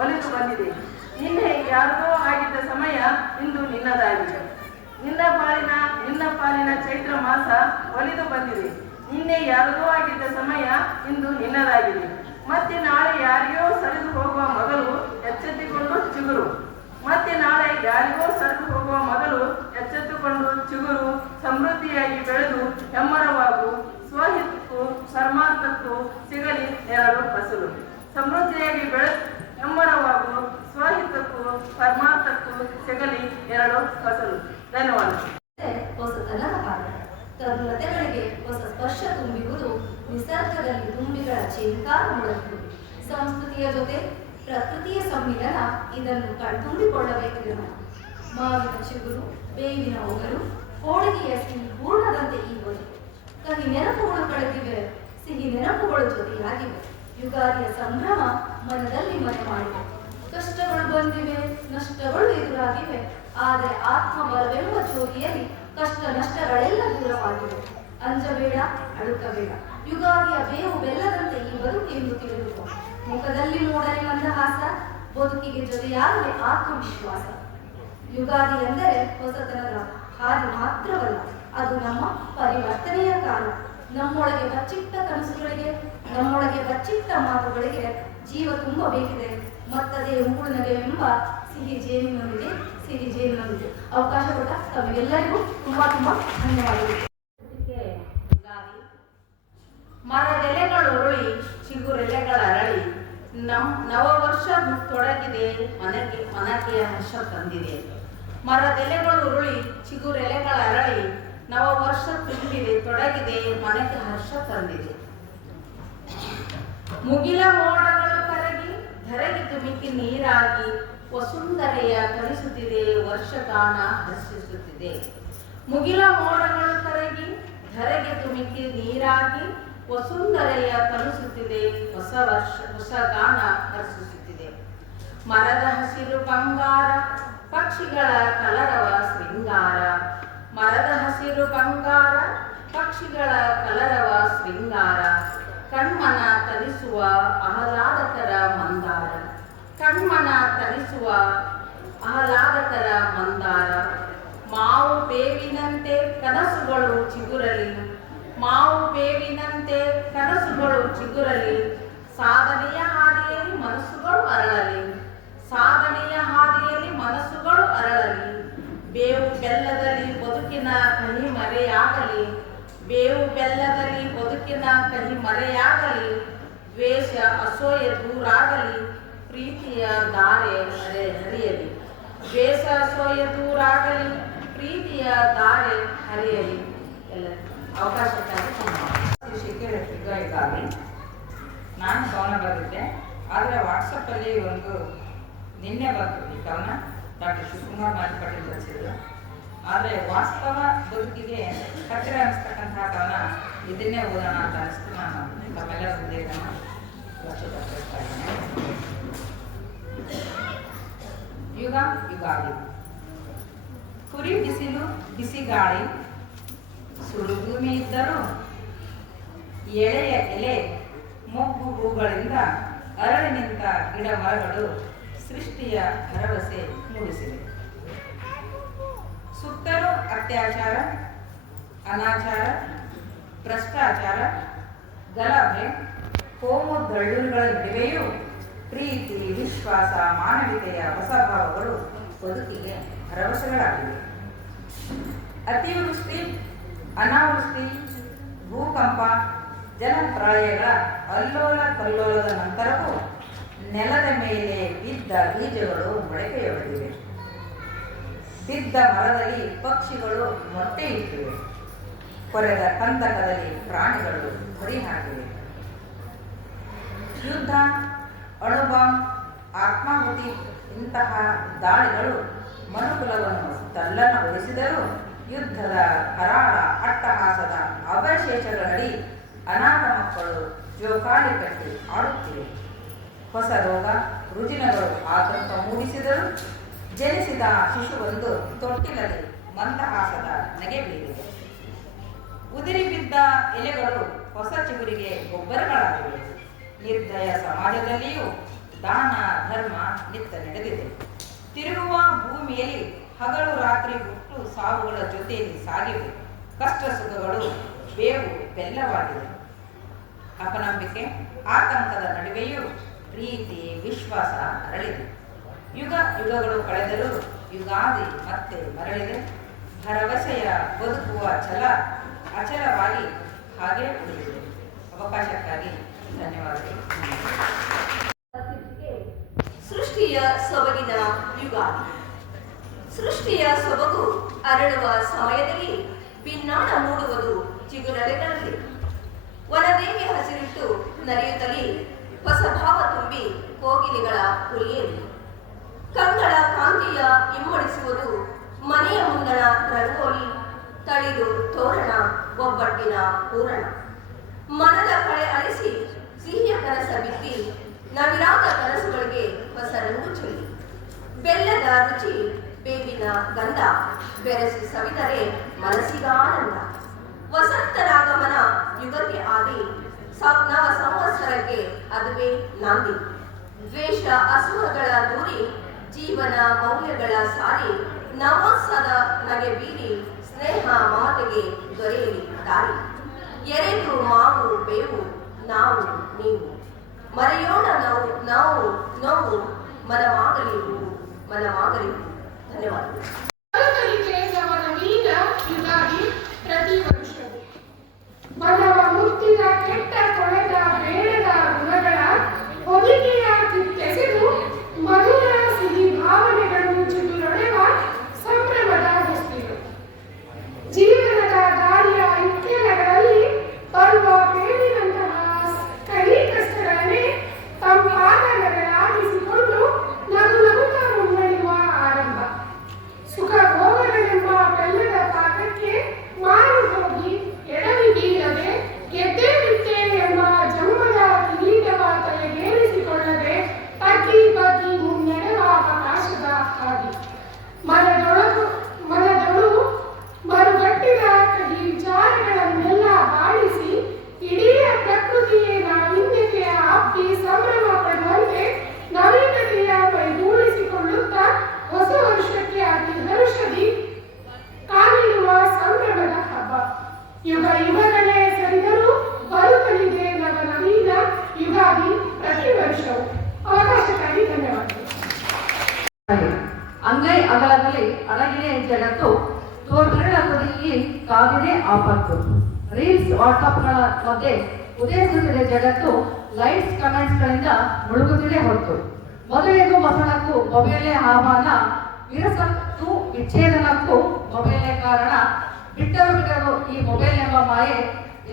ಒಲಿದು ಬಂದಿದೆ. ನಿನ್ನೆ ಯಾರಿಗೋ ಆಗಿದ್ದ ಸಮಯ ಇಂದು ನಿನ್ನದಾಗಿದೆ. ನಿನ್ನ ಪಾಲಿನ ಚೈತ್ರ ಮಾಸ ಒಲಿದು ಬಂದಿದೆ. ನಿನ್ನೆ ಯಾರಿಗೋ ಆಗಿದ್ದ ಸಮಯ ಇಂದು ನಿನ್ನದಾಗಿದೆ. ಮತ್ತೆ ನಾಳೆ ಯಾರಿಗೋ ಸರಿದು ಹೋಗುವ ಮೊದಲು ಎಚ್ಚೆತ್ತುಕೊಂಡು ಚಿಗುರು. ಮತ್ತೆ ನಾಳೆ ಯಾರಿಗೋ ಸರಿದು ಹೋಗುವ ಮೊದಲು ಎಚ್ಚೆತ್ತುಕೊಂಡು ಚಿಗುರು. ಸಮೃದ್ಧಿಯಾಗಿ ಬೆಳೆದು ಹೆಮ್ಮರವಾಗು. ಸ್ವಹಿತಕ್ಕೂ ಪರಮಾರ್ಥಕ್ಕೂ ಸಿಗಲಿ ಎರಡು ಫಸಲು. ಸಮೃದ್ಧಿಯಾಗಿ ಬೆಳೆದು ಹೆಮ್ಮರವಾಗು. ಸ್ವಹಿತಕ್ಕೂ ಪರಮಾರ್ಥಕ್ಕೂ ಸಿಗಲಿ ಎರಡು ಫಸಲು. ಧನ್ಯವಾದ. ಹೊಸತನದ ಹಾಡು, ತರುಣತೆಗಳಿಗೆ ಹೊಸ ಸ್ಪರ್ಶ ತುಂಬುವುದು, ನಿಸರ್ಗದಲ್ಲಿ ತುಂಬಿಗಳ ಚೇಂಕಾರ ಮೊಳಗುವುದು. ಸಂಸ್ಕೃತಿಯ ಜೊತೆ ಪ್ರಕೃತಿಯ ಸಮ್ಮಿಲನ, ಇದನ್ನು ಕಣ್ತುಂಬಿಕೊಳ್ಳಬೇಕಿದೆ. ಮಾವಿನ ಚಿಗುರು, ಬೇವಿನ ಒಗರು, ಹೋಳಿಗೆಯ ಸಿಹಿ ಹೂರ್ಣದಂತೆ ಈ ಬದುಕು. ಕಹಿ ನೆನಪುಗಳು ಕಳೆದಿವೆ, ಸಿಹಿ ನೆನಪುಗಳು ಜೊತೆಯಾಗಿವೆ. ಯುಗಾದಿಯ ಸಂಭ್ರಮ ಮನದಲ್ಲಿ ಮನೆ ಮಾಡಿವೆ. ಕಷ್ಟಗಳು ಬಂದಿವೆ, ನಷ್ಟಗಳು ಎದುರಾಗಿವೆ. ಆದರೆ ಆತ್ಮಬಲವೆಂಬ ಜ್ಯೋತಿಯಲ್ಲಿ ಕಷ್ಟ ನಷ್ಟಗಳೆಲ್ಲ ದೂರವಾಗಿವೆ. ಅಂಜಬೇಡ, ಅಳುಕಬೇಡ. ಯುಗಾದಿಯ ಬೇವು ಬೆಲ್ಲದಂತೆ ಈ ಬದುಕೆಂದು ತಿಳಿದುಕೋ. ಮುಖದಲ್ಲಿ ಮೂಡಲಿ ಮಂದಹಾಸ, ಬದುಕಿಗೆ ಜೊತೆಯಾಗಲಿ ಆತ್ಮವಿಶ್ವಾಸ. ಯುಗಾದಿ ಎಂದರೆ ಹೊಸತನದ ಹಾದಿ ಮಾತ್ರವಲ್ಲ, ಅದು ನಮ್ಮ ಪರಿವರ್ತನೆಯ ಕಾಲ. ನಮ್ಮೊಳಗೆ ಬಚ್ಚಿಟ್ಟ ಕನಸುಗಳಿಗೆ, ನಮ್ಮೊಳಗೆ ಬಚ್ಚಿಟ್ಟ ಮಾತುಗಳಿಗೆ ಜೀವ ತುಂಬಬೇಕಿದೆ. ಮತ್ತದೇ ಉಗುಳುನಗೆವೆಂಬ ಸಿಹಿ ಜೇನಿನೊಂದಿಗೆ ಅವಕಾಶ ಕೊಟ್ಟ ತಮಗೆಲ್ಲರಿಗೂ ತುಂಬಾ ಧನ್ಯವಾದಗಳು. ಮರದೆಲೆಗಳು ಉರುಳಿ, ಚಿಗುರೆಲೆಗಳ ಅರಳಿ, ನವವರ್ಷ ತೊಡಗಿದೆ, ಮನಕ್ಕೆ ಹರ್ಷ ತಂದಿದೆ. ಮರದೆಲೆಗಳು ಉರುಳಿ, ಚಿಗುರೆಲೆಗಳ ಅರಳಿ, ನವವರ್ಷ ತುಂಬಿದೆ, ತೊಡಗಿದೆ, ಮನಕ್ಕೆ ಹರ್ಷ ತಂದಿದೆ. ಮುಗಿಲ ಮೋಡಗಳು ಕರಗಿ, ಧರೆಗೆ ತುಮಿಕಿ ನೀರಾಗಿ, ವಸುಂಧರೆಯ ಕಲಿಸುತ್ತಿದೆ, ವರ್ಷಗಾನ ಹರ್ಷಿಸುತ್ತಿದೆ. ಮುಗಿಲ ಮೋಡಗಳು ಕರಗಿ, ಧರೆಗೆ ತುಮಿಕಿ ನೀರಾಗಿ, ವಸುಂಧರೆಯ ಕಲಿಸುತ್ತಿದೆ, ಹೊಸ ಗಾನ ಹರ್ಷಿಸುತ್ತಿದೆ. ಮರದ ಹಸಿರು ಬಂಗಾರ, ಪಕ್ಷಿಗಳ ಕಲರವ ಶೃಂಗಾರ. ಮರದ ಹಸಿರು ಬಂಗಾರ, ಪಕ್ಷಿಗಳ ಕಲರವ ಶೃಂಗಾರ. ಕಣ್ಮನ ತರಿಸುವ ಆಹ್ಲಾದಕರ ಮಂದಾರ. ಕಣ್ಮನ ತರಿಸುವ ಆಹ್ಲಾದಕರ ಮಂದಾರ. ಮಾವು ಬೇವಿನಂತೆ ಕನಸುಗಳು ಚಿಗುರಲಿ, ಮಾವು ಬೇವಿನಂತೆ ಕನಸುಗಳು ಚಿಗುರಲಿ. ಸಾಧನೆಯ ಹಾದಿಯಲ್ಲಿ ಮನಸ್ಸುಗಳು ಅರಳಲಿ, ಸಾಧನೆಯ ಹಾದಿಯಲ್ಲಿ ಮನಸ್ಸುಗಳು ಅರಳಲಿ. ಬೇವು ಬೆಲ್ಲದಲ್ಲಿ ಬದುಕಿನ ಕಹಿ ಮರೆಯಾಗಲಿ, ಬೇವು ಬೆಲ್ಲದಲ್ಲಿ ಬದುಕಿನ ಕಹಿ ಮರೆಯಾಗಲಿ. ದ್ವೇಷ ಅಸೂಯೆ ದೂರಾಗಲಿ, ಪ್ರೀತಿಯ ದಾರೆ ಹರಿಯಲಿ. ದ್ವೇಷ ಅಸೂಯೆ ದೂರಾಗಲಿ, ಪ್ರೀತಿಯ ದಾರೆ ಹರಿಯಲಿ. ಎಲ್ಲ ಅವಕಾಶಕ್ಕಾಗಿ ಯುಗಾದಿ ನಾನು ಕವನ ಬರೆದಿದ್ದೆ, ಆದರೆ ವಾಟ್ಸಪ್ಪಲ್ಲಿ ಒಂದು ನಿನ್ನೆ ಬಂತು ಈ ಕವನ. ಡಾಕ್ಟರ್ ಶಿವಕುಮಾರ್ ಮಾಜಿ ಪಾಟೀಲ್ ರಚಿಸಿದ್ರು. ಆದರೆ ವಾಸ್ತವ ಬದುಕಿಗೆ ಹತ್ತಿರ ಅನಿಸ್ತಕ್ಕಂತಹ ಕಾರಣ ಇದನ್ನೇ ಓದೋಣ ಅಂತ ಅನಿಸ್ತು. ನಾನು ತಮ್ಮೆಲ್ಲರ ಉದ್ದೇಶನ ಪ್ರಸ್ತುತಪಡಿಸ್ತಾ ಇದ್ದೇನೆ. ಯುಗ ಯುಗಾದಿ, ಕುರಿ ಬಿಸಿಲು ಬಿಸಿ ಗಾಳಿ, ಸುಡು ಭೂಮಿ ಇದ್ದರೂ ಎಳೆಯ ಎಲೆ ಮೊಗ್ಗು ಹೂಗಳಿಂದ ಅರಳಿ ನಿಂತ ಗಿಡ ಮರಗಳು ಸೃಷ್ಟಿಯ ಭರವಸೆ ಮೂಡಿಸಿವೆ. ಸುತ್ತಲೂ ಅತ್ಯಾಚಾರ, ಅನಾಚಾರ, ಭ್ರಷ್ಟಾಚಾರ, ಗಲಭೆ, ಕೋಮು ದಳ್ಳುಗಳ ನಡುವೆಯೂ ಪ್ರೀತಿ, ವಿಶ್ವಾಸ, ಮಾನವೀಯತೆಯ ಹೊಸ ಭಾವಗಳು ಬದುಕಿಗೆ ಭರವಸೆಗಳಾಗಿವೆ. ಅತಿವೃಷ್ಟಿ, ಅನಾವೃಷ್ಟಿ, ಭೂಕಂಪ, ಜಲಪ್ರಳಯಗಳ ಅಲ್ಲೋಲ ಕಲ್ಲೋಲದ ನಂತರವೂ ನೆಲದ ಮೇಲೆ ಬಿದ್ದ ಬೀಜಗಳು ಮೊಳಕೆಯೊಡೆದಿವೆ. ಬಿದ್ದ ಮರದಲ್ಲಿ ಪಕ್ಷಿಗಳು ಮೊಟ್ಟೆ ಇಟ್ಟಿವೆ. ಕೊರೆದ ಕಂದಕದಲ್ಲಿ ಪ್ರಾಣಿಗಳು ಹೊರಿ ಹಾಕಿವೆ. ಯುದ್ಧ, ಅಣುಬಾಂಬ್, ಆತ್ಮಾಹುತಿ ಇಂತಹ ದಾಳಿಗಳು ಮನುಕುಲವನ್ನು ತಲ್ಲಣಗೊಳಿಸಿದರೂ ಯುದ್ಧದ ಕರಾಳ ಅಟ್ಟಹಾಸದ ಅವಶೇಷಗಳಡಿ ಅನಾಥ ಮಕ್ಕಳು ಜೋಕಾಲಿ ಕಟ್ಟಿ ಆಡುತ್ತಿವೆ. ಹೊಸ ರೋಗ ರುಜಿನಗಳು ಆತಂಕ ಮೂಡಿಸಿದರೂ ಜನಿಸಿದ ಶಿಶುವೊಂದು ತೊಟ್ಟಿಲಲ್ಲಿ ಮಂದಹಾಸದ ನಗೆ ಬೀರಿದೆ. ಉದಿರಿ ಬಿದ್ದ ಎಲೆಗಳು ಹೊಸ ಚಿಗುರಿಗೆ ಗೊಬ್ಬರಗಳಾಗಿವೆ. ನಿರ್ದಯ ಸಮಾಜದಲ್ಲಿಯೂ ದಾನ ಧರ್ಮ ನಿತ್ಯ ನಡೆದಿದೆ. ತಿರುಗುವ ಭೂಮಿಯಲ್ಲಿ ಹಗಲು ರಾತ್ರಿ ಹುಟ್ಟು ಸಾವುಗಳ ಜೊತೆಯಲ್ಲಿ ಸಾಗಿವೆ. ಕಷ್ಟ ಸುಖಗಳು ಬೇವು ಬೆಲ್ಲವಾಗಿದೆ. ಅಪನಂಬಿಕೆ ಆತಂಕದ ನಡುವೆಯೂ ಪ್ರೀತಿ ವಿಶ್ವಾಸ ಅರಳಿದೆ. ಯುಗ ಯುಗಗಳು ಕಳೆದರೂ ಯುಗಾದಿ ಮತ್ತೆ ಮರಳಿದೆ. ಭರವಸೆಯ ಬದುಕುವ ಛಲ ಅಚಲವಾಗಿ ಹಾಗೆ ಉಳಿದಿದೆ. ಅವಕಾಶಕ್ಕಾಗಿ ಧನ್ಯವಾದಗಳು. ಸೃಷ್ಟಿಯ ಸೊಬಗಿನ ಯುಗಾದಿ. ಸೃಷ್ಟಿಯ ಸೊಬಗು ಅರಳುವ ಸಮಯದಲ್ಲಿ ಭಿನ್ನಾಣ ಮೂಡುವುದು ಚಿಗುರಲೆಗಳಲ್ಲಿ. ವನದೇವಿ ಹಸಿರಿಟ್ಟು ನಡೆಯುತ್ತಲೇ ಹೊಸ ಭಾವ ತುಂಬಿ ಕೋಗಿಲೆಗಳ ಹುಲಿಯಲ್ಲಿ ಕಂಗಳ ಕಾಂತಿಯ ಇಮ್ಮಡಿಸುವುದು ಮನೆಯ ಮುಂದಣ ರಂಗೋಲಿ, ತಳಿರು ತೋರಣ, ಒಬ್ಬಟ್ಟಿನ ಪೂರಣ. ಮನದ ಕಳೆ ಅಳಿಸಿ ಸಿಹಿಯ ಕನಸ ಬಿತ್ತಿ ನವಿರಾದ ಕನಸುಗಳಿಗೆ ಹೊಸ ರಂಗು ಚೆಲ್ಲಿ ಬೆಲ್ಲದ ರುಚಿ ಬೇವಿನ ಗಂಧ ಬೆರೆಸಿ ಸವಿದರೆ ಮನಸ್ಸಿಗಾನಂದ. ವಸಂತರಾಗಮನ ಯುಗಕ್ಕೆ ಆದಿ, ನವ ಸಂವತ್ಸರಕ್ಕೆ ಅದುವೇ ನಾಂದಿ. ದ್ವೇಷ ಅಸುರಗಳ ದೂರಿ ಜೀವನ ಮೌಲ್ಯಗಳ ಸಾರಿ ನವೋತ್ಸದ ನಗೆ ಬೀರಿ ಸ್ನೇಹ ಮಮತೆಗೆ ದೊರೆಯಲಿ ದಾರಿ. ಎರೆದು ಮಾವು ಬೇವು ನಾವು ನೀವು ಮರೆಯೋಣ ನಾವು ನೋವು ಮನವಾಗಲಿ ಹೂವು ಮನವಾಗಲಿ ಹೂವು. ಧನ್ಯವಾದಗಳು. ಪ್ರತಿ ವರ್ಷವೂ ಮನವ ಮುತ್ತಿದ ಕೆಟ್ಟ ಕೊಳೆದ ಬೇಡದ ಗುಣಗಳ ಹೊದಿಕೆಯ ಕಿತ್ತೆಸೆದು ಮಧುರ ಸಿಹಿ ಭಾವನೆಗಳು ಚಿಗುರೊಡೆವ ಸಂಭ್ರಮದ ಹೊಸ್ತಿಲು. ಜೀವನದ ದಾರಿಯ ಇಕ್ಕೆಲಗಳಲ್ಲಿ ಬರುವ ಬೇಡಿನಂತಹ ಕಹಿ ಕಷ್ಟಗಳನ್ನೇ ತಂಪಾದ ನಗಲಾಗಿಸಿಕೊಂಡು ನಗು ನಗುತ್ತಾ ಮುನ್ನಡೆಯುವ ಆರಂಭ. ಸುಖ ಭೋಗಗಳೆಂಬ ಬೆಲ್ಲದ ಪಾಕಕ್ಕೆ ಮಾರು ಹೋಗಿ ಎಡವಿ ಬೀಳದೆ ಗೆದ್ದೆ ಬಿಟ್ಟೆ ಎಂಬ ಜಂಬದ ಕಿರೀಟವ ತಲೆಗೇರಿಸಿಕೊಳ್ಳದೆ ತಗ್ಗಿ ಬಗ್ಗಿ ಮುನ್ನಡೆವ ಅವಕಾಶದ ಹಾದಿ. ಮನದೊಳು ಮರುಗಟ್ಟಿದ ಕಹಿ ವಿಚಾರಗಳನ್ನೆಲ್ಲ ಬಾಳಿಸಿ ಇಡೀ ಪ್ರಕೃತಿಯೇ ನಾವಿನ್ಯತೆಯ ಆಪ್ತಿ ಸಂಭ್ರಮ ಪಡುವಂತೆ ನವೀನತೆಯ ಮೈಗೂಡಿಸಿಕೊಳ್ಳುತ್ತಾ ಹೊಸ ವರ್ಷಕ್ಕೆ ಅತಿ ಹರುಷದಿ ಕಾಲಿಡುವ ಸಂಭ್ರಮದ ಹಬ್ಬ. ಯುಗ ಯುಗಗಳೇ ಸರಿದರೂ ಬರುತ್ತಲಿದೆ ನವ ನವೀನ ಯುಗಾದಿ ಪ್ರತಿ ವರ್ಷವೂ. ಅವಕಾಶಕ್ಕಾಗಿ ಧನ್ಯವಾದಗಳು. ಅಂಗೈ ಅಗಲದಲ್ಲಿ ಅಡಗಿದೆ ಜಗತ್ತು, ತೋರ್ಬೆರಳ ತುದಿಯಲ್ಲಿ ಕಾದಿದೆ ಆಪತ್ತು. ರೀಲ್ಸ್ ವಾಟ್ಸಾಪ್ಗಳ ಮಧ್ಯೆ ಉದಯಿಸುತ್ತಿದೆ ಜಗತ್ತು, ಲೈಕ್ಸ್ ಕಮೆಂಟ್ಸ್ಗಳಿಂದ ಮುಳುಗುತ್ತಿದೆ ಹೊತ್ತು. ಮದುವೆಗೂ ಮಸಣಕ್ಕೂ ಮೊಬೈಲೇ ಆಹ್ವಾನ, ವಿರಸಕ್ಕೂ ವಿಚ್ಛೇದನಕ್ಕೂ ಮೊಬೈಲೇ ಕಾರಣ. ಬಿಟ್ಟರು ಈ ಮೊಬೈಲ್ ಎಂಬ ಮಾಯೆ,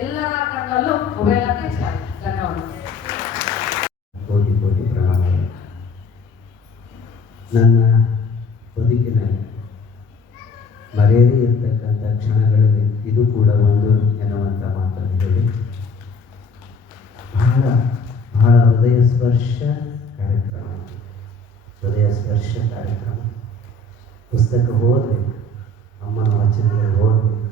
ಎಲ್ಲರ ಕಣ್ಣಲ್ಲೂ ಮೊಬೈಲ್ ಅಂತ ಚಾಲಿ. ಧನ್ಯವಾದ. ಕೋಟಿ ಕೋಟಿ ಪ್ರಣಾಮಗಳು. ನನ್ನ ಬದುಕಿನಲ್ಲಿ ಮರೆಯದೇ ಇರತಕ್ಕಂಥ ಕ್ಷಣಗಳಿಗೆ ಇದು ಕೂಡ ಒಂದು ಎನ್ನುವಂಥ ಮಾತನ್ನು ಹೇಳಿ ಬಹಳ ಬಹಳ ಹೃದಯ ಸ್ಪರ್ಶ ಕಾರ್ಯಕ್ರಮ. ಪುಸ್ತಕ ಓದಬೇಕು, ಅಮ್ಮನ ವಚನಗಳು ಓದಬೇಕು.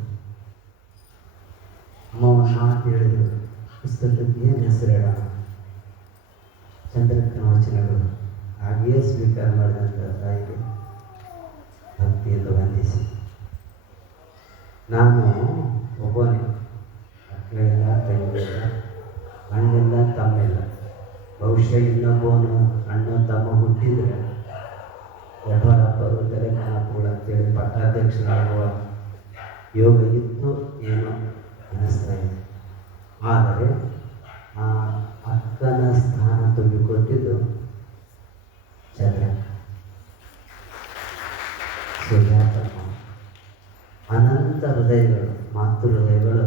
ಅಮ್ಮ ಒಂದು ಮಾತು ಹೇಳಿದ್ರು, ಪುಸ್ತಕಕ್ಕೆ ಏನು ಹೆಸರಿಡೋಣ? ಚಂದ್ರಕ್ಕನ ವಚನಗಳು. ಹಾಗೆಯೇ ಸ್ವೀಕಾರ ಮಾಡಿದಂಥ ತಾಯಿಗೆ ಭಕ್ತಿಯಿಂದ ವಂದಿಸಿ, ನಾನು ಒಬ್ಬನೇ, ಮಕ್ಕಳೆಲ್ಲ ತಂಗಿಲ್ಲ, ಅಣ್ಣಿಲ್ಲ ತಮ್ಮಿಲ್ಲ. ಬಹುಶಃ ಇನ್ನೊಬ್ಬನು ಅಣ್ಣ ತಮ್ಮ ಹುಟ್ಟಿದರೆ ಯಠಾರಪ್ಪರು ತೆಲೆಕಾಣಪ್ಪಗಳು ಅಂತೇಳಿ ಪಟ್ಟಾಧ್ಯಕ್ಷರಾಗುವ ಯೋಗ ಇತ್ತು ಏನೋ ಅನ್ನಿಸ್ತಾ ಇದೆ. ಆದರೆ ಆ ಅಕ್ಕನ ಸ್ಥಾನ ತುಂಬಿಕೊಟ್ಟಿದ್ದು ಚಂದ್ರಕ್ಕ, ಸುಜಾತಮ್ಮ. ಅನಂತ ಹೃದಯಗಳು, ಮಾತೃ ಹೃದಯಗಳು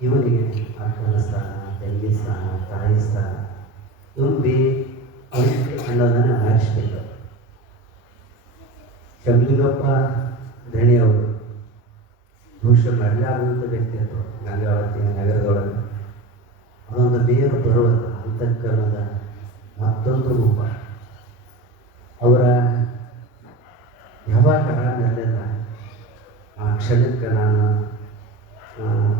ಇವನಿಗೆ ಅಕ್ಕನ ಸ್ಥಾನ, ತಂಗಿ ಸ್ಥಾನ, ತಾಯಿ ಸ್ಥಾನ ತುಂಬಿ ಅನ್ನೋದನ್ನು ಮರೆಸಬೇಕು. ಶಂಭಲಿಂಗಪ್ಪ ಧಣಿಯವರು ಬಹುಶಃ ಮರೆಯಲಾಗುವಂಥ ವ್ಯಕ್ತಿತ್ವ. ಗಂಗಾವತಿ ನಗರದೊಳಗೆ ಅದೊಂದು ಬೇರು ಪರ್ವತ, ಅಂತಃಕರಣದ ಮತ್ತೊಂದು ರೂಪ. ಅವರ ಯಾವಾಗ ಆರಾಮೆಲ್ಲ ಆ ಕ್ಷಣಕ್ಕೆ ನಾನು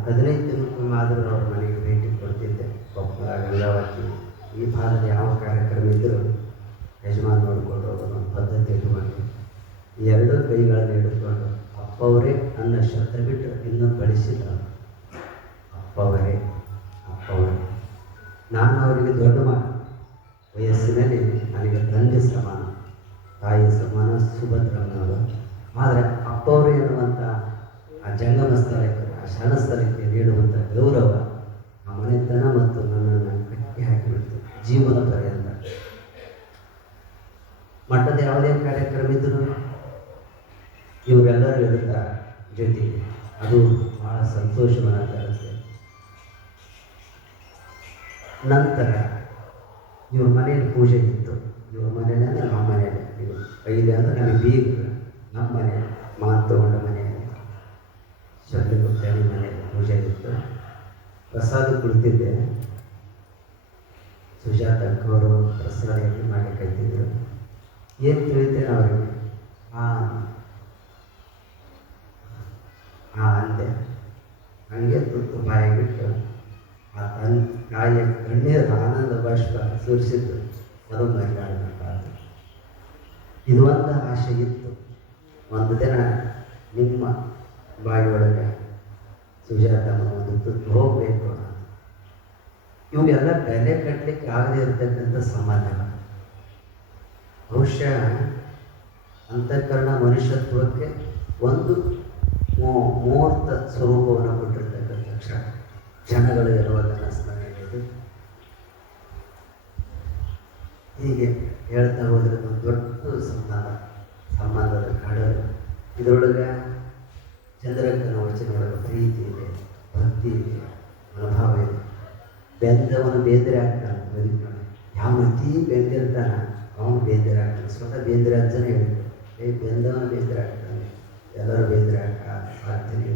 15 ದಿನಕ್ಕೊಮ್ಮಾದರೂ ಅವ್ರ ಮನೆಗೆ ಭೇಟಿ ಕೊಡ್ತಿದ್ದೆ. ಕೊಪ್ಪಳ, ಗಂಗಾವತಿ ಈ ಭಾಗದ ಯಾವ ಕಾರ್ಯಕ್ರಮ ಇದ್ದರೂ ಯಜಮಾನ್ ನೋಡಿಕೊಂಡು ಒಂದು ಪದ್ಧತಿ ಇಟ್ಕೊಂಡು ಎರಡೂ ಕೈಗಳನ್ನು ಹಿಡಿದುಕೊಂಡು ಅಪ್ಪವರೇ ನನ್ನ ಶಬ್ದ ಬಿಟ್ಟು ಇನ್ನೂ ಕಳಿಸಿದ. ಅಪ್ಪವರೇ ನಾನು ಅವರಿಗೆ ದೊಡ್ಡ ಮಗ, ವಯಸ್ಸಿನಲ್ಲಿ ನನಗೆ ತಂದೆ ಸಮಾನ, ತಾಯಿ ಸಮಾನ, ಸುಭದ್ರಮ್ಮನವರು. ಆದರೆ ಅಪ್ಪವರೇ ಎನ್ನುವಂಥ ಆ ಜಂಗಮ ಸ್ಥಳಕ್ಕೆ, ಆ ಶರಣ ಸ್ಥಳಕ್ಕೆ ನೀಡುವಂಥ ಗೌರವ ಆ ಮನೆತನ ಮತ್ತು ನನ್ನನ್ನು ಕಟ್ಟಿ ಹಾಕಿಬಿಡ್ತು ಜೀವನ ಪರ್ಯಂತ. ಮಠದ ಯಾವುದೇ ಕಾರ್ಯಕ್ರಮ ಇದ್ದರೂ ಇವರೆಲ್ಲರೂ ಇರುತ್ತ ಜೊತೆಗೆ, ಅದು ಭಾಳ ಸಂತೋಷವನ್ನು ತರುತ್ತೆ. ನಂತರ ಇವ್ರ ಮನೆಯಲ್ಲಿ ಪೂಜೆ ಇತ್ತು. ಇವ್ರ ಮನೆಯಲ್ಲೇ ಅಂದರೆ ನಮ್ಮ ಮನೆಯಲ್ಲಿ, ಇವರು ಕೈಲಿ ಅಂದರೆ ನನಗೆ ಬೀಗರು, ನಮ್ಮ ಮನೆ ಮಾತು ತಗೊಂಡ ಮನೆಯಲ್ಲಿ, ಶಬ್ದಗುಪ್ತಳಿ ಮನೆಯಲ್ಲಿ ಪೂಜೆ ಇತ್ತು. ಪ್ರಸಾದ ಕುಳಿತಿದ್ದೆ. ಸುಜಾತ ಅಕ್ಕವರು ಪ್ರಸಾದ ಮಾಡಿ ಕೈತಿದ್ರು. ಏನು ತಿಳಿತೇನೆ ಅವರಿಗೆ ಅಂದೆ. ಹಂಗೆ ತುತ್ತು ಬಾಯಿಬಿಟ್ಟು ಆ ತಾಯಿಯ ಕಣ್ಣೀರು ಆನಂದ ಬಾಷ್ಪ ಸುರಿಸಿದ್ದು ಅದು ಮರಿಲಾಡಬೇಕಾದ್ರು. ಇದು ಒಂದು ಆಸೆ ಇತ್ತು, ಒಂದು ದಿನ ನಿಮ್ಮ ಬಾಯಿಯೊಳಗೆ ಸುಜಾತಮ್ಮ ಒಂದು ತುತ್ತು ಹೋಗಬೇಕು. ಇವೆಲ್ಲ ಬೆಲೆ ಕಟ್ಟಲಿಕ್ಕೆ ಆಗದೇ ಇರತಕ್ಕಂಥ ಸಮಾಧಾನ. ಬಹುಶಃ ಅಂತಃಕರಣ ಮನುಷ್ಯತ್ವಕ್ಕೆ ಒಂದು ಮೂರ್ತ ಸ್ವರೂಪವನ್ನು ಕೊಟ್ಟಿರ್ತಕ್ಕಂಥ ಜನಗಳು ಇರುವುದನ್ನು ಸ್ಮರಣೆಯಲ್ಲಿ ಹೀಗೆ ಹೇಳ್ತಾ ಹೋದರೆ ಒಂದು ದೊಡ್ಡ ಸಂಬಂಧದ ಕಡಲು. ಇದರೊಳಗೆ ಚಂದ್ರಕ್ಕನ ವಚನೊಳಗೆ ಪ್ರೀತಿ ಇದೆ, ಭಕ್ತಿ ಇದೆ, ಅನುಭವ ಇದೆ. ಬೆಂದವನು ಬೇಂದ್ರೆ ಆಗ್ತಾನೆ ಬದುಕಿನೊಳಗೆ. ಯಾವ ಅತಿ ಬೆಂದಿರ್ತಾನ ಅವನು ಬೇಂದ್ರೆ ಆಗ್ತಾನೆ. ಸ್ವತಃ ಬೇಂದ್ರೆ ಅಜ್ಜನೇ ಹೇಳಿದ್ರು, ಬೆಂದವನು ಬೇಂದ್ರೆ ಆಗ್ತಾನೆ, ಎಲ್ಲರೂ ಬೇಂದ್ರೆ ಆಗ್ತೀನಿ.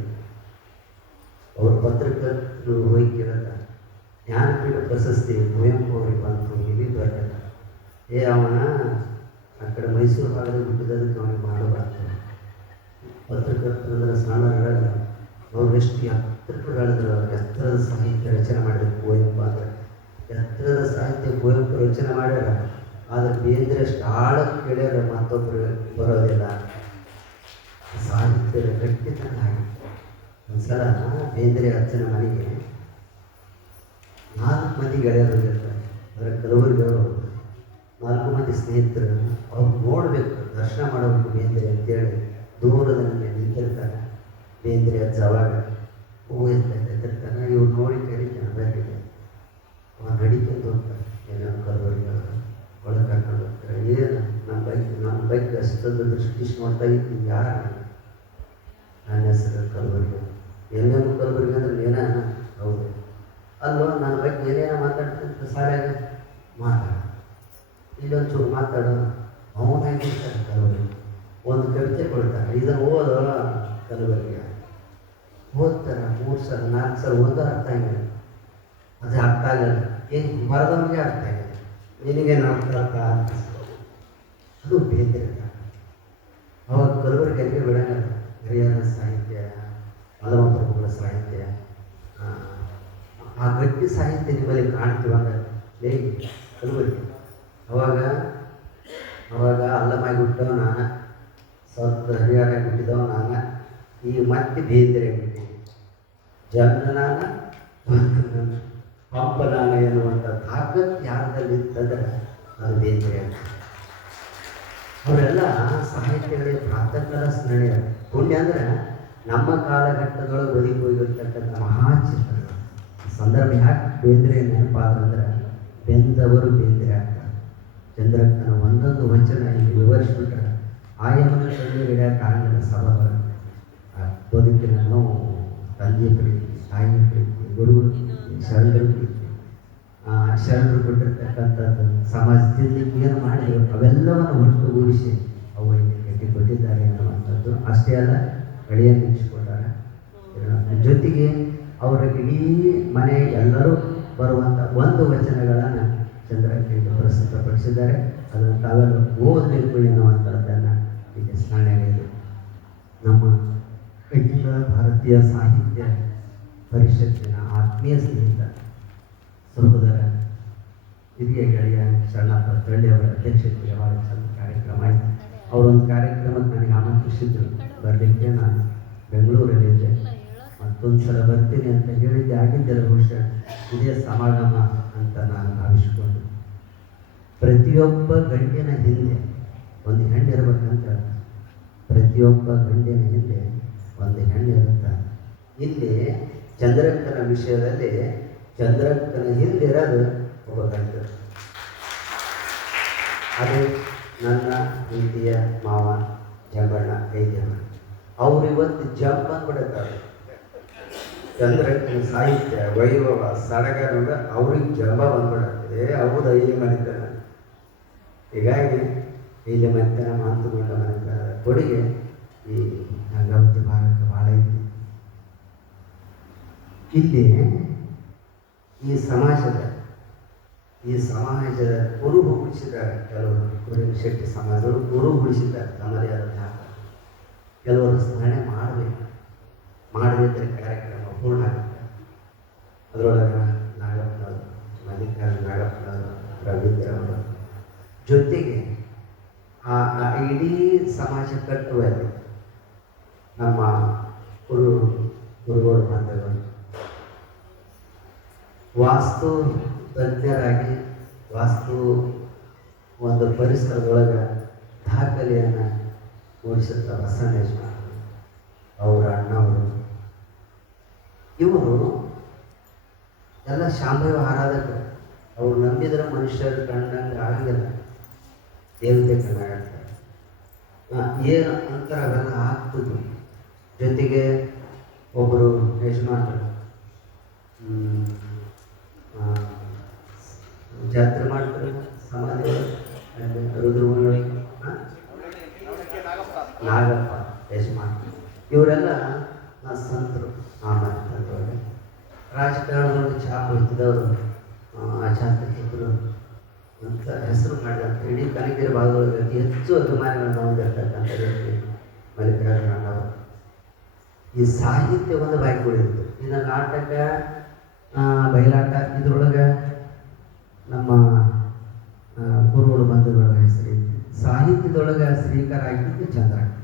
ಅವ್ರ ಪತ್ರಕರ್ತರು ಹೋಗಿ ಕೇಳ್ತಾರೆ, ಜ್ಞಾನಪೀಠ ಪ್ರಶಸ್ತಿ ಕುವೆಂಪು ಅವ್ರಿಗೆ ಬಂತು, ಇಲ್ಲಿ ಬರ್ತಾರೆ. ಅವನ ಆ ಕಡೆ ಮೈಸೂರು ಭಾಗದಲ್ಲಿ ಹುಟ್ಟಿದದಕ್ಕೆ ಅವನಿಗೆ ಮಾಡಬಾರ್ದು. ಪತ್ರಕರ್ತರು ಅಂದರೆ ಸಣ್ಣ ಹೇಳಲ್ಲ, ಅವ್ರು ಎಷ್ಟು ಎತ್ತರಕ್ಕೆ ಹೇಳಿದ್ರು. ಎತ್ತರದ ಸಾಹಿತ್ಯ ರಚನೆ ಮಾಡಿದ್ರು ಕುವೆಂಪು. ಅಂದರೆ ಎತ್ತರದ ಸಾಹಿತ್ಯ ಕುವೆಂಪು ರಚನೆ ಮಾಡ್ಯಾರ, ಆದರೆ ಬೇಂದ್ರೆ ಅಷ್ಟು ಆಳಕ್ಕೆ ಕೇಳ್ಯಾರ ಮತ್ತೊಬ್ಬರು ಬರೋದಿಲ್ಲ. ಸಾಹಿತ್ಯದ ಗಟ್ಟಿತನ ಆಗಿತ್ತು. ಒಂದ್ಸಲ ಬೇಂದ್ರೆ ಅಜ್ಜನ ಮನೆಗೆ 4 ಮಂದಿ ಗೆಳೆಯರು ಇರ್ತಾರೆ. ಅದರ ಕಲಬುರಗಿ ಅವರು 4 ಮಂದಿ ಸ್ನೇಹಿತರು. ಅವ್ರು ನೋಡಬೇಕು, ದರ್ಶನ ಮಾಡಬೇಕು ಬೇಂದ್ರೆ ಅಂತೇಳಿ ದೂರದಲ್ಲಿ ನಿಂತಿರ್ತಾರೆ. ಬೇಂದ್ರೆ ಅಜ್ಜ ಅವಾಗ ಹೂವು ಎತ್ತಿರ್ತಾನೆ. ಇವ್ರು ನೋಡಿ ಕರೀತಾನೆ, ಬರ್ತಿದೆ. ಅವ್ರು ನಡಿಕೊಂಡು ಹೋಗ್ತಾರೆ. ಏನೋ ಕಲಬುರಗಿ ಅವರು ಒಳಗೆ ಕರ್ಕೊಂಡು ಹೋಗ್ತಾರೆ. ಏನು ನಮ್ಮ ಬೈಕ್ ಅಷ್ಟೊಂದು ದೃಷ್ಟಿ ನೋಡ್ತಾ ಇತ್ತು. ಯಾರು? ನನ್ನ ಹೆಸರು ಕಲಬುರಗಿ. ಎಲ್ಲೇನು ಕಲಬುರಗಿ ಅಂದ್ರೆ ಏನ? ಹೌದು ಅಲ್ವ, ನನ್ನ ಬಗ್ಗೆ ಏನೇನೋ ಮಾತಾಡ್ತಿರ್ತ ಸಾಲಾಗ ಮಾತಾಡ, ಇಲ್ಲೊಂಚೂರು ಮಾತಾಡೋ ಅವನಾಗಿರ್ತಾರೆ ಕಲಬೆರಕೆ. ಒಂದು ಕವಿತೆ ಕೊಡ್ತಾರೆ, ಇದನ್ನು ಓದೋ ಕಲಬೆರಕೆ ಓದ್ತಾರೆ 3 ಸಲ 4 ಸಲ ಓದೋ ಅರ್ಥ ಆಗಿಲ್ಲ, ಅದು ಅರ್ಥ ಆಗಲ್ಲ, ಏನು ಬರೆದವನಿಗೆ ಅರ್ಥ ಆಗಿಲ್ಲ, ನಿನಗೇನು ಅರ್ಥ ಅಂತ ಅದು ಬೇಂದ್ರೆ. ಅವಾಗ ಕಲಬೆರಕೆ ಬಿಡಂಗಲ್ಲ. ಹರಿಯಾಣ ಸಾಹಿತ್ಯ, ಮಲ್ಲಮಪ್ರಭುಗಳ ಸಾಹಿತ್ಯ, ಆ ಗಟ್ಟಿ ಸಾಹಿತ್ಯ ನಿಮ್ಮಲ್ಲಿ ಕಾಣ್ತೀವಂಗ ಲೇ ಕಲಬೆರಕೆ. ಅವಾಗ ಅಲ್ಲಮಾಗಿ ಹುಟ್ಟವ ನಾನು, ಸ್ವಲ್ಪ ಹರಿಯಾಣ ಹುಟ್ಟಿದವ ನಾನು, ಈಗ ಮತ್ತೆ ಬೇಂದ್ರೆ ಬಿಟ್ಟಿದ್ದೀನಿ. ಜನನಾನ ಪಂಪನಾನ ಎನ್ನುವಂಥ ತಾಕತ್ ಯಾರದಲ್ಲಿ ಇತ್ತಂದ್ರೆ ಅದು ಬೇಂದ್ರೆ ಅಂತ. ಅವರೆಲ್ಲ ಸಾಹಿತ್ಯಗಳಿಗೆ ಪ್ರಾತಃಕಾಲ ಸ್ಮರಣೆ. ಪುಣ್ಯ ಅಂದ್ರೆ ನಮ್ಮ ಕಾಲಘಟ್ಟದೊಳಗೆ ಒದಗಿ ಹೋಗಿರ್ತಕ್ಕಂಥ ಮಹಾಚಿತ್ರಗಳು. ಸಂದರ್ಭ ಯಾಕೆ ಬೇಂದ್ರೆ ನೆನಪಾದಂದ್ರೆ ಬೆಂದವರು ಬೇಂದ್ರೆ ಆಗ್ತಾರೆ. ಚಂದ್ರಕ್ಕನ ಒಂದೊಂದು ವಚನ ಇಲ್ಲಿ ವಿವರಿಸ್ಬಿಟ್ರೆ ಆಯಮನ ಕಣ್ಣು ಹಿಡಿಯೋಕೆ ಆಗಲ್ಲ. ಸಭಾಗಳ ಬದುಕಿನ ನೋವು, ತಂದೆ ಪ್ರೀತಿ, ತಾಯಿ ಪ್ರೀತಿ, ಗುರುಗಳ ಪ್ರೀತಿ, ಶರಣರ ಪ್ರೀತಿ, ಶರಣರು ಕೊಟ್ಟಿರ್ತಕ್ಕಂಥದ್ದು ಸಮಾಜದಲ್ಲಿ ಏನು ಮಾಡಿದ್ರು ಅವೆಲ್ಲವನ್ನು ಒಟ್ಟುಗೂಡಿಸಿ ಅವರಿಗೆ ಕಟ್ಟಿಕೊಟ್ಟಿದ್ದಾರೆ ಅನ್ನುವಂಥದ್ದು. ಅಷ್ಟೇ ಅಲ್ಲ, ಗಳಿಯನ್ನು ಹಂಚಿಕೊಂಡಾರೆ. ಜೊತೆಗೆ ಅವರ ಇಡೀ ಮನೆ ಎಲ್ಲರೂ ಬರುವಂಥ ಒಂದು ವಚನಗಳನ್ನು ಚಂದ್ರಕ್ಕೆ ಪ್ರಸ್ತುತಪಡಿಸಿದ್ದಾರೆ. ಅದನ್ನು ತಾವೆಲ್ಲ ಓದಬೇಕು ಎನ್ನುವಂಥದ್ದನ್ನು ಈಗ ಸ್ಮರಣೆಯಾಗಿದೆ. ನಮ್ಮ ಅಖಿಲ ಭಾರತೀಯ ಸಾಹಿತ್ಯ ಪರಿಷತ್ತಿನ ಆತ್ಮೀಯ ಸ್ನೇಹಿತ ಸಹೋದರ ಹಿರಿಯ ಗೆಳೆಯ ಶರಣಪ್ಪ ತಳ್ಳಿ ಅವರ ಅಧ್ಯಕ್ಷತೆಗೆ ಭಾಳ ಚಂದ ಕಾರ್ಯಕ್ರಮ ಆಯಿತು. ಅವರೊಂದು ಕಾರ್ಯಕ್ರಮಕ್ಕೆ ನನಗೆ ಆಮಂತ್ರಿಸಿದ್ರು, ಬರಲಿಕ್ಕೆ ನಾನು ಬೆಂಗಳೂರಲ್ಲಿದ್ದೆ. ಮತ್ತೊಂದು ಸಲ ಬರ್ತೀನಿ ಅಂತ ಹೇಳಿದ್ದೆ, ಆಗಿದ್ದರೆ ಬಹುಶಃ ಇದೇ ಸಮಾಗಮ ಅಂತ ನಾನು ಭಾವಿಸಿಕೊಂಡು. ಪ್ರತಿಯೊಬ್ಬ ಗಂಡಿನ ಹಿಂದೆ ಒಂದು ಹೆಣ್ಣು ಇರಬೇಕಂತ ಹೇಳ್ತಾರೆ. ಪ್ರತಿಯೊಬ್ಬ ಗಂಡಿನ ಹಿಂದೆ ಒಂದು ಹೆಣ್ಣು ಇರುತ್ತೆ. ಇಲ್ಲಿ ಚಂದ್ರಕ್ಕನ ವಿಷಯದಲ್ಲಿ ಚಂದ್ರಕ್ಕನ ಹಿಂದಿರೋದು ಒಬ್ಬ ಗಂಡು. ಅದು ನನ್ನ ಪ್ರೀತಿಯ ಮಾವ ಜಂಬಣ್ಣ ಕೈಜಮ್ಮ. ಅವ್ರು ಇವತ್ತು ಜಂಪ್ ಬಂದ್ಬಿಡುತ್ತಾರೆ. ಚಂದ್ರಕ್ಕನ ಸಾಹಿತ್ಯ ವೈಭವ ಸಡಗರ ಅವ್ರಿಗೆ ಜಂಬ ಬಂದ್ಬಿಡುತ್ತದೆ. ಹೌದು, ಇಲ್ಲಿ ಮನೆತನ. ಹೀಗಾಗಿ ಇಲ್ಲಿ ಮನೆತನ ಮಾತುಕೊಂಡ ಮನೆತನ ಕೊಡುಗೆ ಈ ಗಂಗಾವತಿ ಭಾಗಕ್ಕೆ ಭಾಳ ಐತಿ. ಇಲ್ಲಿ ಈ ಸಮಾಜದ ಕುರುಹು ಉಳಿಸಿದ್ದಾರೆ. ಕೆಲವರು ಕುರುಬ ಶೆಟ್ಟಿ ಸಮಾಜದವರು ಕುರುಹು ಉಳಿಸಿದ್ದಾರೆ ತಮ್ಮದೇ ಆದ ಜಾಗ. ಕೆಲವರು ಸ್ಮರಣೆ ಮಾಡದಿದ್ದರೆ ಕಾರ್ಯಕ್ರಮ ಪೂರ್ಣ ಆಗುತ್ತೆ. ಅದರೊಳಗೆ ನಾಗಪ್ಪನವರು, ಮಲ್ಲಿಕಾರ್ಜುನ ನಾಗಪ್ಪನವರು, ರವೀಂದ್ರ ಅವರು, ಜೊತೆಗೆ ಆ ಇಡೀ ಸಮಾಜ ಕಟ್ಟುವಲ್ಲಿ ನಮ್ಮ ಗುರುಗಳು ಬಾಂಧವರು ವಾಸ್ತು ತಜ್ಞರಾಗಿ ವಾಸ್ತು ಒಂದು ಪರಿಸರದೊಳಗೆ ದಾಖಲೆಯನ್ನು ಮೂಡಿಸುತ್ತ ಬಸವನೇಶ ಅವರ ಅಣ್ಣವರು, ಇವರು ಎಲ್ಲ ಶಾಂಭವ ಆರಾಧಕರು. ಅವ್ರು ನಂಬಿದ್ರೆ ಮನುಷ್ಯರು ಕಂಡಂಗೆ ಆಗಲಿಲ್ಲ, ದೇವತೆ ಕಂಡಾಗ್ತಾರೆ. ಏನು ಅಂತಾರೆ ಅವೆಲ್ಲ ಆಗ್ತದೆ. ಜೊತೆಗೆ ಒಬ್ಬರು ಯಜಮಾನರು ಜಾತ್ರೆ ಮಾಡ್ತಾರೆ ಸಮಾಧಿಗಳು, ರುದ್ರಮುನಿಗಳಿಗೆ ನಾಗಪ್ಪ ಯಜಮಾನ, ಇವರೆಲ್ಲ ಸಂತರು. ಆಮೇಲೆ ರಾಜಕಾರಣದೊಳಗೆ ಛಾಪ್ ಹೊಯ್ತಿದ್ದವರು ಅಚಾತಕಿದ್ರು ಅಂತ ಹೆಸರು ಮಾಡಿದಂಥ ಇಡೀ ಕನಕಗಿರಿ ಭಾಗದೊಳಗೆ ಅತಿ ಹೆಚ್ಚು ಅಭಿಮಾನಿಗಳನ್ನು ಹೊಂದಿರತಕ್ಕಂಥ ವ್ಯಕ್ತಿ ಮಲ್ಲಿಕಾರ್ಜುನ ಅವರು. ಈ ಸಾಹಿತ್ಯ ಒಂದು ಬಾಯ್ಕೊಳಿತ್ತು. ಇನ್ನು ನಾಟಕ, ಬಯಲಾಟ ಇದ್ರೊಳಗೆ ನಮ್ಮ ಗುರುಗಳು ಬಂಧುಗಳ ಹೆಸರಿತ್ತು. ಸಾಹಿತ್ಯದೊಳಗೆ ಶ್ರೀಕಾರ ಆಗಿದ್ದು ಚಂದ್ರಕ್ಕ.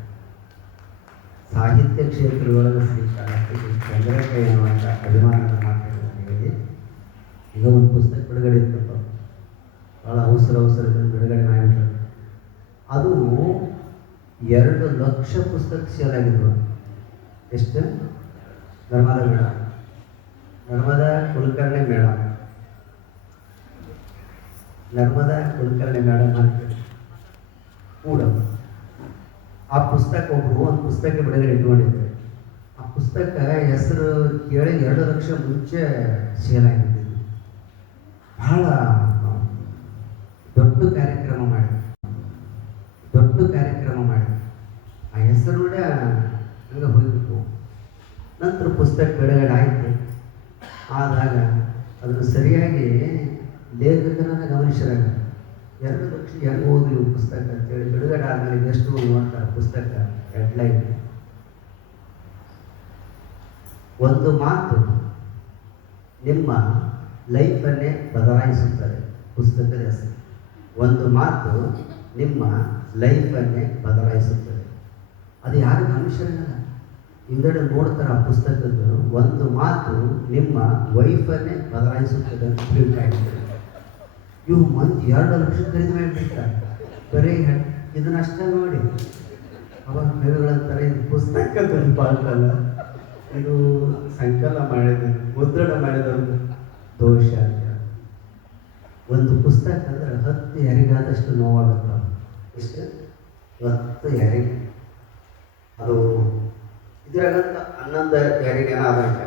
ಸಾಹಿತ್ಯ ಕ್ಷೇತ್ರದೊಳಗೆ ಶ್ರೀಕಾರ ಆಗಿದ್ದು ಚಂದ್ರಕ್ಕ ಎನ್ನುವಂಥ ಅಭಿಮಾನದ ಮಾತುಗಳನ್ನು ಹೇಳಿ ಈಗ ಒಂದು ಪುಸ್ತಕ ಬಿಡುಗಡೆ ಇರ್ತಪ್ಪ, ಭಾಳ ಅವಸರದಿಂದ ಬಿಡುಗಡೆ ಮಾಡಿಬಿಟ್ರು. ಅದು 2 ಲಕ್ಷ ಪುಸ್ತಕ ಸೇಲ್ ಆಗಿದ್ವು. ಎಷ್ಟು? ನರ್ಮದಾ ಮೇಡಮ್, ನರ್ಮದಾ ಕುಲಕರ್ಣಿ ಮೇಡಮ್ ಕೂಡ ಆ ಪುಸ್ತಕ ಒಬ್ಬರು ಒಂದು ಪುಸ್ತಕ ಬಿಡುಗಡೆ ಇಟ್ಕೊಂಡಿದ್ರು. ಆ ಪುಸ್ತಕ ಹೆಸರು ಕೇಳಿ 2 ಲಕ್ಷ ಮುಂಚೆ ಸೇಲ್ ಆಗಿದ್ದು. ಬಹಳ ದೊಡ್ಡ ಕಾರ್ಯಕ್ರಮ ಮಾಡಿ ಹೆಸರು ಕೂಡ ಹಂಗೆ ಹೋಗಿತ್ತು. ನಂತರ ಪುಸ್ತಕ ಬಿಡುಗಡೆ ಆಯಿತು. ಆದಾಗ ಅದನ್ನು ಸರಿಯಾಗಿ ಲೇಖಕರನ್ನ ಗಮನಿಸಿದಾಗ 2 ಲಕ್ಷ ಹೆಂಗೆ ಓದಿ ಪುಸ್ತಕ ಅಂತೇಳಿ ಬಿಡುಗಡೆ ಆದಮೇಲೆ ಎಷ್ಟು ನೋಡ್ತಾರೆ ಪುಸ್ತಕ ಹೆಡ್ಲೈನ್. ಒಂದು ಮಾತು ನಿಮ್ಮ ಲೈಫನ್ನೇ ಬದಲಾಯಿಸುತ್ತದೆ. ಪುಸ್ತಕದ ಹೆಸರು ಒಂದು ಮಾತು ನಿಮ್ಮ ಲೈಫನ್ನೇ ಬದಲಾಯಿಸುತ್ತದೆ. ಅದು ಯಾರು ಗಮನಿಸಿರಲ್ಲ. ಹಿಂದಡೆ ನೋಡ್ತಾರೆ ಆ ಪುಸ್ತಕದ್ದು ಒಂದು ಮಾತು ನಿಮ್ಮ ವೈಫನ್ನೇ ಬದಲಾಯಿಸುತ್ತದೆ ಅಂತ ಪ್ರಿಂಟ್ ಆಗಿದೆ. ಇವು ಮಂದಿ 2 ಲಕ್ಷ ಖರೀದಿ ಮಾಡಿಬಿಡ್ತಾರೆ. ಬರೀ ಇದನ್ನಷ್ಟೇ ನೋಡಿ ಅವಾಗ ಕವಿಗಳಂತಾರೆ ಇದು ಪುಸ್ತಕದಲ್ಲಿ ಬಾಳ್ತಲ್ಲ, ಇದು ಸಂಕಲನ ಮಾಡಿದ ಮುದ್ರಣ ಮಾಡಿದವರು ದೋಷ ಅಂತ. ಒಂದು ಪುಸ್ತಕ ಅಂದರೆ 10 ಹೆರಿಗಾದಷ್ಟು ನೋವಾಗುತ್ತವೆ. ಇಷ್ಟು 10 ಹೆರಿಗೆ. ಅದು ಇದರಾಗಂತ 11 ಹೆರಿಗೆ ಆದಂಗ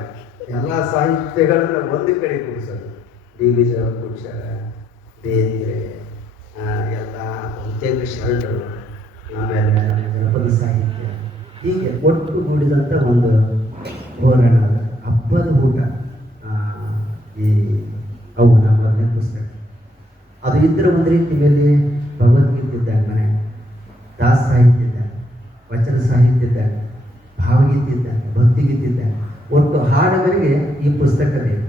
ಎಲ್ಲ ಸಾಹಿತ್ಯಗಳನ್ನ ಒಂದು ಕಡೆ ಕೂಡಿಸೋದು. ಡಿ.ವಿ. ಕೂಡ್ಸ್ಯಾರ, ಬೇಂದ್ರೆ, ಎಲ್ಲ ಬಹುತೇಕ ಶರಣರು, ಆಮೇಲೆ ಜನಪದ ಸಾಹಿತ್ಯ, ಹೀಗೆ ಒಟ್ಟುಗೂಡಿದಂಥ ಒಂದು ಹೋರಾಟ ಹಬ್ಬದ ಊಟ. ಈ ಅವು ನಮ್ಮ 1ನೇ ಪುಸ್ತಕ. ಅದು ಇದ್ರೆ ಒಂದು ರೀತಿ ಮೇಲೆ ಭಗವದ್ಗೀತೆ ಇದ್ದಾಗ, ಮನೆ ದಾಸ ಸಾಹಿತ್ಯ ಇದ್ದಾಗ, ವಚನ ಸಾಹಿತ್ಯ ಇದ್ದಾಗ, ಭಾವಗೀತೆ ಇದ್ದಾಗ, ಭಕ್ತಿಗೀತೆ ಇದ್ದಾಗ, ಒಟ್ಟು ಹಾಡುಗಳಿಗೆ ಈ ಪುಸ್ತಕ ಬೇಕು.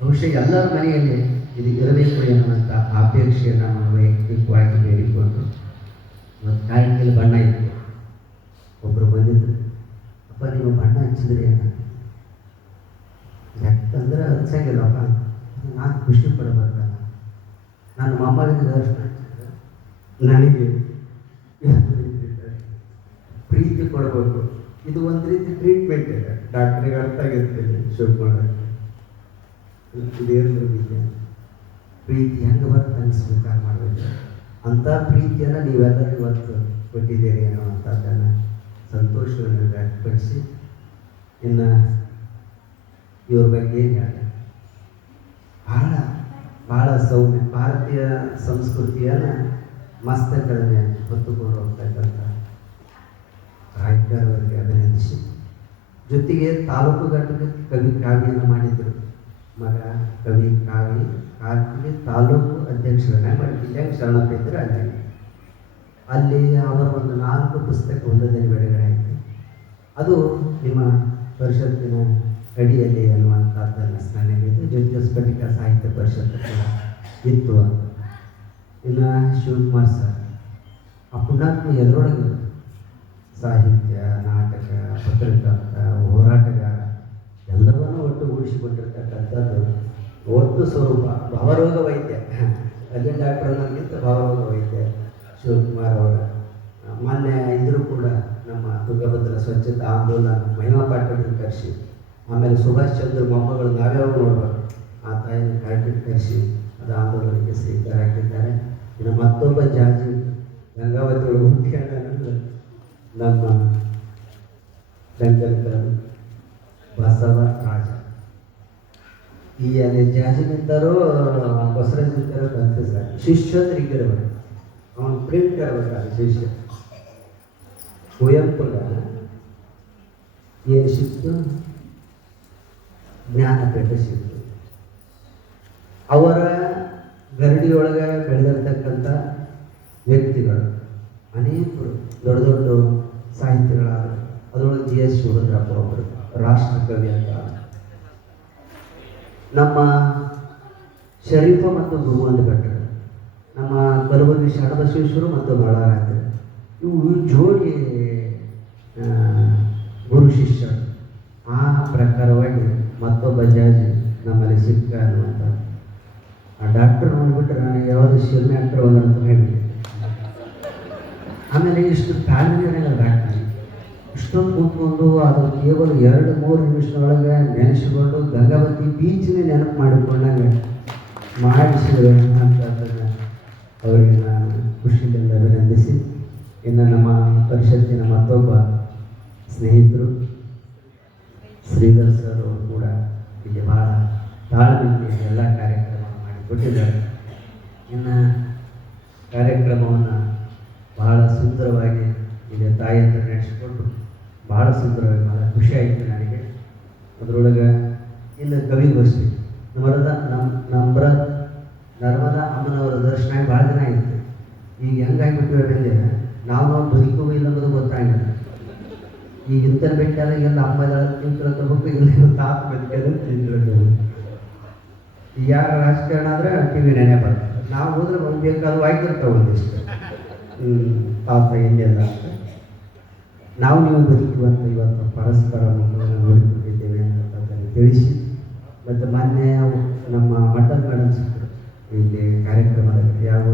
ಬಹುಶಃ ಎಲ್ಲರ ಮನೆಯಲ್ಲಿ ಇದು ಇರಬೇಕು ಎನ್ನುವಂಥ ಅಪೇಕ್ಷೆಯನ್ನು ನಾವು ವೈಯಕ್ತಿಕವಾಗಿ ಬೇಡಿಕೊಂಡು ಮತ್ತು ಕಾಯಿನಲ್ಲಿ ಬಣ್ಣ ಇತ್ತು. ಒಬ್ಬರು ಬಂದಿದ್ರು, ಅಪ್ಪ ನೀವು ಬಣ್ಣ ಹಚ್ಚಿದ್ರಿ ಅನ್ನ. ಯಾಕಂದ್ರೆ ಹಚ್ಚಂಗಿಲ್ಲಪ್ಪ, ನಾನು ಖುಷಿ ಪಡಬೇಕಲ್ಲ. ನನ್ನ ಮೊಮ್ಮಗನಿಗೆ ದರ್ಶನ ಹಚ್ಚಿದ್ರೆ ನನಗೆ ಪ್ರೀತಿ ಕೊಡಬೇಕು. ಇದು ಒಂದು ರೀತಿ ಟ್ರೀಟ್ಮೆಂಟ್ ಇದೆ. ಡಾಕ್ಟ್ರಿಗೆ ಅರ್ಥ ಆಗಿರ್ತದೆ ಶಿವಕುಮಾರ್. ಇದೇನು ವಿದ್ಯೆ ಪ್ರೀತಿ ಹೆಂಗೆ ಬರ್ತದೆ ಅಂತ ಸ್ವೀಕಾರ ಮಾಡಬೇಕು. ಅಂಥ ಪ್ರೀತಿಯನ್ನು ನೀವೆಲ್ಲರೂ ಇವತ್ತು ಕೊಟ್ಟಿದ್ದೀರಿ ಅನ್ನುವಂಥದ್ದನ್ನು ಸಂತೋಷವನ್ನು ವ್ಯಕ್ತಪಡಿಸಿ, ಇನ್ನು ಇವ್ರ ಬಗ್ಗೆ ಏನು ಹೇಳ, ಭಾಳ ಸೌಮ್ಯ ಭಾರತೀಯ ಸಂಸ್ಕೃತಿಯನ್ನು ಮಸ್ತಕದ ಮೇಲೆ ಹೊತ್ತುಕೊಂಡು ಹೋಗ್ತಕ್ಕಂಥ ರಾಯ್ಕರ್ ಅವರಿಗೆ ಅಭಿನಂದಿಸಿ, ಜೊತೆಗೆ ತಾಲೂಕು ಘಟಕಕ್ಕೆ ಕವಿ ಕಾವ್ಯವನ್ನು ಮಾಡಿದರು. ಮಗ ಕವಿ ಕಾವ್ಯ ತಾಲೂಕು ಅಧ್ಯಕ್ಷರನ್ನ ಮಾಡಿದ್ದೆ ಶರಣಪ್ಪ ಇದ್ದರೆ ಅಲ್ಲಿ ಅವರ ಒಂದು 4 ಪುಸ್ತಕ ಒಂದನೇ ಬಿಡುಗಡೆ ಆಯಿತು. ಅದು ನಿಮ್ಮ ಪರಿಷತ್ತಿನ ಅಡಿಯಲ್ಲಿ ಅನ್ನುವಂಥದ್ದನ್ನು ಸ್ಮರಣೆಗಿದ್ದು, ಜೊತೆಗೆ ಸ್ಫಟಿಕ ಸಾಹಿತ್ಯ ಪರಿಷತ್ತು ಕೂಡ ಇತ್ತು. ಇನ್ನು ಶಿವಕುಮಾರ್ ಸರ್ ಆ ಪುಣ್ಯಾತ್ಮ ಎದರೊಳಗೆ ಸಾಹಿತ್ಯ, ನಾಟಕ, ಪತ್ರಕರ್ತ, ಹೋರಾಟಗಾರ ಎಲ್ಲವನ್ನೂ ಒಟ್ಟು ಗೂಡಿಸಿಕೊಂಡಿರ್ತಕ್ಕಂಥದ್ದು ಒಟ್ಟು ಸ್ವರೂಪ ಭಾವರೋಗ ವೈದ್ಯ. ಅಲ್ಲಿ ಡಾಕ್ಟರ್ ಅನ್ನೋದಕ್ಕಿಂತ ಭಾವರೋಗ ವೈದ್ಯ ಶಿವಕುಮಾರ್ ಅವರ. ಮೊನ್ನೆ ಇದ್ರೂ ಕೂಡ ನಮ್ಮ ತುಂಗಭದ್ರಾ ಸ್ವಚ್ಛತಾ ಆಂದೋಲನ ಮಹಿಮಾ ಪಾಟೀಲ್ ಕರೆಸಿ, ಆಮೇಲೆ ಸುಭಾಷ್ ಚಂದ್ರ ಮೊಮ್ಮಗಳು ನಾವ್ಯಾವ ನೋಡ್ಬೇಕು ಆ ತಾಯಿನ ಕಾಯ್ಬಿಟ್ಟು ಕರೆಸಿ ಅದು ಆಂದೋಲನಕ್ಕೆ ಶ್ರೀಕಾರ ಹಾಕಿದ್ದಾರೆ. ಇನ್ನು ಮತ್ತೊಬ್ಬ ಜಾಜಿ ಗಂಗಾವತಿ ಒಳಗೆ ಹುಟ್ಟಿಕೊಂಡ ನಮ್ಮ ಶಂಕರ್ ಬಸವರಾಜ. ಈ ಅಲ್ಲಿ ಜಾಜಿನಿಂದರೂ ಬಸವರಾಜಿಂದರೂ ಬಂತು ಸರ್. ಶಿಷ್ಯಂದ್ರಿಗಿರಬೇಕು, ಅವನು ಪ್ರಿಂಟ್ ಇರಬೇಕಾದ್ರೆ ಶಿಷ್ಯ. ಕುವೆಂಪುಗ ಏನು ಸಿಕ್ತು? ಜ್ಞಾನಪೀಠ ಸಿಕ್ತು. ಅವರ ಗರಡಿಯೊಳಗೆ ಬೆಳೆದಿರ್ತಕ್ಕಂಥ ವ್ಯಕ್ತಿಗಳು ಅನೇಕರು ದೊಡ್ಡ ದೊಡ್ಡ ಸಾಹಿತ್ಯಗಳಾದ, ಅದರೊಳಗೆ G.S. ಶಿವರುದ್ರಪ್ಪ ಒಬ್ಬರು ರಾಷ್ಟ್ರಕವಿ ಅಂತ. ನಮ್ಮ ಶರೀಫ ಮತ್ತು ಗುರುವಂತ ಭಟ್ರು, ನಮ್ಮ ಕಲಬುರಗಿ ಶರಣಬಸವೇಶ್ವರು ಮತ್ತು ಬಳ್ಳಾರಾತ್ರಿ, ಇವು ಜೋಡಿ ಗುರು ಶಿಷ್ಯರು. ಆ ಪ್ರಕಾರವಾಗಿ ಮತ್ತೊಬ್ಬ ಜಾಜಿ ನಮ್ಮಲ್ಲಿ ಸಿಕ್ಕ ಅನ್ನುವಂಥ ಆ ಡಾಕ್ಟರ್ ನೋಡಿಬಿಟ್ರೆ ನನಗೆ ಯಾವುದು ಶಿರ್ನೆ ಡಾಕ್ಟರ್ ಒಂದಂತ ಹೇಳಿದೆ. ಆಮೇಲೆ ಇಷ್ಟು ತಾಳ್ಮೆನೇ ಡಾಕ್ಟರ್ ಇಷ್ಟೊಂದು ಕೂತ್ಕೊಂಡು ಅದು ಕೇವಲ 2-3 ನಿಮಿಷದೊಳಗೆ ನೆನೆಸಿಕೊಂಡು ಗಂಗಾವತಿ ಬೀಚ್ನೇ ನೆನಪು ಮಾಡಿಕೊಂಡಂಗೆ ಮಾಡಿಸಿದ್ರು ಅಂತದನ್ನು ಅವರಿಗೆ ನಾನು ಖುಷಿಯಿಂದ ಅಭಿನಂದಿಸಿ, ಇನ್ನು ನಮ್ಮ ಪರಿಷತ್ತಿನ ಮತ್ತೊಬ್ಬ ಸ್ನೇಹಿತರು ಶ್ರೀಧರ್ ಸರ್ ಅವರು ಕೂಡ ಇಲ್ಲಿ ಭಾಳ ತಾಳ್ಮೆಯಿಂದ ಎಲ್ಲ ಕಾರ್ಯಕ್ರಮವನ್ನು ಮಾಡಿಕೊಟ್ಟಿದ್ದಾರೆ. ಇನ್ನು ಕಾರ್ಯಕ್ರಮವನ್ನು ಬಹಳ ಸುಂದರವಾಗಿ ಇದೆ ತಾಯಿ ಅಂತ ನಡೆಸಿಕೊಟ್ಟು ಭಾಳ ಸುಂದರವಾಗಿ ಭಾಳ ಖುಷಿ ಆಯಿತು ನನಗೆ. ಅದರೊಳಗೆ ಇನ್ನು ಕವಿಗೋಷ್ಠಿ ನರ್ಮದಾ ಅಮ್ಮನವರ ದರ್ಶನ ಭಾಳ ದಿನ ಆಯಿತು. ಈಗ ಹೆಂಗಾಗಿಬಿಟ್ಟು ಹೇಳಿದ್ರೆ ನಾವು ಬದುಕುವ ಇಲ್ಲ ಅನ್ನೋದು ಗೊತ್ತಾಗಿಲ್ಲ. ಈಗ ಇಂಥ ಬೇಕಾದಾಗೆಲ್ಲ ಅಮ್ಮ ತಿಳ್ಕೊಳ್ಬೇಕು, ಇಲ್ಲ ತಾತ ಬದುಕೋದು ತಿಳ್ಕೊಳ್ಬೇಕು. ಈಗ ಯಾರ ರಾಜಕಾರಣ ಆದರೆ ಟಿ ವಿ ನೆನೆ ಬರ್ತದೆ. ನಾವು ಹೋದ್ರೆ ಬೇಕಾದ್ರೂ ಆಗಿರ್ತಾವೆ ಒಂದಿಷ್ಟು ತಾತ ಇನ್ನೆಲ್ಲ ಅಂತ. ನಾವು ನೀವು ಬದುಕುವಂತ ಇವತ್ತು ಪರಸ್ಪರ ಮಕ್ಕಳನ್ನು ನೋಡಿಕೊಂಡಿದ್ದೇವೆ ಅಂತಕ್ಕಂಥದ್ದನ್ನು ತಿಳಿಸಿ, ಮತ್ತು ಮಾನ್ಯ ನಮ್ಮ ಮಠದ ಮೇಡಮ್ ಸಿಕ್ಕರು ಇಲ್ಲಿ ಕಾರ್ಯಕ್ರಮದಲ್ಲಿ ಯಾವ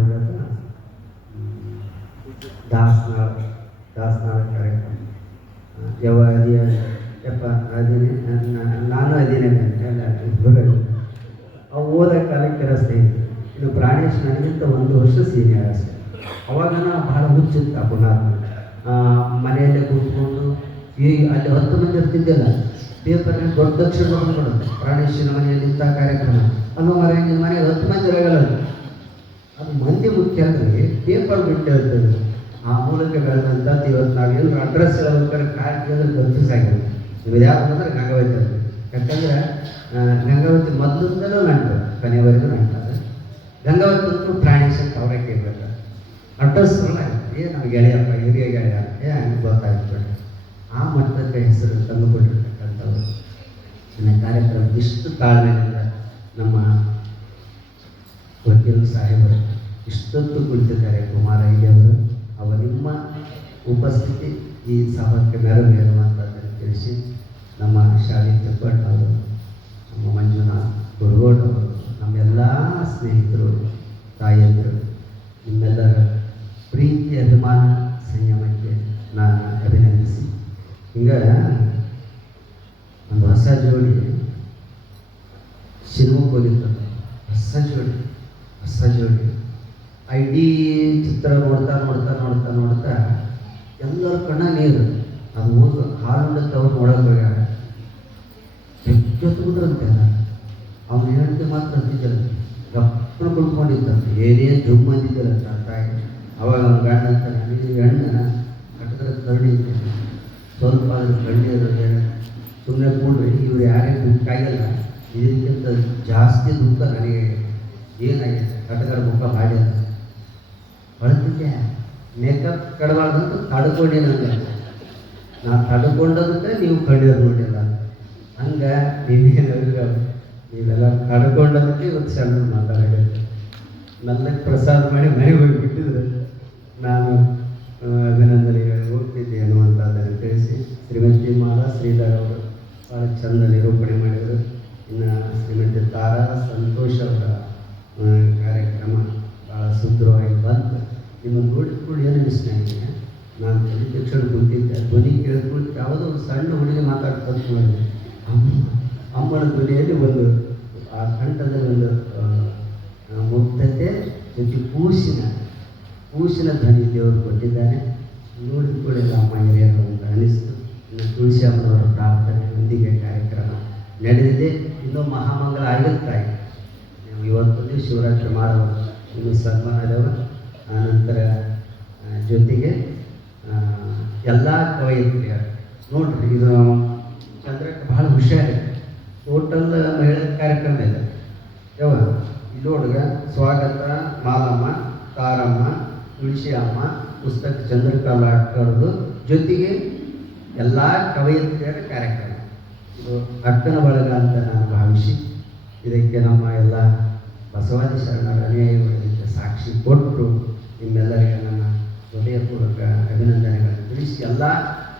ದಾಸನಾಳ ಕಾರ್ಯಕ್ರಮ ನಾನು ಅದೇನೇ ಅವು ಓದೋ ಕಾಲಕ್ಕೆ ಸ್ನೇಹಿತರು. ಇನ್ನು ಪ್ರಾಣೇಶ್ ನನಗಿಂತ 1 ವರ್ಷ ಸೀನಿಯರ್ ಅಷ್ಟೇ. ಅವಾಗ ನಾವು ಭಾಳ ಹುಚ್ಚಿತ್ತು ಪುನಃ ಮನೆಯಲ್ಲೇ ಕೂತ್ಕೊಂಡು ಅಲ್ಲಿ 10 ಮಂದಿ ಇರ್ತಿದ್ದಿಲ್ಲ. ಪೇಪರ್ನಲ್ಲಿ ದೊಡ್ಡ ಅಕ್ಷರ ಬಂದ್ಬಿಡುತ್ತೆ ಪ್ರಾಣೇಶನ ಮನೆಯಲ್ಲಿ ಇಂಥ ಕಾರ್ಯಕ್ರಮ ಅನ್ನೋ ನಿನ್ನ ಮನೆಗೆ 10 ಮಂದಿ ಇರಗಲ್ಲ. ಅದು ಮಂದಿ ಮುಖ್ಯ ಅಂದರೆ ಪೇಪರ್ ಬಿಟ್ಟು ಹೇಳ್ತದೆ. ಆ ಮೂಲಕ ಬೆಳೆದಂಥದ್ದು ಇವತ್ತು ನಾವೇನು ಅಡ್ರೆಸ್ ಹೇಳಬೇಕಾದ್ರೆ ಕಾರ್ಡ್ ಕೇಳಿದ್ರೆ ಕನ್ಫ್ಯೂಸ್ ಆಗಿರುತ್ತೆ. ನಿಮಗೆ ಯಾವುದು ಅಂದರೆ ಗಂಗಾವತಿ ಅಂತ. ಯಾಕಂದರೆ ಗಂಗಾವತಿ ಮೊದಲಿಂದಲೂ ನಂಟು ಕೊನೆಯವರೆಗೂ ನಂಟಾರೆ. ಗಂಗಾವತಿ ಅಂತೂ ಪ್ರಾಣೇಶ್ ಅಂತ ಅವರೇ ಕೇಳಬೇಕು. ಅಡ್ರೆಸ್ ನಾವು ಗೆಳೆಯಪ್ಪ ಹಿರಿಯ ಗೆಳೆಯ ಹಂಗೆ ಗೊತ್ತಾಯ್ತು. ಆ ಮಟ್ಟಕ್ಕೆ ಹೆಸರು ತಂದುಕೊಟ್ಟಿರ್ತಕ್ಕಂಥವ್ರು ನನ್ನ ಕಾರ್ಯಕ್ರಮ ಇಷ್ಟು ತಾಳ್ಮೆಯಿಂದ ನಮ್ಮ ವಕೀಲ ಸಾಹೇಬರು ಇಷ್ಟೊತ್ತು ಕುಳಿತಿದ್ದಾರೆ. ಕುಮಾರ ಅವರು ನಿಮ್ಮ ಉಪಸ್ಥಿತಿ ಈ ಸಭಕ್ಕೆ ಮೆರವೇರುವಂಥದ್ದನ್ನು ತಿಳಿಸಿ, ನಮ್ಮ ಶಾಲೆ ಚಪ್ಪಟ್ ಅವರು, ನಮ್ಮ ಮಂಜುನಾಥ್ ಕುರುಗೋಡ್ ಅವರು, ನಮ್ಮೆಲ್ಲ ಸ್ನೇಹಿತರು, ತಾಯಿಯಂದರು, ನಿಮ್ಮೆಲ್ಲರ ಪ್ರೀತಿ ಅಭಿಮಾನ ಸಂಯಮಕ್ಕೆ ನಾನು ಅಭಿನಂದಿಸಿ, ಹಿಂಗೆ ಒಂದು ಹೊಸ ಜೋಡಿ ಶಿವಮೊಗ್ಗ ಹೋಗಿರ್ತದೆ. ಹೊಸ ಜೋಡಿ ಇಡೀ ಚಿತ್ರ ನೋಡ್ತಾ ಎಲ್ಲರ ಕಣ್ಣ ನೀರು. ಅದು ಹೋಗಿ ಹಾಲುಂಡಕ್ಕೆ ಅವ್ರು ನೋಡೋಕೆ ಹೋಗ್ಯಾರ. ಜೊತೆಗುದ್ರಂತೆ ಅವ್ನು ಹೇಳ್ತಿ ಮಾತ್ರ ಅಂತಿದ್ದಲ್ಲ, ಗಪ್ಪನ ಕುಳ್ಕೊಂಡಿದ್ದಂತೆ, ಏನೇ ಜುಮ್ ಅಂತಿದ್ದಲ್ಲ ತಾಯಿ. ಅವಾಗ ಅವ್ನು ಗಂಡ ಅಂತ ನನಗೆ ಗಂಡ ಕಟ್ಟದ ಕರುಣಿ ಸ್ವಲ್ಪ ಅದ್ರ ಕಣ್ಣೀರು ಸುಮ್ಮನೆ ಕೂಡ್ರಿ, ಇವ್ರು ಯಾರೇ ದುಃಖ ಆಗಿಲ್ಲ, ಇದಕ್ಕಿಂತ ಜಾಸ್ತಿ ದುಃಖ ನನಗೆ ಏನಾಗಿದೆ. ಕಟಕರ ಮುಖ ಮಾಡಿಲ್ಲ ಹೊಳತಿದ್ದೆ ಮೇಕಪ್ ಕಡಬಾರ್ದಂತ ತಡ್ಕೊಂಡೆ ನನಗೆ. ನಾನು ತಡ್ಕೊಂಡದಕ್ಕೆ ನೀವು ಕಣ್ಣೀರು ನೋಡಿಲ್ಲ. ಹಂಗೆ ನೀವೆಲ್ಲ ತಡ್ಕೊಂಡದಕ್ಕೆ ಇವತ್ತು ಸಣ್ಣ ಮಾತಾಡೋದು. ನಲ್ಲಕ್ಕೆ ಪ್ರಸಾದ ಮಾಡಿ ಮನೆಗೆ ಹೋಗಿಬಿಟ್ಟಿದ್ರು. ನಾನು ಅಭಿನಂದನೆಗಳು ಹೋಗ್ತಿದ್ದೆ ಅನ್ನುವಂಥದ್ದನ್ನು ತಿಳಿಸಿ, ಶ್ರೀಮತಿ ಮಾಲಾ ಶ್ರೀಧರ್ ಅವರು ಭಾಳ ಚಂದ ನಿರೂಪಣೆ ಮಾಡಿದರು. ಇನ್ನು ಶ್ರೀಮತಿ ತಾರಾ ಸಂತೋಷ್ ಅವರ ಕಾರ್ಯಕ್ರಮ ಭಾಳ ಸುಂದರವಾಗಿ ಬಂತು. ನಿಮ್ಮನ್ನು ನೋಡಿಕೊಂಡು ಏನು ಅನಿಸ್ತಾಯಿದೆ, ನಾನು ತಕ್ಷಣ ಕುಂತಿದ್ದೆ, ಧ್ವನಿ ಕೇಳಿಕೊಂಡು ಯಾವುದೋ ಒಂದು ಸಣ್ಣ ಹುಡುಗಿ ಮಾತಾಡ್ಕೊಂಡು ಮಾಡಿದೆ. ಅಮ್ಮನ ಧ್ವನಿಯಲ್ಲಿ ಒಂದು ಆ ಕಂಠದಲ್ಲಿ ಒಂದು ಮುಗ್ಧತೆ ಜೊತೆ ಕೂಸಿನ ಧ್ವನಿ ದೇವರು ಕೊಟ್ಟಿದ್ದಾನೆ. ನೋಡಿದ ಕೂಡ ಅಮ್ಮ ಹಿರಿಯರು ಅಂತ ಅನಿಸ್ತು. ಇನ್ನು ತುಳಸಿ ಅಮ್ಮನವರ ಪ್ರಾರ್ಥನೆ ಹೊಂದಿಗೆ ಕಾರ್ಯಕ್ರಮ ನಡೆದಿದೆ. ಇನ್ನೂ ಮಹಾಮಂಗಲ ಆಗಿರ್ತಾಯಿ. ಇವತ್ತೊಂದು ಶಿವರಾತ್ರಿ ಮಾಡುವ ಇನ್ನು ಸನ್ಮಾನದವ. ಆನಂತರ ಜೊತೆಗೆ ಎಲ್ಲ ಕವಯಿತ್ರಿಯರು ನೋಡ್ರಿ, ಇದು ಚಂದ್ರಕ್ಕೆ ಭಾಳ ಹುಷಾರಿ. ಟೋಟಲ್ ಮಹಿಳಾ ಕಾರ್ಯಕ್ರಮ ಇದೆ. ಯಾವ ಇಲ್ಲಿ ಹುಡುಗ ಸ್ವಾಗತ ಮಾಲಮ್ಮ, ತಾರಮ್ಮ, ತುಳಸಿ ಅಮ್ಮ, ಪುಸ್ತಕ ಚಂದ್ರಕಲಾಕರದು ಜೊತೆಗೆ ಎಲ್ಲ ಕವಯಿತ್ರಿಯರ ಕಾರ್ಯಕ್ರಮ. ಇದು ಅಕ್ಕನ ಬಳಗ ಅಂತ ನಾನು ಭಾವಿಸಿ, ಇದಕ್ಕೆ ನಮ್ಮ ಎಲ್ಲ ಬಸವಾದಿ ಶರಣರ ಅನುಯಾಯಿಗಳಿಗೆ ಸಾಕ್ಷಿ ಕೊಟ್ಟು ನಿಮ್ಮೆಲ್ಲರಿಗೆ ನನ್ನ ಹೃದಯಪೂರ್ವಕ ಅಭಿನಂದನೆಗಳನ್ನು ತಿಳಿಸಿ, ಎಲ್ಲ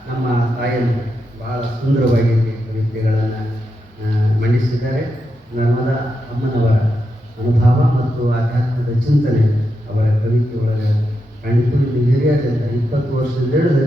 ನಮ್ಮ ತಾಯಿಯನ್ನು ಭಾಳ ಸುಂದರವಾಗಿ ಕವಿತೆಗಳನ್ನು ಮಂಡಿಸಿದ್ದಾರೆ. ನರ್ಮದಾ ಅಮ್ಮನವರ ಅನುಭವ ಮತ್ತು ಆಧ್ಯಾತ್ಮದ ಚಿಂತನೆ ಅವರ ಕವಿತೆ ಒಳಗೆ ಕಂಡು ಹಿರಿಯರಿಂದ 20 ವರ್ಷದಿಂದ ಹಿಡಿದು